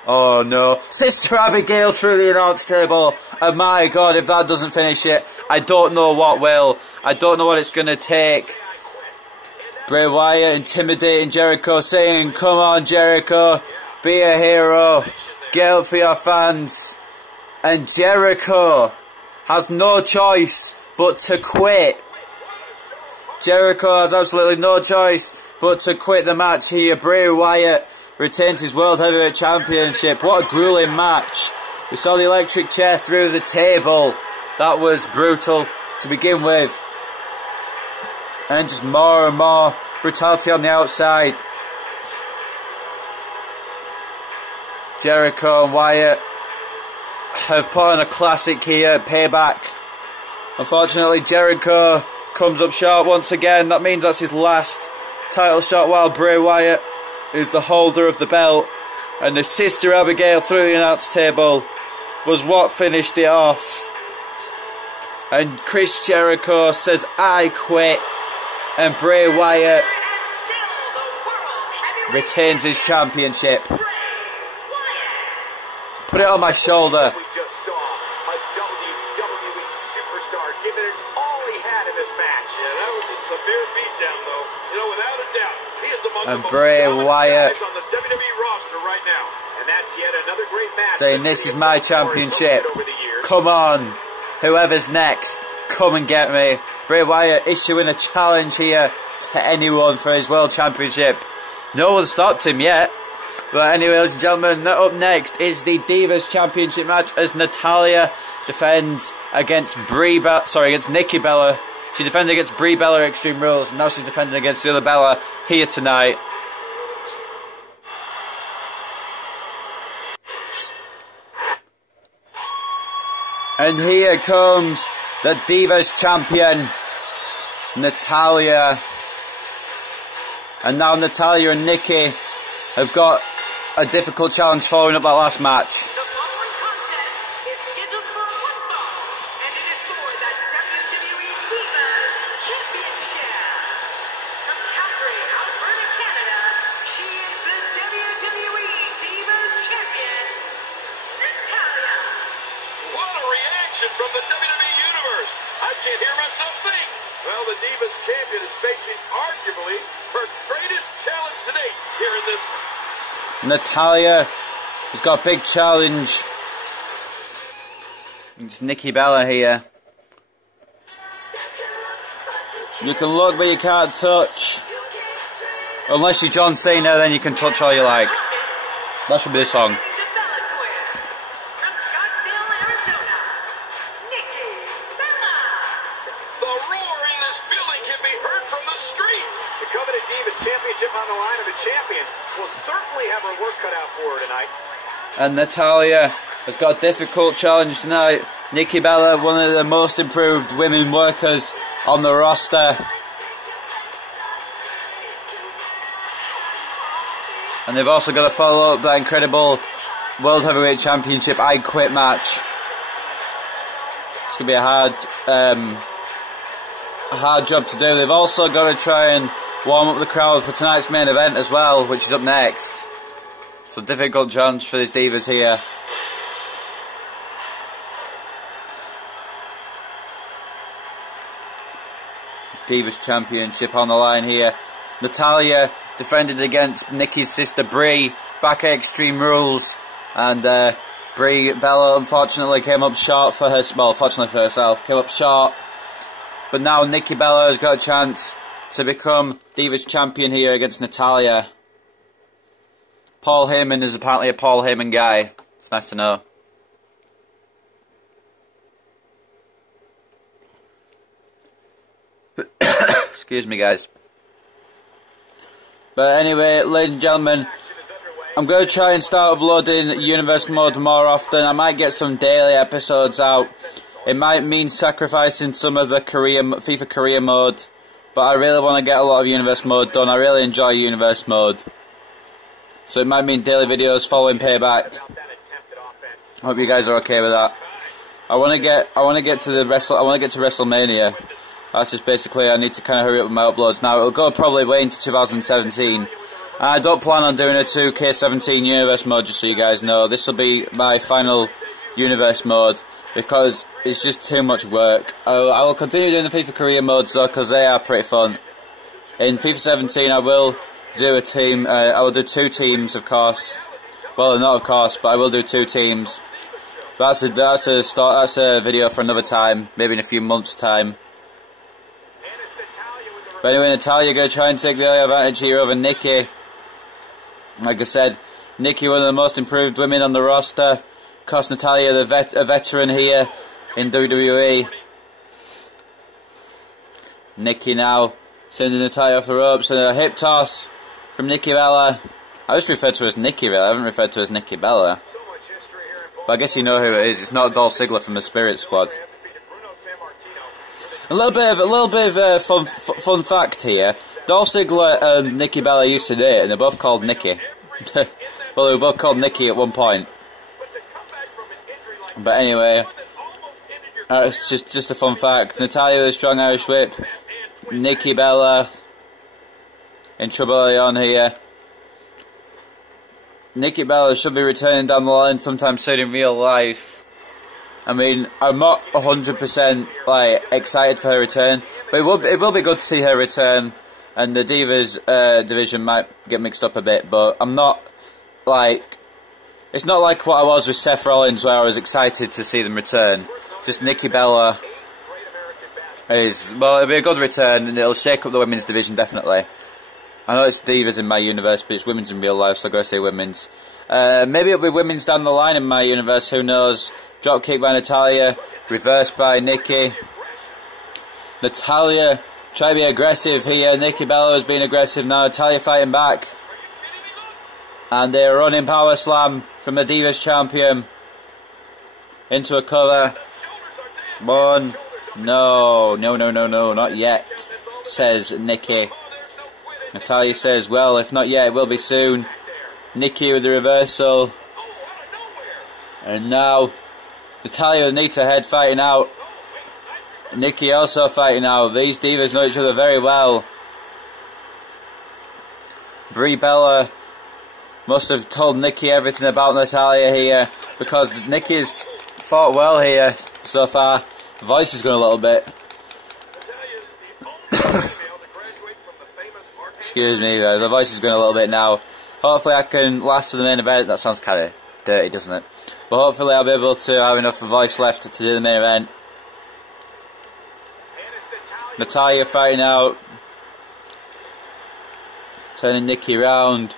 Oh no. Sister Abigail through the announce table. And my God, if that doesn't finish it, I don't know what will. I don't know what it's going to take. Bray Wyatt intimidating Jericho, saying, come on Jericho, be a hero. Get up for your fans. And Jericho has no choice but to quit. Jericho has absolutely no choice but to quit the match here. Bray Wyatt retains his World Heavyweight Championship. What a grueling match. We saw the electric chair through the table. That was brutal to begin with. And just more and more brutality on the outside. Jericho and Wyatt have put on a classic here, Payback. Unfortunately, Jericho comes up short once again. That means that's his last title shot, while Bray Wyatt is the holder of the belt. And the Sister Abigail through the announce table was what finished it off. And Chris Jericho says, I quit. And Bray Wyatt retains his championship. Put it on my shoulder. We just saw a WWE superstar giving it all he had in this match. Yeah, that was a severe beatdown, though. You know, without a doubt, he is among the most Bray dominant Wyatt guys on the WWE roster right now. And that's yet another great match. Saying, this is my championship. Come on. Whoever's next, come and get me. Bray Wyatt issuing a challenge here to anyone for his world championship. No one stopped him yet. But anyway, ladies and gentlemen, up next is the Divas Championship match as Natalya defends against against Nikki Bella. She defended against Brie Bella at Extreme Rules, and now she's defending against the other Bella here tonight. And here comes the Divas Champion, Natalya. And now Natalya and Nikki have got a difficult challenge following up that last match. The following contest is scheduled for one fall, and it is for the WWE Divas Championship. From Calgary, Alberta, Canada, she is the WWE Divas Champion, Natalya. What a reaction from the WWE Universe. I can't hear myself think. Well, the Divas Champion is facing arguably her greatest challenge to date here in this one. Natalya has got a big challenge. It's Nikki Bella here. You can look but you can't touch. Unless you're John Cena, then you can touch all you like. That should be the song. Divas Championship on the line, and the champion will certainly have her work cut out for her tonight. And Natalya has got a difficult challenge tonight. Nikki Bella, one of the most improved women workers on the roster. And they've also got to follow up that incredible World Heavyweight Championship I Quit match. It's going to be a hard job to do. They've also got to try and warm up the crowd for tonight's main event as well, which is up next. So difficult challenge for these Divas here. Divas Championship on the line here. Natalya defended against Nikki's sister Bray back at Extreme Rules, and Bray Bella unfortunately came up short for her. Well, fortunately for herself, came up short. But now Nikki Bella has got a chance to become Divas Champion here against Natalya. Paul Heyman is apparently a Paul Heyman guy. It's nice to know. Excuse me, guys. But anyway, ladies and gentlemen, I'm going to try and start uploading Universe Mode more often. I might get some daily episodes out. It might mean sacrificing some of the FIFA Career Mode, but I really want to get a lot of Universe Mode done. I really enjoy Universe Mode. So it might mean daily videos following Payback. I hope you guys are okay with that. I want to get to WrestleMania. That's just basically, I need to kind of hurry up with my uploads. Now it'll go probably way into 2017. I don't plan on doing a 2K17 Universe Mode, just so you guys know. This will be my final Universe Mode, because it's just too much work. I will continue doing the FIFA Career Modes though, because they are pretty fun. In FIFA 17 I will do a team, I will do 2 teams of course. Well, not of course, but I will do 2 teams. That's a video for another time, maybe in a few months' time. But anyway, Natalya going to try and take the advantage here over Nikki. Like I said, Nikki, one of the most improved women on the roster. Cost Natalya a veteran here in WWE. Nikki now sending Natalya off the ropes, and a hip toss from Nikki Bella. I just referred to her as Nikki Bella, I haven't referred to her as Nikki Bella. But I guess you know who it is. It's not Dolph Ziggler from the Spirit Squad. A little bit of fun fact here. Dolph Ziggler and Nikki Bella used to date, and they're both called Nikki. Well, they were both called Nikki at one point. But anyway, it's just a fun fact. Natalya with a strong Irish whip. Nikki Bella in trouble early on here. Nikki Bella should be returning down the line sometime soon in real life. I mean, I'm not 100% like excited for her return, but it will be good to see her return. And the Divas division might get mixed up a bit, but I'm not like, it's not like what I was with Seth Rollins, where I was excited to see them return. Just Nikki Bella is, well, it'll be a good return, and it'll shake up the women's division definitely. I know it's Divas in my universe, but it's women's in real life, so I've got to say women's. Maybe it'll be women's down the line in my universe, who knows. Drop kick by Natalya, reversed by Nikki. Natalya try to be aggressive here. Nikki Bella has been aggressive now. Natalya fighting back. And they're running power slam from the Divas champion into a cover. 1. No, not yet, says Nikki. Natalya says, well, if not yet, it will be soon. Nikki with the reversal. And now Natalya with knee to head fighting out. Nikki also fighting out. These Divas know each other very well. Brie Bella must have told Nikki everything about Natalya here, because Nikki's fought well here so far. The voice is going a little bit. Excuse me, the voice is going a little bit now. Hopefully I can last to the main event. That sounds kind of dirty, doesn't it? But hopefully I'll be able to have enough voice left to do the main event. Natalya fighting out, turning Nikki round.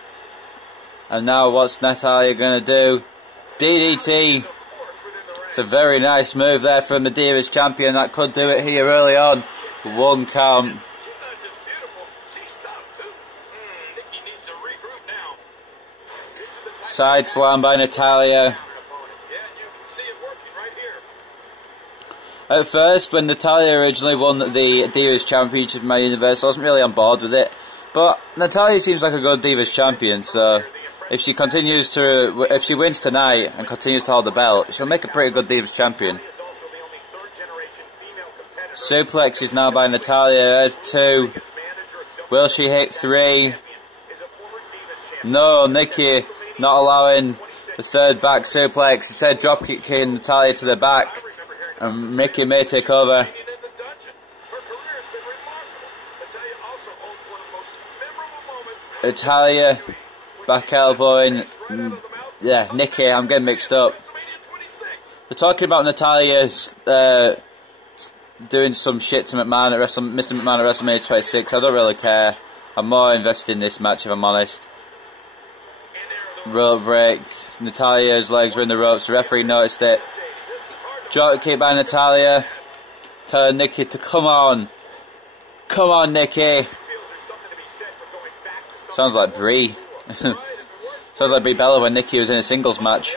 And now what's Natalya going to do? DDT. It's a very nice move there from the Divas champion. That could do it here early on. 1 count. Side slam by Natalya. At first, when Natalya originally won the Divas Championship in my universe, I wasn't really on board with it. But Natalya seems like a good Divas champion, so if she wins tonight and continues to hold the belt, she'll make a pretty good Divas champion. Suplex is now by Natalya. There's 2. Will she hit 3? No, Nikki not allowing the 3rd back suplex. Instead, drop kicking Natalya to the back, and Nikki may take over. Natalya back elbowing. Yeah, Nikki. I'm getting mixed up. We're talking about Natalya doing some shit to McMahon at Mr. McMahon at WrestleMania 26. I don't really care. I'm more invested in this match, if I'm honest. Rope break. Natalya's legs were in the ropes. The referee noticed it. Drop kick by Natalya. Telling Nikki to come on. Come on, Nikki. Sounds like Brie. Sounds like Brie Bella when Nikki was in a singles match.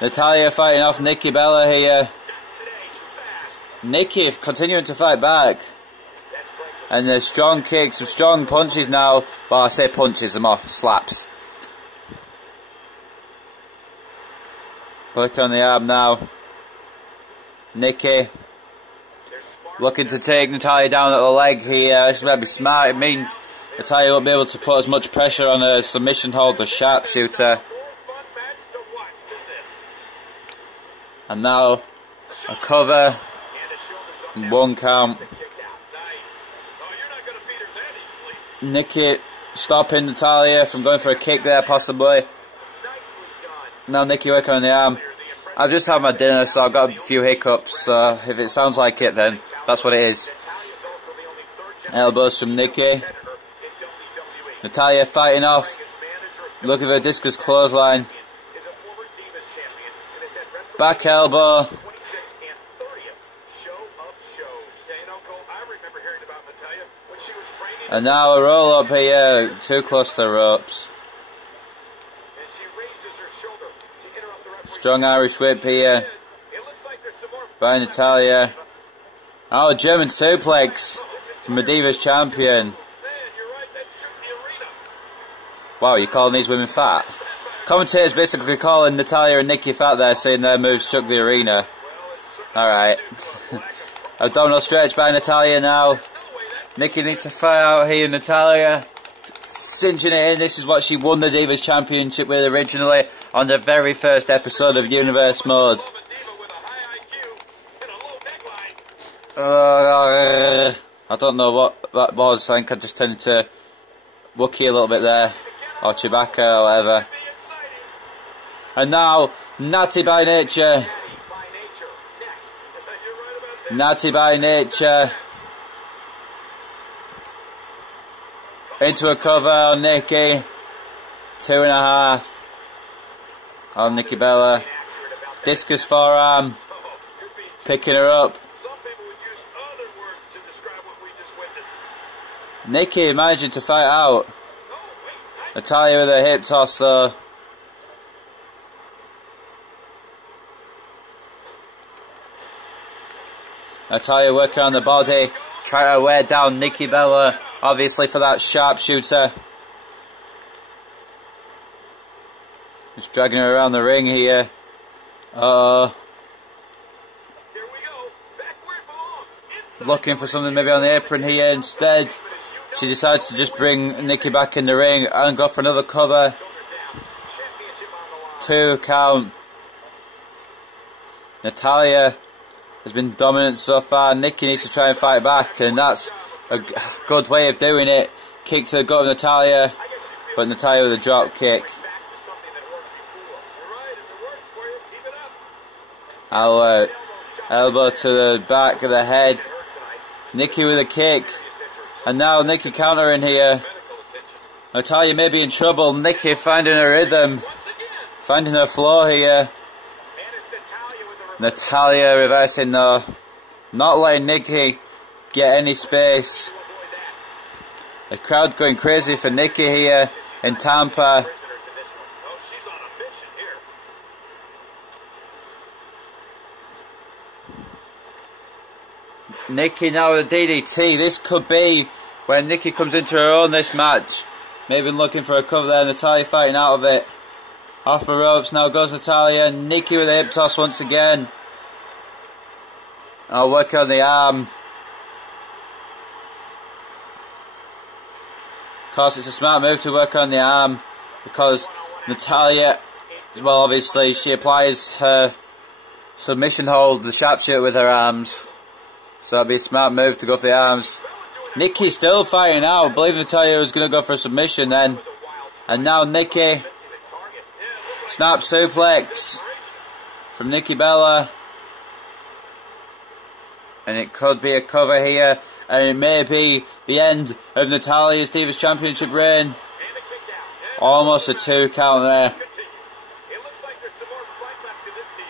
Natalya fighting off Nikki Bella here. Nikki continuing to fight back. And there's strong kicks, some strong punches now. Well, I say punches, they're more slaps. Click on the arm now. Nikki looking to take Natalya down at the leg here. This might be smart. It means Natalya won't be able to put as much pressure on a submission hold or sharpshooter. And now a cover. 1 count. Nikki stopping Natalya from going for a kick there, possibly. Now Nikki working on the arm. I've just had my dinner, so I've got a few hiccups. So if it sounds like it, then that's what it is. Elbows from Nikki. Natalya fighting off. Looking for a discus clothesline. Back elbow. And now a roll up here, too close to the ropes. Strong Irish whip here by Natalya. Oh, German suplex from the Divas champion. Wow, you're calling these women fat? Commentators basically calling Natalya and Nikki fat there, saying their moves shook the arena. Alright. Abdominal stretch by Natalya now. Nikki needs to fight out here. Natalya cinching it in. This is what she won the Divas Championship with originally on the very first episode of Universe Mode. I don't know what that was. I think I just turned into Wookiee a little bit there, or Chewbacca or whatever. And now Natty by Nature. Natty by Nature. Into a cover on Nikki. 2.5 on Nikki Bella. Discus forearm. Picking her up. Nikki managing to fight out. Natalya with a hip toss though. Natalya working on the body. Trying to wear down Nikki Bella. Obviously for that sharpshooter. Just dragging her around the ring here. Looking for something maybe on the apron here. Instead, she decides to just bring Nikki back in the ring and go for another cover. 2 count. Natalya has been dominant so far. Nikki needs to try and fight back, and that's a good way of doing it. Kick to the gut of Natalya. but Natalya with a drop kick. Elbow to the back of the head. Nikki with a kick. And now Nikki countering here. Natalya may be in trouble. Nikki finding her rhythm. Finding her flow here. Natalya reversing though. Not letting Nikki get any space. The crowd going crazy for Nikki here in Tampa. Nikki now with a DDT. This could be when Nikki comes into her own this match. Maybe looking for a cover there. Natalya fighting out of it. Off the ropes now goes Natalya. Nikki with a hip toss once again. I'll work on the arm. Of course, it's a smart move to work on the arm because Natalya, well, obviously she applies her submission hold, the sharpshooter, with her arms. So that'd be a smart move to go for the arms. Nikki still fighting out. I believe Natalya was going to go for a submission then. And now Nikki. Snap suplex from Nikki Bella. And it could be a cover here. And it may be the end of Natalya's Divas Championship reign. Almost a 2 count there.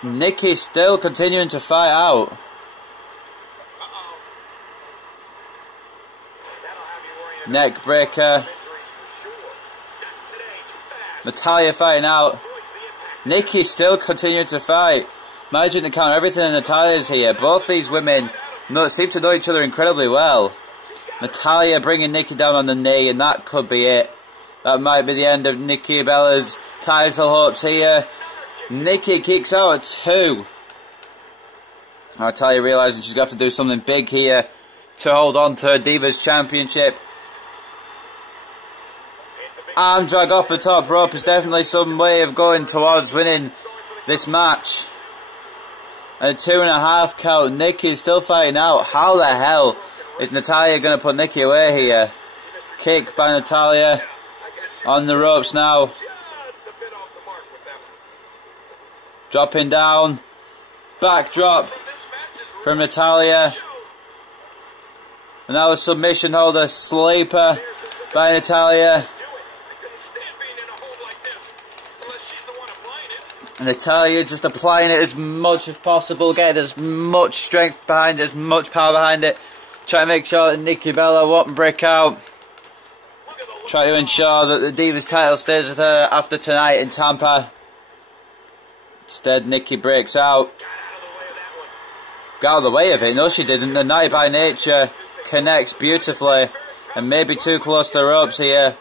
Nikki still continuing to fight out. Neck breaker. Natalya fighting out. Nikki still continuing to fight. Managing to counter everything in Natalya's here. Both these women seem to know each other incredibly well. Natalya bringing Nikki down on the knee, and that could be it. That might be the end of Nikki Bella's title hopes here. Nikki kicks out at 2. Natalya realising she's got to do something big here to hold on to her Divas Championship. Arm drag off the top rope is definitely some way of going towards winning this match. And a 2.5 count. Nikki's still fighting out. How the hell is Natalya going to put Nikki away here? Kick by Natalya. On the ropes now. Dropping down. Backdrop from Natalya. And now a submission holder. Sleeper by Natalya. Natalya just applying it as much as possible, getting as much strength behind it, as much power behind it. Trying to make sure that Nikki Bella won't break out. Try to ensure that the Divas title stays with her after tonight in Tampa. Instead, Nikki breaks out. Got out of the way of it. No, she didn't. The Night by Nature connects beautifully. And maybe too close to the ropes here.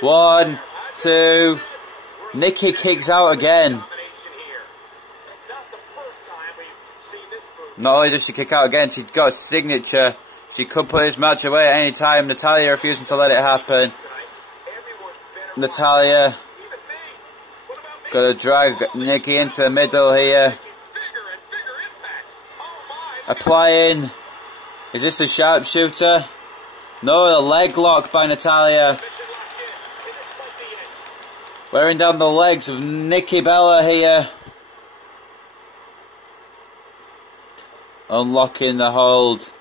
1, 2... Nikki kicks out again. Not only does she kick out again, she's got a signature. She could put this match away at any time. Natalya refusing to let it happen. Natalya got to drag Nikki into the middle here. Applying. Is this a sharpshooter? No, a leg lock by Natalya. Wearing down the legs of Nikki Bella here. Unlocking the hold.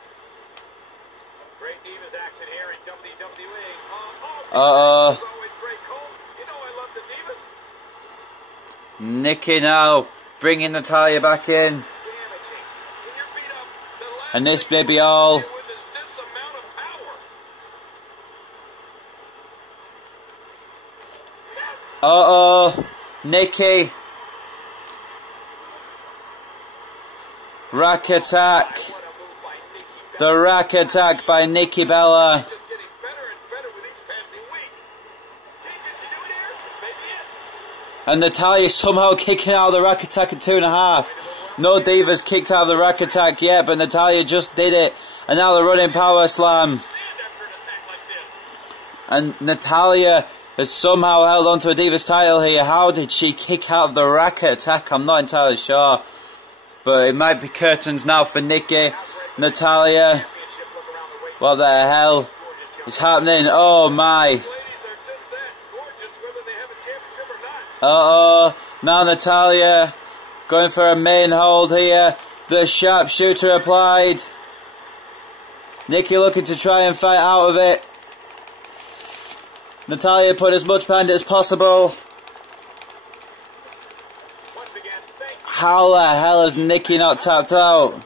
Great Divas action here in WWE. Uh-oh. Nikki now bringing Natalya back in. And this may be all. Uh-oh, Nikki. Rack attack. The rack attack by Nikki Bella. And Natalya somehow kicking out of the rack attack at 2.5. No Divas kicked out of the rack attack yet, but Natalya just did it. And now the running power slam. And Natalya has somehow held on to a Divas title here. How did she kick out of the rack attack? I'm not entirely sure. But it might be curtains now for Nikki. Natalya. What the hell is happening? Oh my. Uh-oh. Now Natalya going for a main hold here. The sharpshooter applied. Nikki looking to try and fight out of it. Natalya put as much behind it as possible. How the hell has Nikki not tapped out?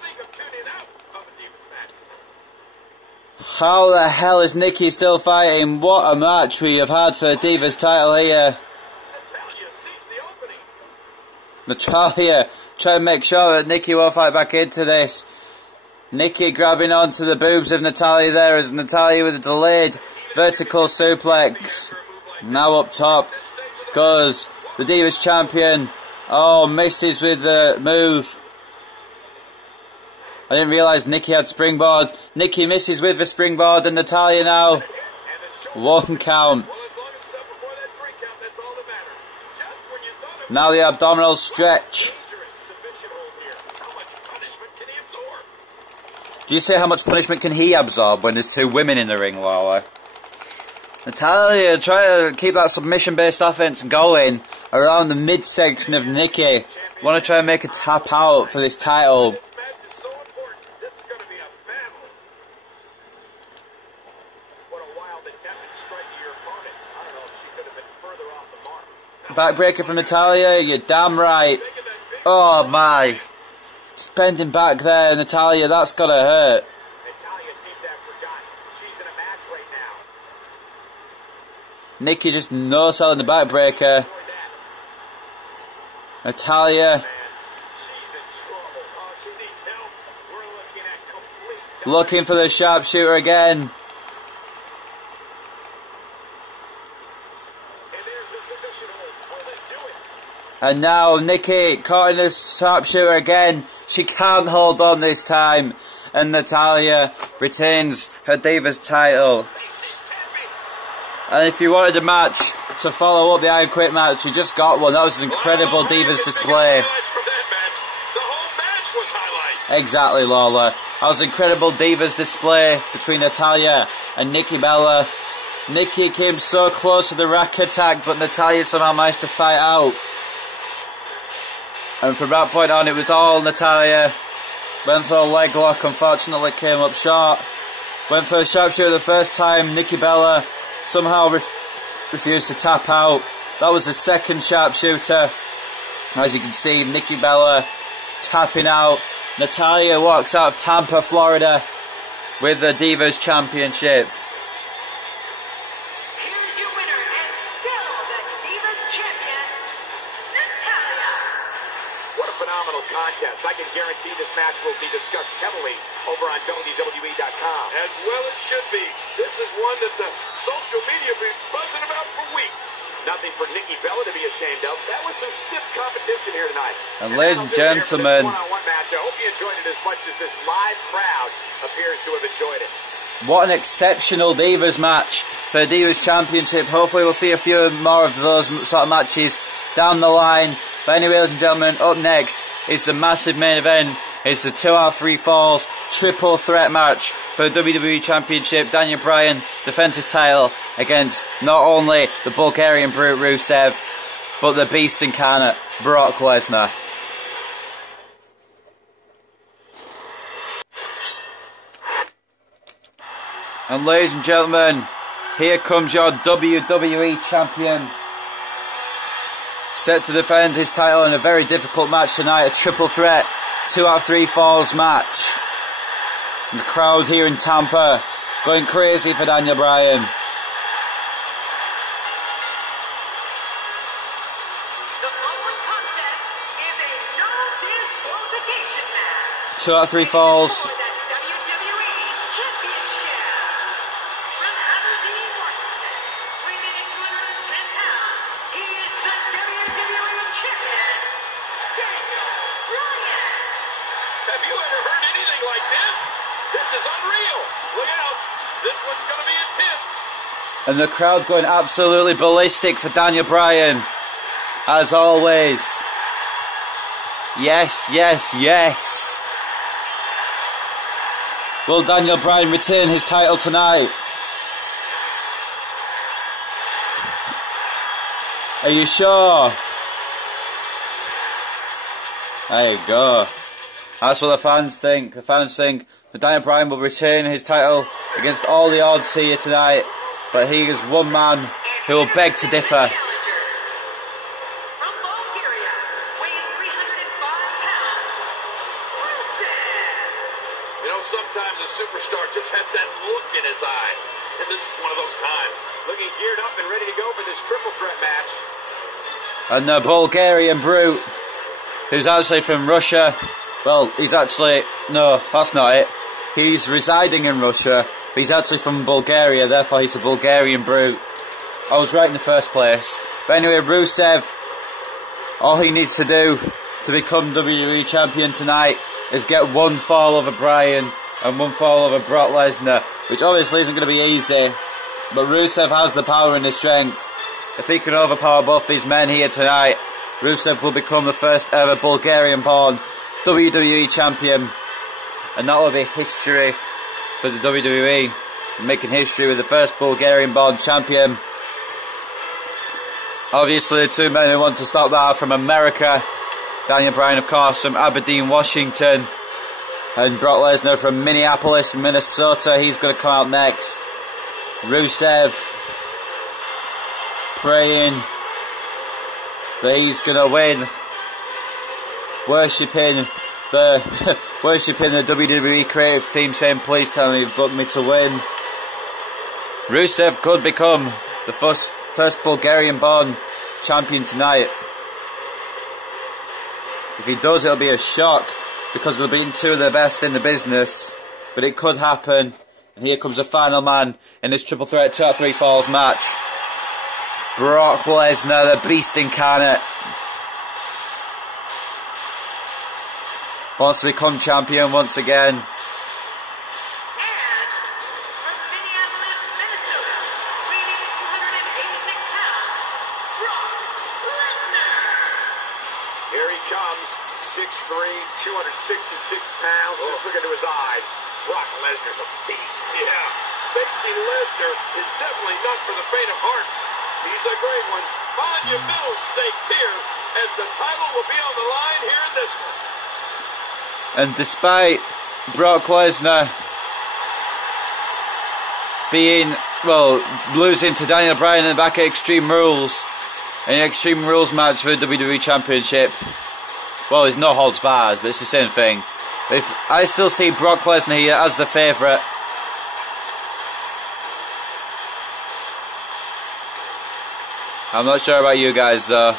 How the hell is Nikki still fighting? What a match we have had for the Divas title here. Natalya trying to make sure that Nikki will fight back into this. Nikki grabbing onto the boobs of Natalya there as Natalya with a delayed vertical suplex. Now up top goes the Divas champion. Oh, misses with the move. I didn't realise Nikki had springboard. Nikki misses with the springboard and Natalya now. 1 count. Now the abdominal stretch. Do you say how much punishment can he absorb when there's 2 women in the ring, Lala? Natalya try to keep that submission-based offense going around the mid-section of Nikki. Want to try and make a tap out for this title. Backbreaker from Natalya, you're damn right. Oh my. Bending back there, Natalya, that's gotta hurt. Nikki just no-selling the backbreaker. Natalya looking for the sharpshooter again. And now Nikki caught in the sharpshooter again. She can't hold on this time. And Natalya retains her Divas title. And if you wanted a match to follow up the I Quit match, you just got one. That was an incredible Divas display. Exactly, Lola. That was an incredible Divas display between Natalya and Nikki Bella. Nikki came so close to the rack attack, but Natalya somehow managed to fight out. And from that point on, it was all Natalya. Went for a leg lock, unfortunately came up short. Went for a sharpshooter the first time. Nikki Bella somehow refused to tap out. That was the second sharpshooter. As you can see, Nikki Bella tapping out. Natalya walks out of Tampa, Florida with the Divas Championship. Here's your winner and still the Divas champion, Natalya. What a phenomenal contest. I can guarantee this match will be discussed heavily over on WWE.com. As well it should be. This is one that the social media will be buzzing about for weeks. Nothing for Nikki Bella to be ashamed of. That was some stiff competition here tonight. And ladies and gentlemen, one-on-one match. I hope you enjoyed it as much as this live crowd appears to have enjoyed it. what an exceptional Divas match for the Divas Championship. Hopefully we'll see a few more of those sort of matches down the line. But anyway, ladies and gentlemen, up next is the massive main event. It's the 2 out of 3 falls triple threat match for the WWE Championship. Daniel Bryan defends his title against not only the Bulgarian brute Rusev, but the beast incarnate, Brock Lesnar. And ladies and gentlemen, here comes your WWE Champion. Set to defend his title in a very difficult match tonight, a triple threat 2 out of 3 falls match. And the crowd here in Tampa going crazy for Daniel Bryan. The following contest is a no disqualification match. 2 out of 3 falls. For the WWE Championship. From Aberdeen, Washington, weighing in at 210 pounds, he is the WWE Champion, Daniel Bryan. Have you ever heard anything like this? This is unreal. Look out. This one's going to be intense. And the crowd going absolutely ballistic for Daniel Bryan. As always. Yes, yes, yes. Will Daniel Bryan retain his title tonight? Are you sure? There you go. That's what the fans think. The fans think that Daniel Bryan will retain his title against all the odds here tonight. But he is one man who will beg to differ. Sometimes a superstar just has that look in his eye. And this is one of those times. Looking geared up and ready to go for this triple threat match. And the Bulgarian brute, who's actually from Russia. Well, he's actually... No, that's not it. He's residing in Russia. But he's actually from Bulgaria, therefore he's a Bulgarian brute. I was right in the first place. But anyway, Rusev, all he needs to do to become WWE Champion tonight is get one fall over Bryan and one fall over Brock Lesnar, which obviously isn't going to be easy, but Rusev has the power and the strength. If he can overpower both these men here tonight, Rusev will become the first ever Bulgarian-born WWE Champion, and that will be history for the WWE, making history with the first Bulgarian-born champion. Obviously, the two men who want to stop that are from America. Daniel Bryan, of course, from Aberdeen, Washington. And Brock Lesnar from Minneapolis, Minnesota. He's going to come out next. Rusev praying that he's going to win. Worshipping the WWE creative team, saying, please tell me you've got me to win. Rusev could become the first Bulgarian-born champion tonight. If he does, it'll be a shock, because they'll be two of the best in the business. But it could happen. And here comes the final man in this triple threat 2 out of 3 falls match. Brock Lesnar, the beast incarnate, wants to become champion once again. Here he comes, 6'3", 266 pounds. Just look into his eyes. Brock Lesnar's a beast. Yeah, facing Lesnar is definitely not for the faint of heart. He's a great one. Monumental stakes here, as the title will be on the line here in this one. And despite Brock Lesnar losing to Daniel Bryan in the back at Extreme Rules, an Extreme Rules match for the WWE Championship. Well, it's no holds barred, but it's the same thing. I still see Brock Lesnar here as the favourite. I'm not sure about you guys though,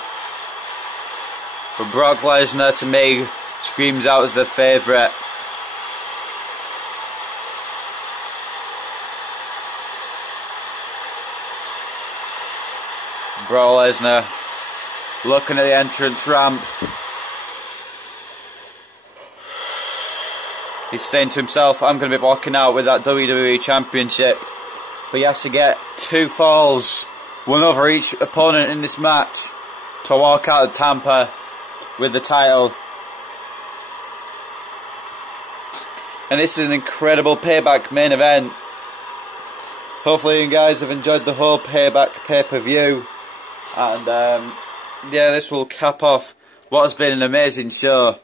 but Brock Lesnar to me screams out as the favourite. Brock Lesnar looking at the entrance ramp. He's saying to himself, I'm going to be walking out with that WWE Championship. But he has to get 2 falls, one over each opponent in this match, to walk out of Tampa with the title. And this is an incredible Payback main event. Hopefully you guys have enjoyed the whole Payback pay-per-view. And yeah, this will cap off what has been an amazing show.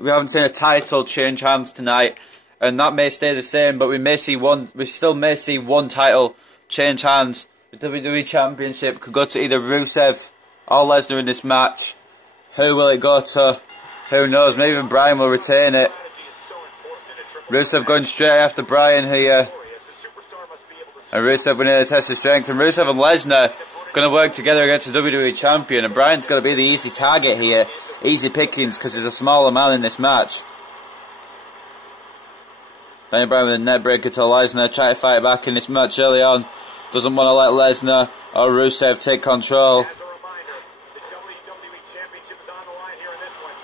We haven't seen a title change hands tonight, and that may stay the same, but we still may see one title change hands. The WWE Championship could go to either Rusev or Lesnar in this match. Who will it go to? Who knows? Maybe even Bryan will retain it. Rusev going straight after Bryan here. And Rusev winning a test of strength. And Rusev and Lesnar going to work together against the WWE Champion. And Bryan's going to be the easy target here. Easy pickings because he's a smaller man in this match. Daniel Bryan with a net breaker to Lesnar. Trying to fight back in this match early on. Doesn't want to let Lesnar or Rusev take control.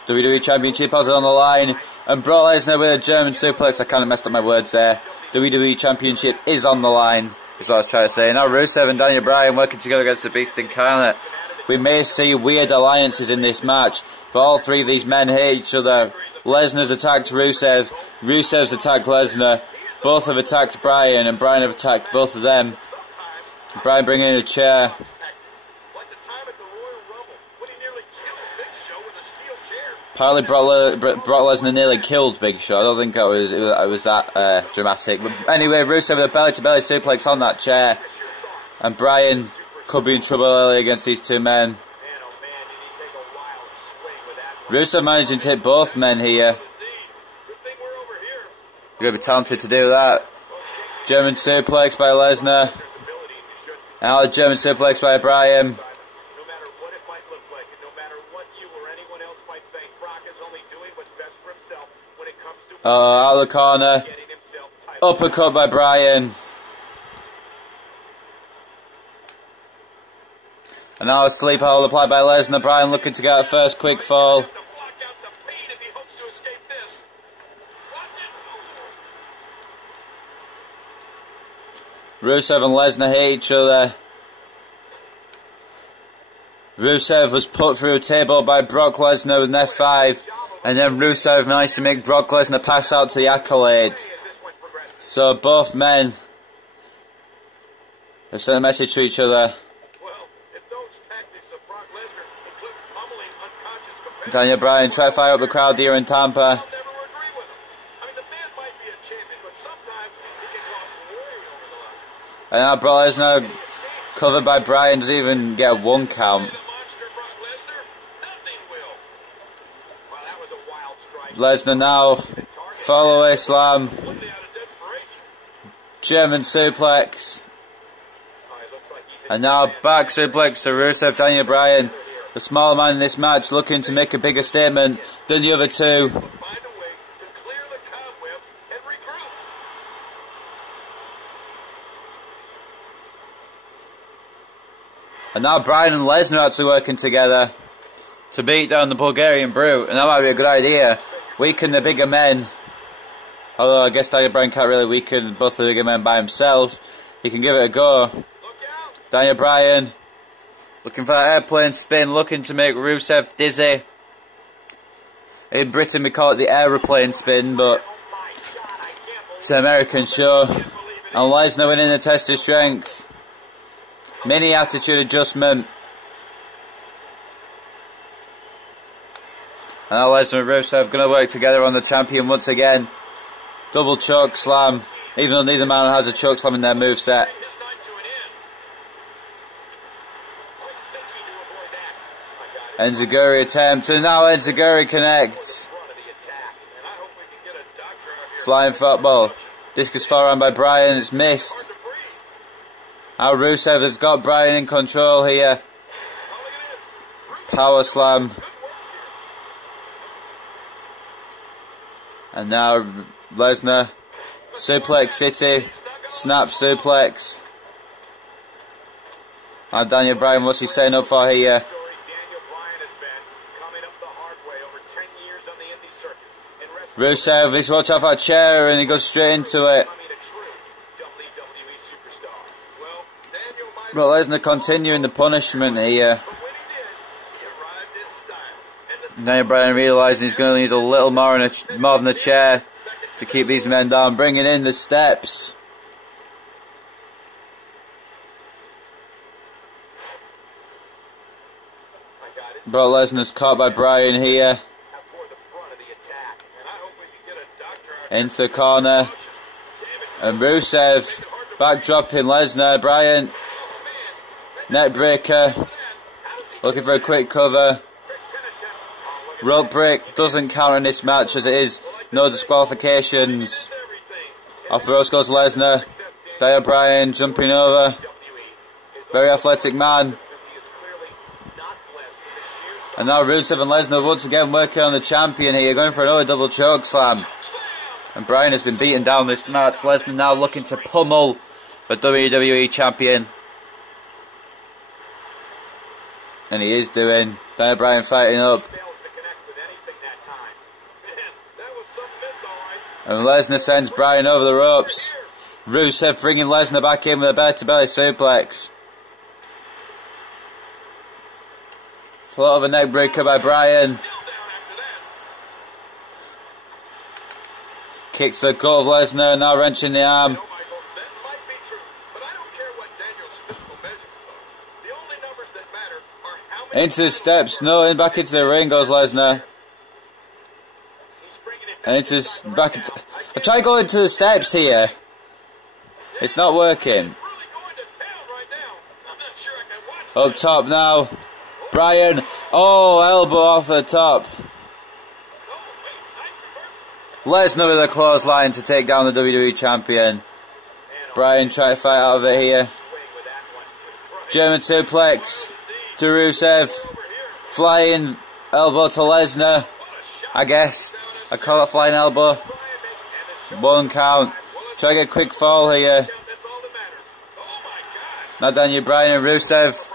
WWE Championship has it on the line. And Brock Lesnar with a German suplex. I kind of messed up my words there. WWE Championship is on the line, is what I was trying to say. Now Rusev and Daniel Bryan working together against the Beast Incarnate. We may see weird alliances in this match, but all 3 of these men hate each other. Lesnar's attacked Rusev, Rusev's attacked Lesnar, both have attacked Bryan, and Bryan have attacked both of them. Bryan bringing in a chair. Like the time at the Royal Rumble when he nearly killed Big Show with a steel chair. Apparently Brock Lesnar nearly killed Big Show. I don't think it was that dramatic. But anyway, Rusev with a belly-to-belly suplex on that chair. And Bryan could be in trouble early against these two men. Man, oh man, did he take a wild swing with that. Rusev managing to hit both men here. Good thing we're over here. You're going to be talented to do that. German suplex by Lesnar. Now a German suplex by Bryan. No matter what it might look like, and no matter what you or anyone else might think, Brock is only doing what's best for himself when it comes to Out of the corner. getting himself title. Uppercut by Bryan. And now a sleeper hold applied by Lesnar. Bryan looking to get a first quick fall. To block out the pain if he hopes to escape this. Watch it. Rusev and Lesnar hit each other. Rusev was put through a table by Brock Lesnar with an F5. And then Rusev managed to make Brock Lesnar pass out to the accolade. So both men have sent a message to each other. Daniel Bryan try to fire up the crowd here in Tampa. And now Brock Lesnar, covered by Bryan, doesn't even get a 1 count. Lesnar now, fall away slam. German suplex. And now back suplex to Rusev, Daniel Bryan. The smaller man in this match looking to make a bigger statement than the other two. And now Bryan and Lesnar are actually working together to beat down the Bulgarian Brute. And that might be a good idea. Weaken the bigger men. Although I guess Daniel Bryan can't really weaken both the bigger men by himself. He can give it a go. Daniel Bryan looking for that airplane spin, looking to make Rusev dizzy. In Britain we call it the aeroplane spin, but it's an American show. And Lesnar winning the test of strength. Mini attitude adjustment. And now Lesnar and Rusev going to work together on the champion once again. Double choke slam. Even though neither man has a choke slam in their moveset. Enziguri attempt, and now Enziguri connects. Flying football. Discus forehand by Bryan, it's missed. Now Rusev has got Bryan in control here. Power slam. And now Lesnar. Suplex City. Snap suplex. Now Daniel Bryan, what's he setting up for here? Rusev, he's watch out for a chair and he goes straight into it. But Lesnar continuing the punishment here. Daniel Bryan realising he's going to need a little more than a chair to keep these men down. Bringing in the steps. Brock Lesnar's caught by Bryan here. Into the corner. And Rusev backdropping Lesnar. Bryan. Neckbreaker. Looking for a quick cover. Rope break doesn't count in this match as it is no disqualifications. Off the ropes goes Lesnar. Daniel Bryan jumping over. Very athletic man. And now Rusev and Lesnar once again working on the champion here. Going for another double choke slam. And Bryan has been beaten down this match. Lesnar now looking to pummel the WWE Champion. And he is doing. Daniel Bryan fighting up. And Lesnar sends Bryan over the ropes. Rusev bringing Lesnar back in with a belly-to-belly suplex. Float of a neck breaker by Bryan. Kicks the gut of Lesnar, now wrenching the arm. Into the steps. No, in back into the ring goes Lesnar. And into back. I try going into the steps here. It's not working. Up top now. Bryan. Oh, elbow off the top. Lesnar with a clothesline to take down the WWE Champion. Bryan trying to fight out of it here. German suplex to Rusev. Flying elbow to Lesnar. I guess. I call it flying elbow. 1 count. Try to get a quick fall here. Now Daniel Bryan and Rusev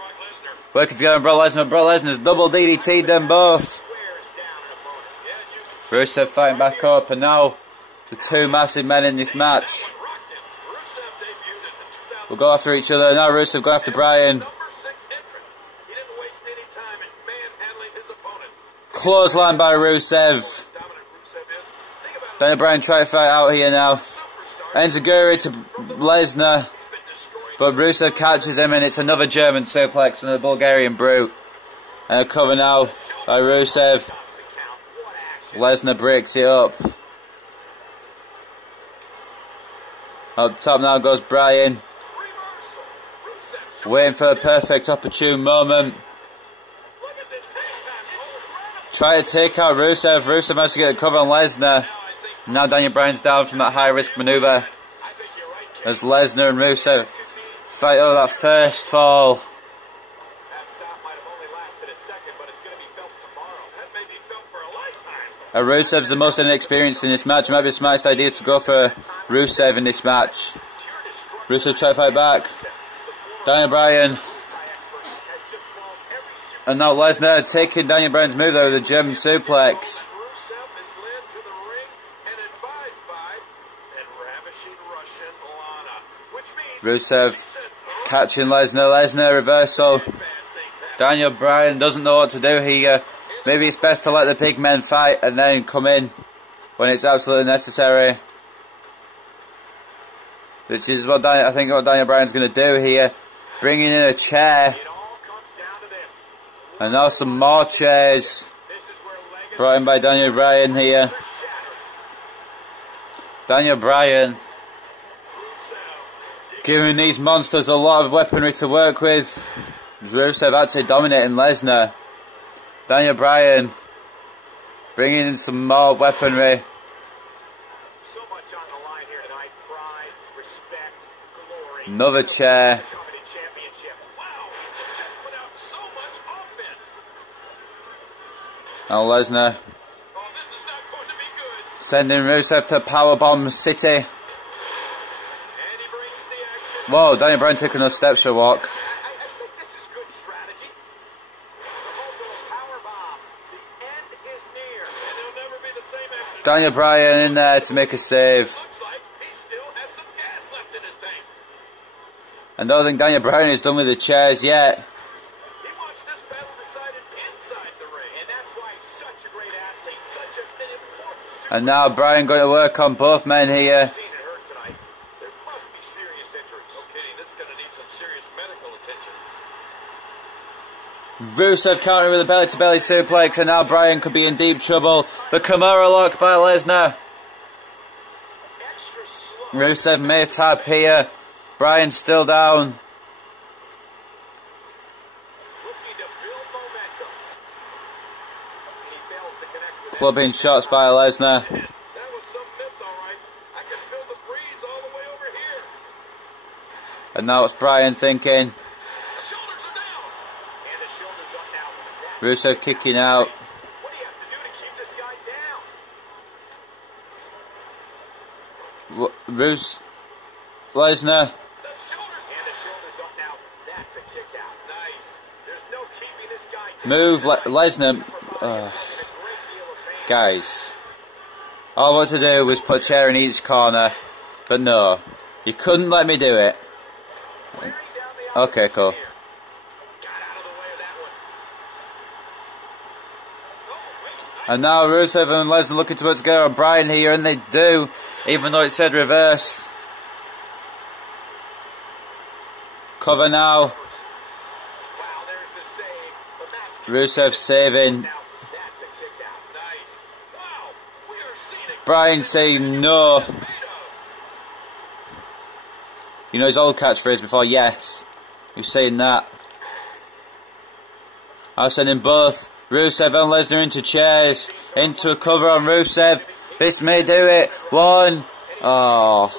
working together on Brock Lesnar. Brock Lesnar's double DDT'd them both. Rusev fighting back up, and now the 2 massive men in this match will go after each other. Now Rusev going after Bryan. Clothesline by Rusev. Daniel Bryan trying to fight out here now. Enziguri to Lesnar. But Rusev catches him, and it's another German suplex and a Bulgarian brute. And a cover now by Rusev. Lesnar breaks it up. Up top now goes Bryan. Waiting for a perfect opportune moment. Try to take out Rusev. Rusev managed to get a cover on Lesnar. Now Daniel Bryan's down from that high risk maneuver. As Lesnar and Rusev fight over that first fall. Rusev's the most inexperienced in this match. It might be the smartest idea to go for Rusev in this match. Rusev try to fight back. Daniel Bryan. And now Lesnar taking Daniel Bryan's move there with a German suplex. Rusev catching Lesnar. Lesnar reversal. Daniel Bryan doesn't know what to do here. Maybe it's best to let the big men fight and then come in when it's absolutely necessary. Which is what I think what Daniel Bryan's going to do here. Bringing in a chair. And now some more chairs. Brought in by Daniel Bryan here. Daniel Bryan giving these monsters a lot of weaponry to work with. Rusev actually dominating Lesnar. Daniel Bryan bringing in some more weaponry. So much on the line here tonight. Pride, respect, glory. Another chair. Championship. Wow, just put out so much offense. Now Lesnar Oh, this is not going to be good. sending Rusev to Powerbomb City. And he brings the action. Whoa, Daniel Bryan taking those steps for a walk. I think this is good strategy. The powerbomb. The end is near, and he'll never be the same after. Daniel Bryan in there to make a save. Looks like he still has some gas left in his tank. I don't think Daniel Bryan is done with the chairs yet. He wants this battle decided inside the ring, and that's why he's such a great athlete, such an important super. And now Bryan going to work on both men here. Seen it hurt tonight. There must be serious injuries. No kidding, this is going to need some serious medical attention. Rusev countering with a belly-to-belly suplex, and now Bryan could be in deep trouble. The Kimura lock by Lesnar. Extra slow. Rusev may tap here. Bryan's still down. Looking to build momentum. And he fails to connect with Clubbing shots by Lesnar. it. That was some miss, all right. I can feel the breeze all the way over here. And now it's Bryan thinking. The shoulders are down. And the shoulders up now. With that. Rusev kicking out. What do you have to do to keep this guy down? Lesnar. The shoulders. And the shoulders up now. That's a kick out. Nice. There's no keeping this guy down. Move Lesnar. Guys. All I want to do was put a chair in each corner. But no. You couldn't let me do it. Okay, cool. Got out of the way of that one. Oh, wait. And now Rusev and Lesnar looking to put together on Bryan here, and they do, even though it said reverse. Cover now. Wow, there's the save. The match Rusev saving. Bryan saying no. You know his old catchphrase before, yes. He was saying that. I was sending both Rusev and Lesnar into chairs. Into a cover on Rusev. This may do it. One. Oh.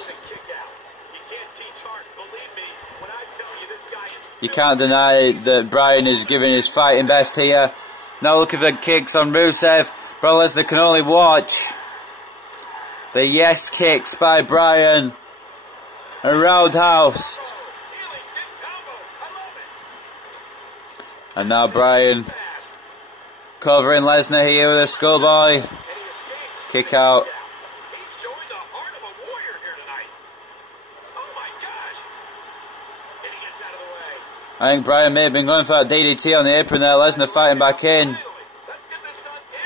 You can't deny that Bryan is giving his fighting best here. Now looking for kicks on Rusev. Brock Lesnar can only watch. The yes kicks by Bryan. A roundhouse. And now Bryan covering Lesnar here with a schoolboy. Kick out. I think Bryan may have been going for that DDT on the apron there. Lesnar fighting back in.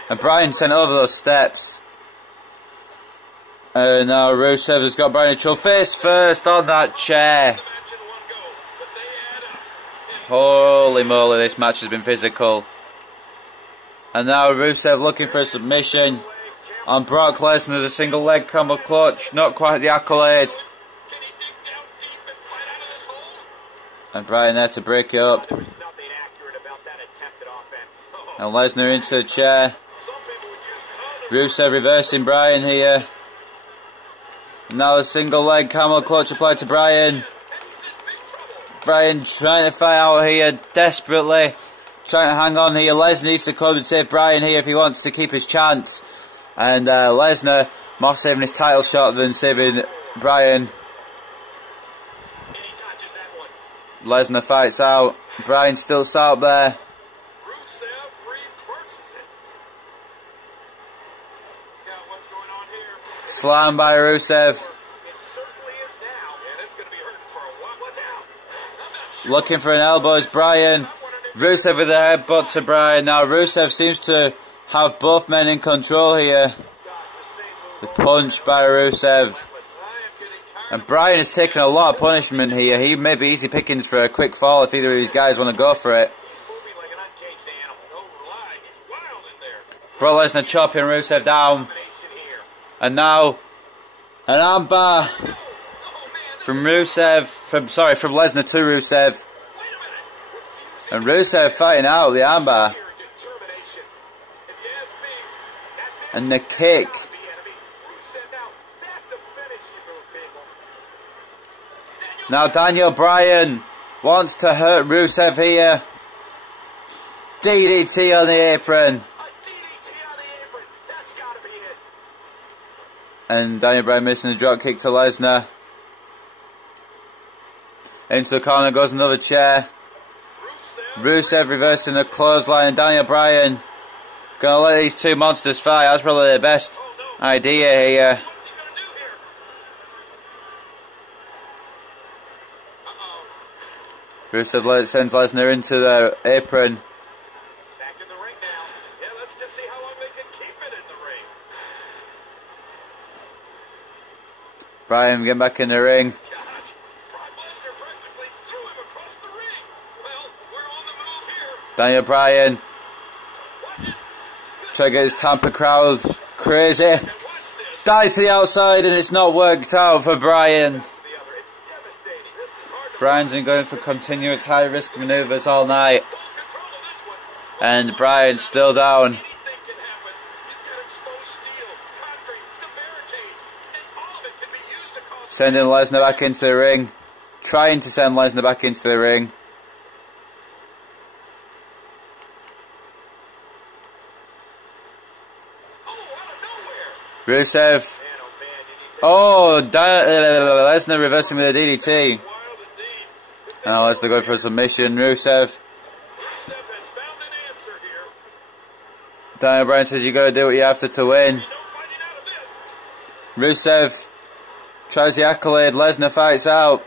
And Bryan sent over those steps. And now Rusev has got Bryan in trouble. Face first on that chair. Holy moly, this match has been physical. And now Rusev looking for a submission on Brock Lesnar. The single leg combo clutch. Not quite the accolade. And Bryan there to break it up. And Lesnar into the chair. Rusev reversing Bryan here. Now a single leg camel clutch applied to Bryan. Bryan trying to fight out here desperately. Trying to hang on here. Lesnar needs to come and save Bryan here if he wants to keep his chance. And Lesnar more saving his title shot than saving Bryan. Lesnar fights out. Bryan still sat up there. Slam by Rusev. Looking for an elbow is Bryan. Rusev with a headbutt to Bryan. Now Rusev seems to have both men in control here. The punch by Rusev. And Bryan has taken a lot of punishment here. He may be easy pickings for a quick fall if either of these guys want to go for it. Brock Lesnar chopping Rusev down. And now an armbar from Rusev, from Lesnar to Rusev. And Rusev fighting out the armbar. And the kick. Now Daniel Bryan wants to hurt Rusev here. DDT on the apron. And Daniel Bryan missing a drop kick to Lesnar. Into the corner goes another chair. Rusev reversing the clothesline. And Daniel Bryan gonna let these two monsters fight. That's probably the best idea here. Rusev sends Lesnar into the apron. Back in the ring now. Yeah, let's just see how long they can keep it in the ring. Bryan getting back in the ring. Brock Lesnar practically threw him across the ring. Well, we're on the move here. Daniel Bryan trying to get his Tampa crowd crazy. Dive to the outside and it's not worked out for Bryan. Bryan's been going for continuous high risk maneuvers all night. And Bryan's still down. Sending Lesnar back into the ring. Trying to send Lesnar back into the ring. Rusev. Oh, Lesnar reversing with a DDT. Now Lesnar going for a submission. Rusev. Daniel Bryan says you got to do what you have to win. Rusev tries the accolade. Lesnar fights out.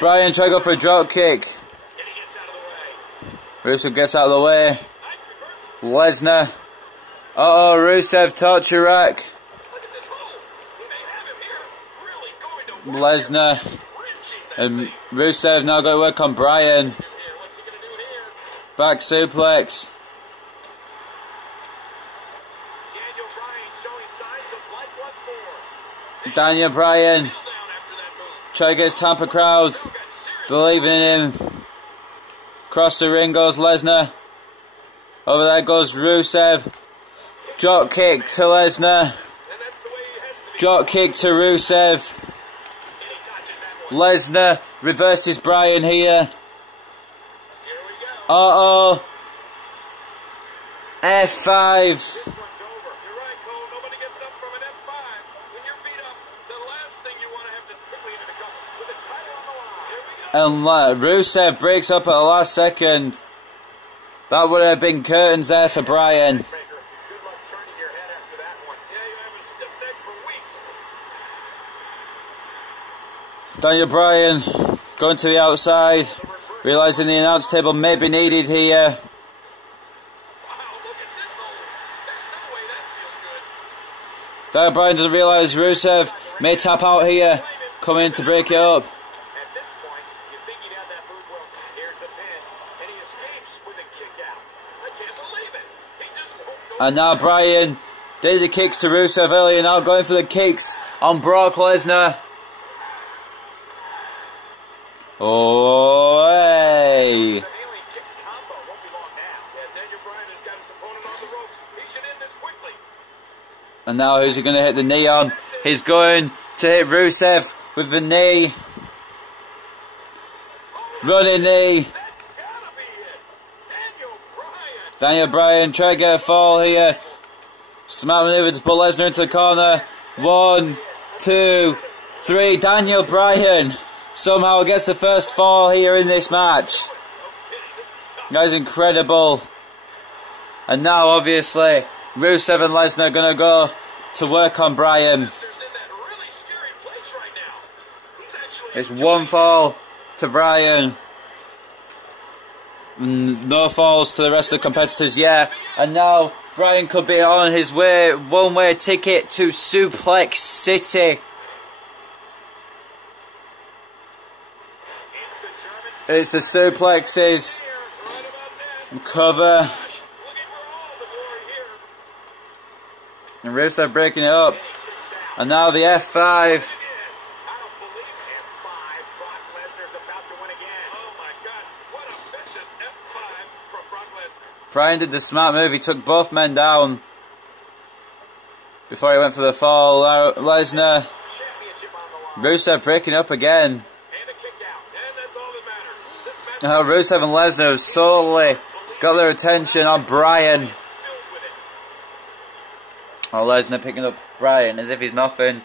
Bryan trying to go for a drop kick. Rusev gets out of the way. Lesnar. Uh oh, Rusev torture rack. Lesnar And Rusev now got to work on Bryan. Back suplex. Daniel Bryan try to get his Tampa crowd believing in him. Across the ring goes Lesnar. Over there goes Rusev. Drop kick to Lesnar. Drop kick to Rusev. Lesnar reverses Bryan here. Uh-oh. F5. And Rusev breaks up at the last second. That would have been curtains there for Bryan. Daniel Bryan going to the outside, realising the announce table may be needed here. Daniel Bryan doesn't realise Rusev may tap out here, coming in to break it up. And now Bryan did the kicks to Rusev earlier, now going for the kicks on Brock Lesnar. Oh, hey. And now who's he going to hit the knee on? He's going to hit Rusev with the knee. Running knee. Daniel Bryan trying to get a fall here. Smart maneuver to pull Lesnar into the corner. 1, 2, 3. Daniel Bryan somehow gets the first fall here in this match. That is incredible. And now obviously Rusev and Lesnar are going to go to work on Bryan. It's one fall to Bryan. No falls to the rest of the competitors yet. And now Bryan could be on his way, one-way ticket to Suplex City. It's the suplexes. Cover. And Rusev breaking it up. And now the F5. Bryan did the smart move, he took both men down before he went for the fall. Lesnar, Rusev breaking up again. Now Rusev and Lesnar have solely got their attention on Bryan. Oh, Lesnar picking up Bryan as if he's nothing.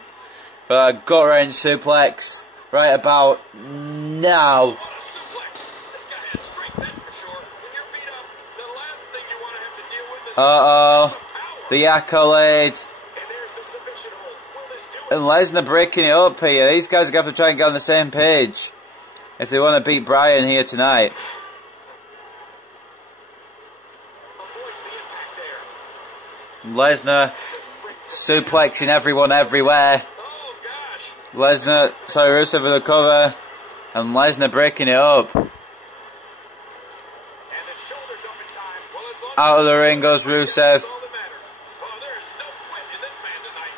For a gut-wrench suplex right about now. Uh-oh, the accolade. And Lesnar breaking it up here. These guys are going to have to try and get on the same page if they want to beat Bryan here tonight. Lesnar suplexing everyone everywhere. Rusev with the cover. And Lesnar breaking it up. Out of the ring goes Rusev.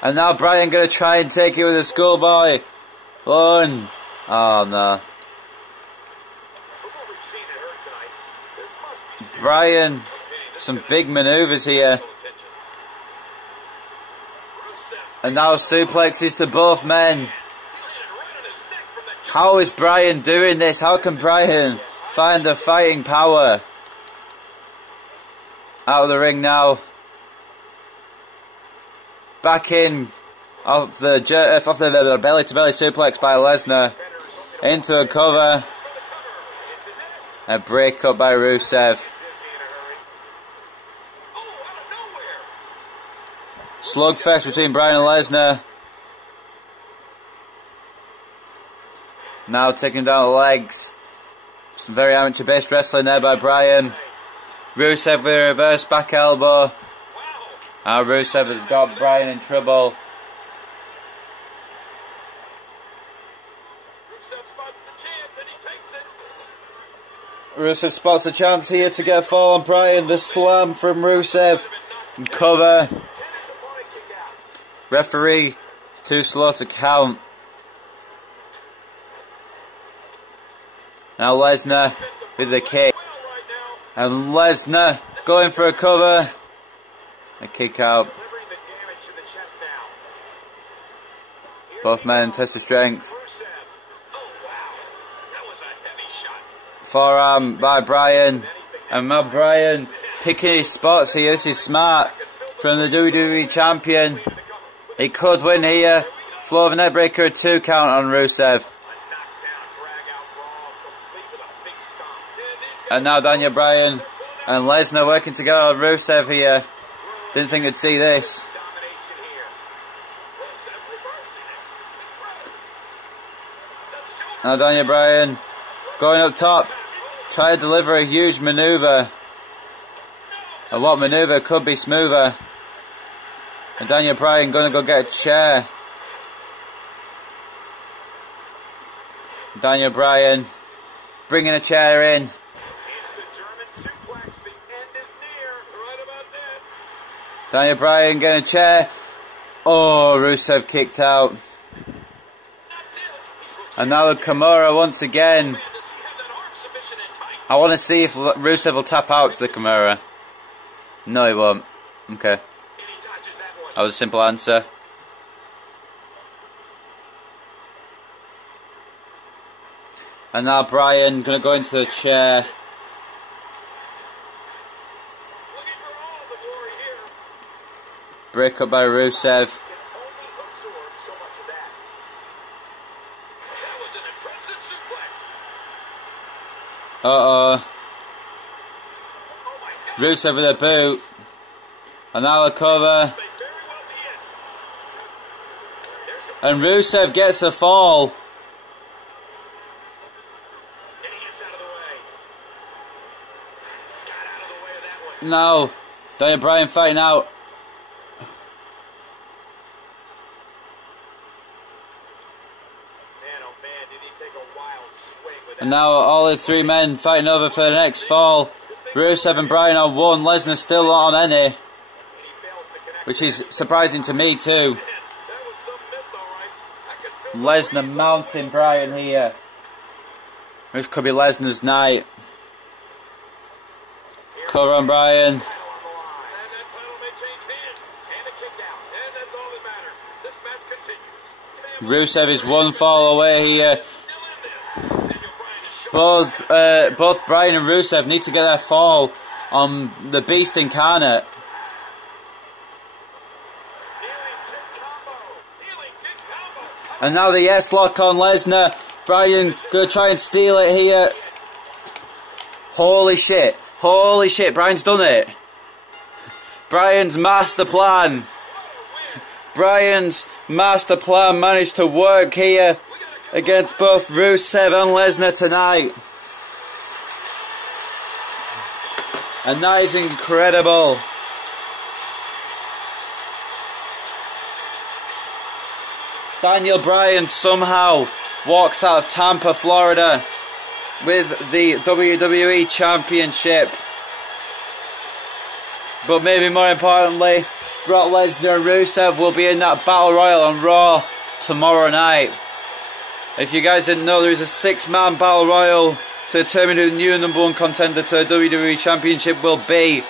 And now Bryan going to try and take it with a schoolboy. One. Oh no. Bryan, some big maneuvers here. And now suplexes to both men. How is Bryan doing this? How can Bryan find the fighting power? Out of the ring now. Back in off the belly-to-belly suplex by Lesnar. Into a cover. A break up by Rusev. Slugfest between Bryan and Lesnar. Now taking down the legs. Some very amateur-based wrestling there by Bryan. Rusev with a reverse back elbow. Now Rusev has got Bryan in trouble. Rusev spots the chance and he takes it. Rusev spots the chance here to get a fall on Bryan. The slam from Rusev. And cover. Referee too slow to count. Now Lesnar with the kick. And Lesnar going for a cover. A kick out. Both men test of strength. Forearm by Bryan. And now Bryan picking his spots here. This is smart from the WWE Champion. He could win here. Floor of a neckbreaker, a 2 count on Rusev. And now Daniel Bryan and Lesnar working together on Rusev here. Didn't think we'd see this. Now Daniel Bryan going up top. Try to deliver a huge maneuver. And what maneuver could be smoother? And Daniel Bryan going to go get a chair. Daniel Bryan bringing a chair in. Daniel Bryan getting a chair. Oh, Rusev kicked out. And now the Kimura once again. I want to see if Rusev will tap out to the Kimura. No, he won't. Okay. That was a simple answer. And now Bryan going to go into the chair. Break up by Rusev. Rusev with a boot. And now a cover. And Rusev gets a fall. Now, Daniel Bryan fighting out. And now all the 3 men fighting over for the next fall. Rusev and Bryan on 1. Lesnar still not on any. Which is surprising to me too. Lesnar mounting Bryan here. This could be Lesnar's night. Cover on Bryan. Rusev is 1 fall away here. Both Bryan and Rusev need to get their fall on the Beast Incarnate. And now the yes lock on Lesnar. Bryan gonna try and steal it here. Holy shit. Holy shit, Bryan's done it. Bryan's master plan. Bryan's master plan managed to work here against both Rusev and Lesnar tonight. And that is incredible. Daniel Bryan somehow walks out of Tampa, Florida with the WWE Championship. But maybe more importantly, Brock Lesnar and Rusev will be in that Battle Royal on Raw tomorrow night. If you guys didn't know, there is a 6-man Battle Royal to determine who the new #1 contender to the WWE Championship will be.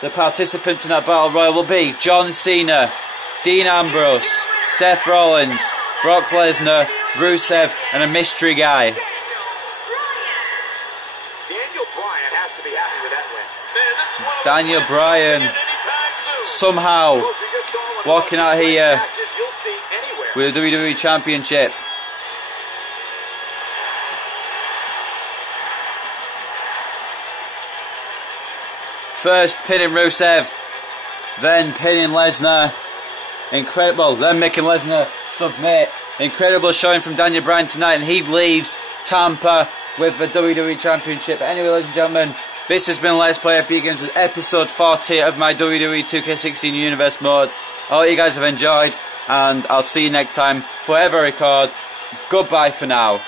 The participants in that Battle Royal will be John Cena, Dean Ambrose, Seth Rollins, Brock Lesnar, Rusev, and a mystery guy. Daniel Bryan has to be happy with that win. Daniel Bryan somehow walking out here with the WWE Championship. First pinning Rusev, then pinning Lesnar. Incredible, then making Lesnar submit. Incredible showing from Daniel Bryan tonight, and he leaves Tampa with the WWE Championship. Anyway, ladies and gentlemen, this has been Let's Play FB Games with episode 40 of my WWE 2K16 Universe mode. I hope you guys have enjoyed, and I'll see you next time. Forever record. goodbye for now.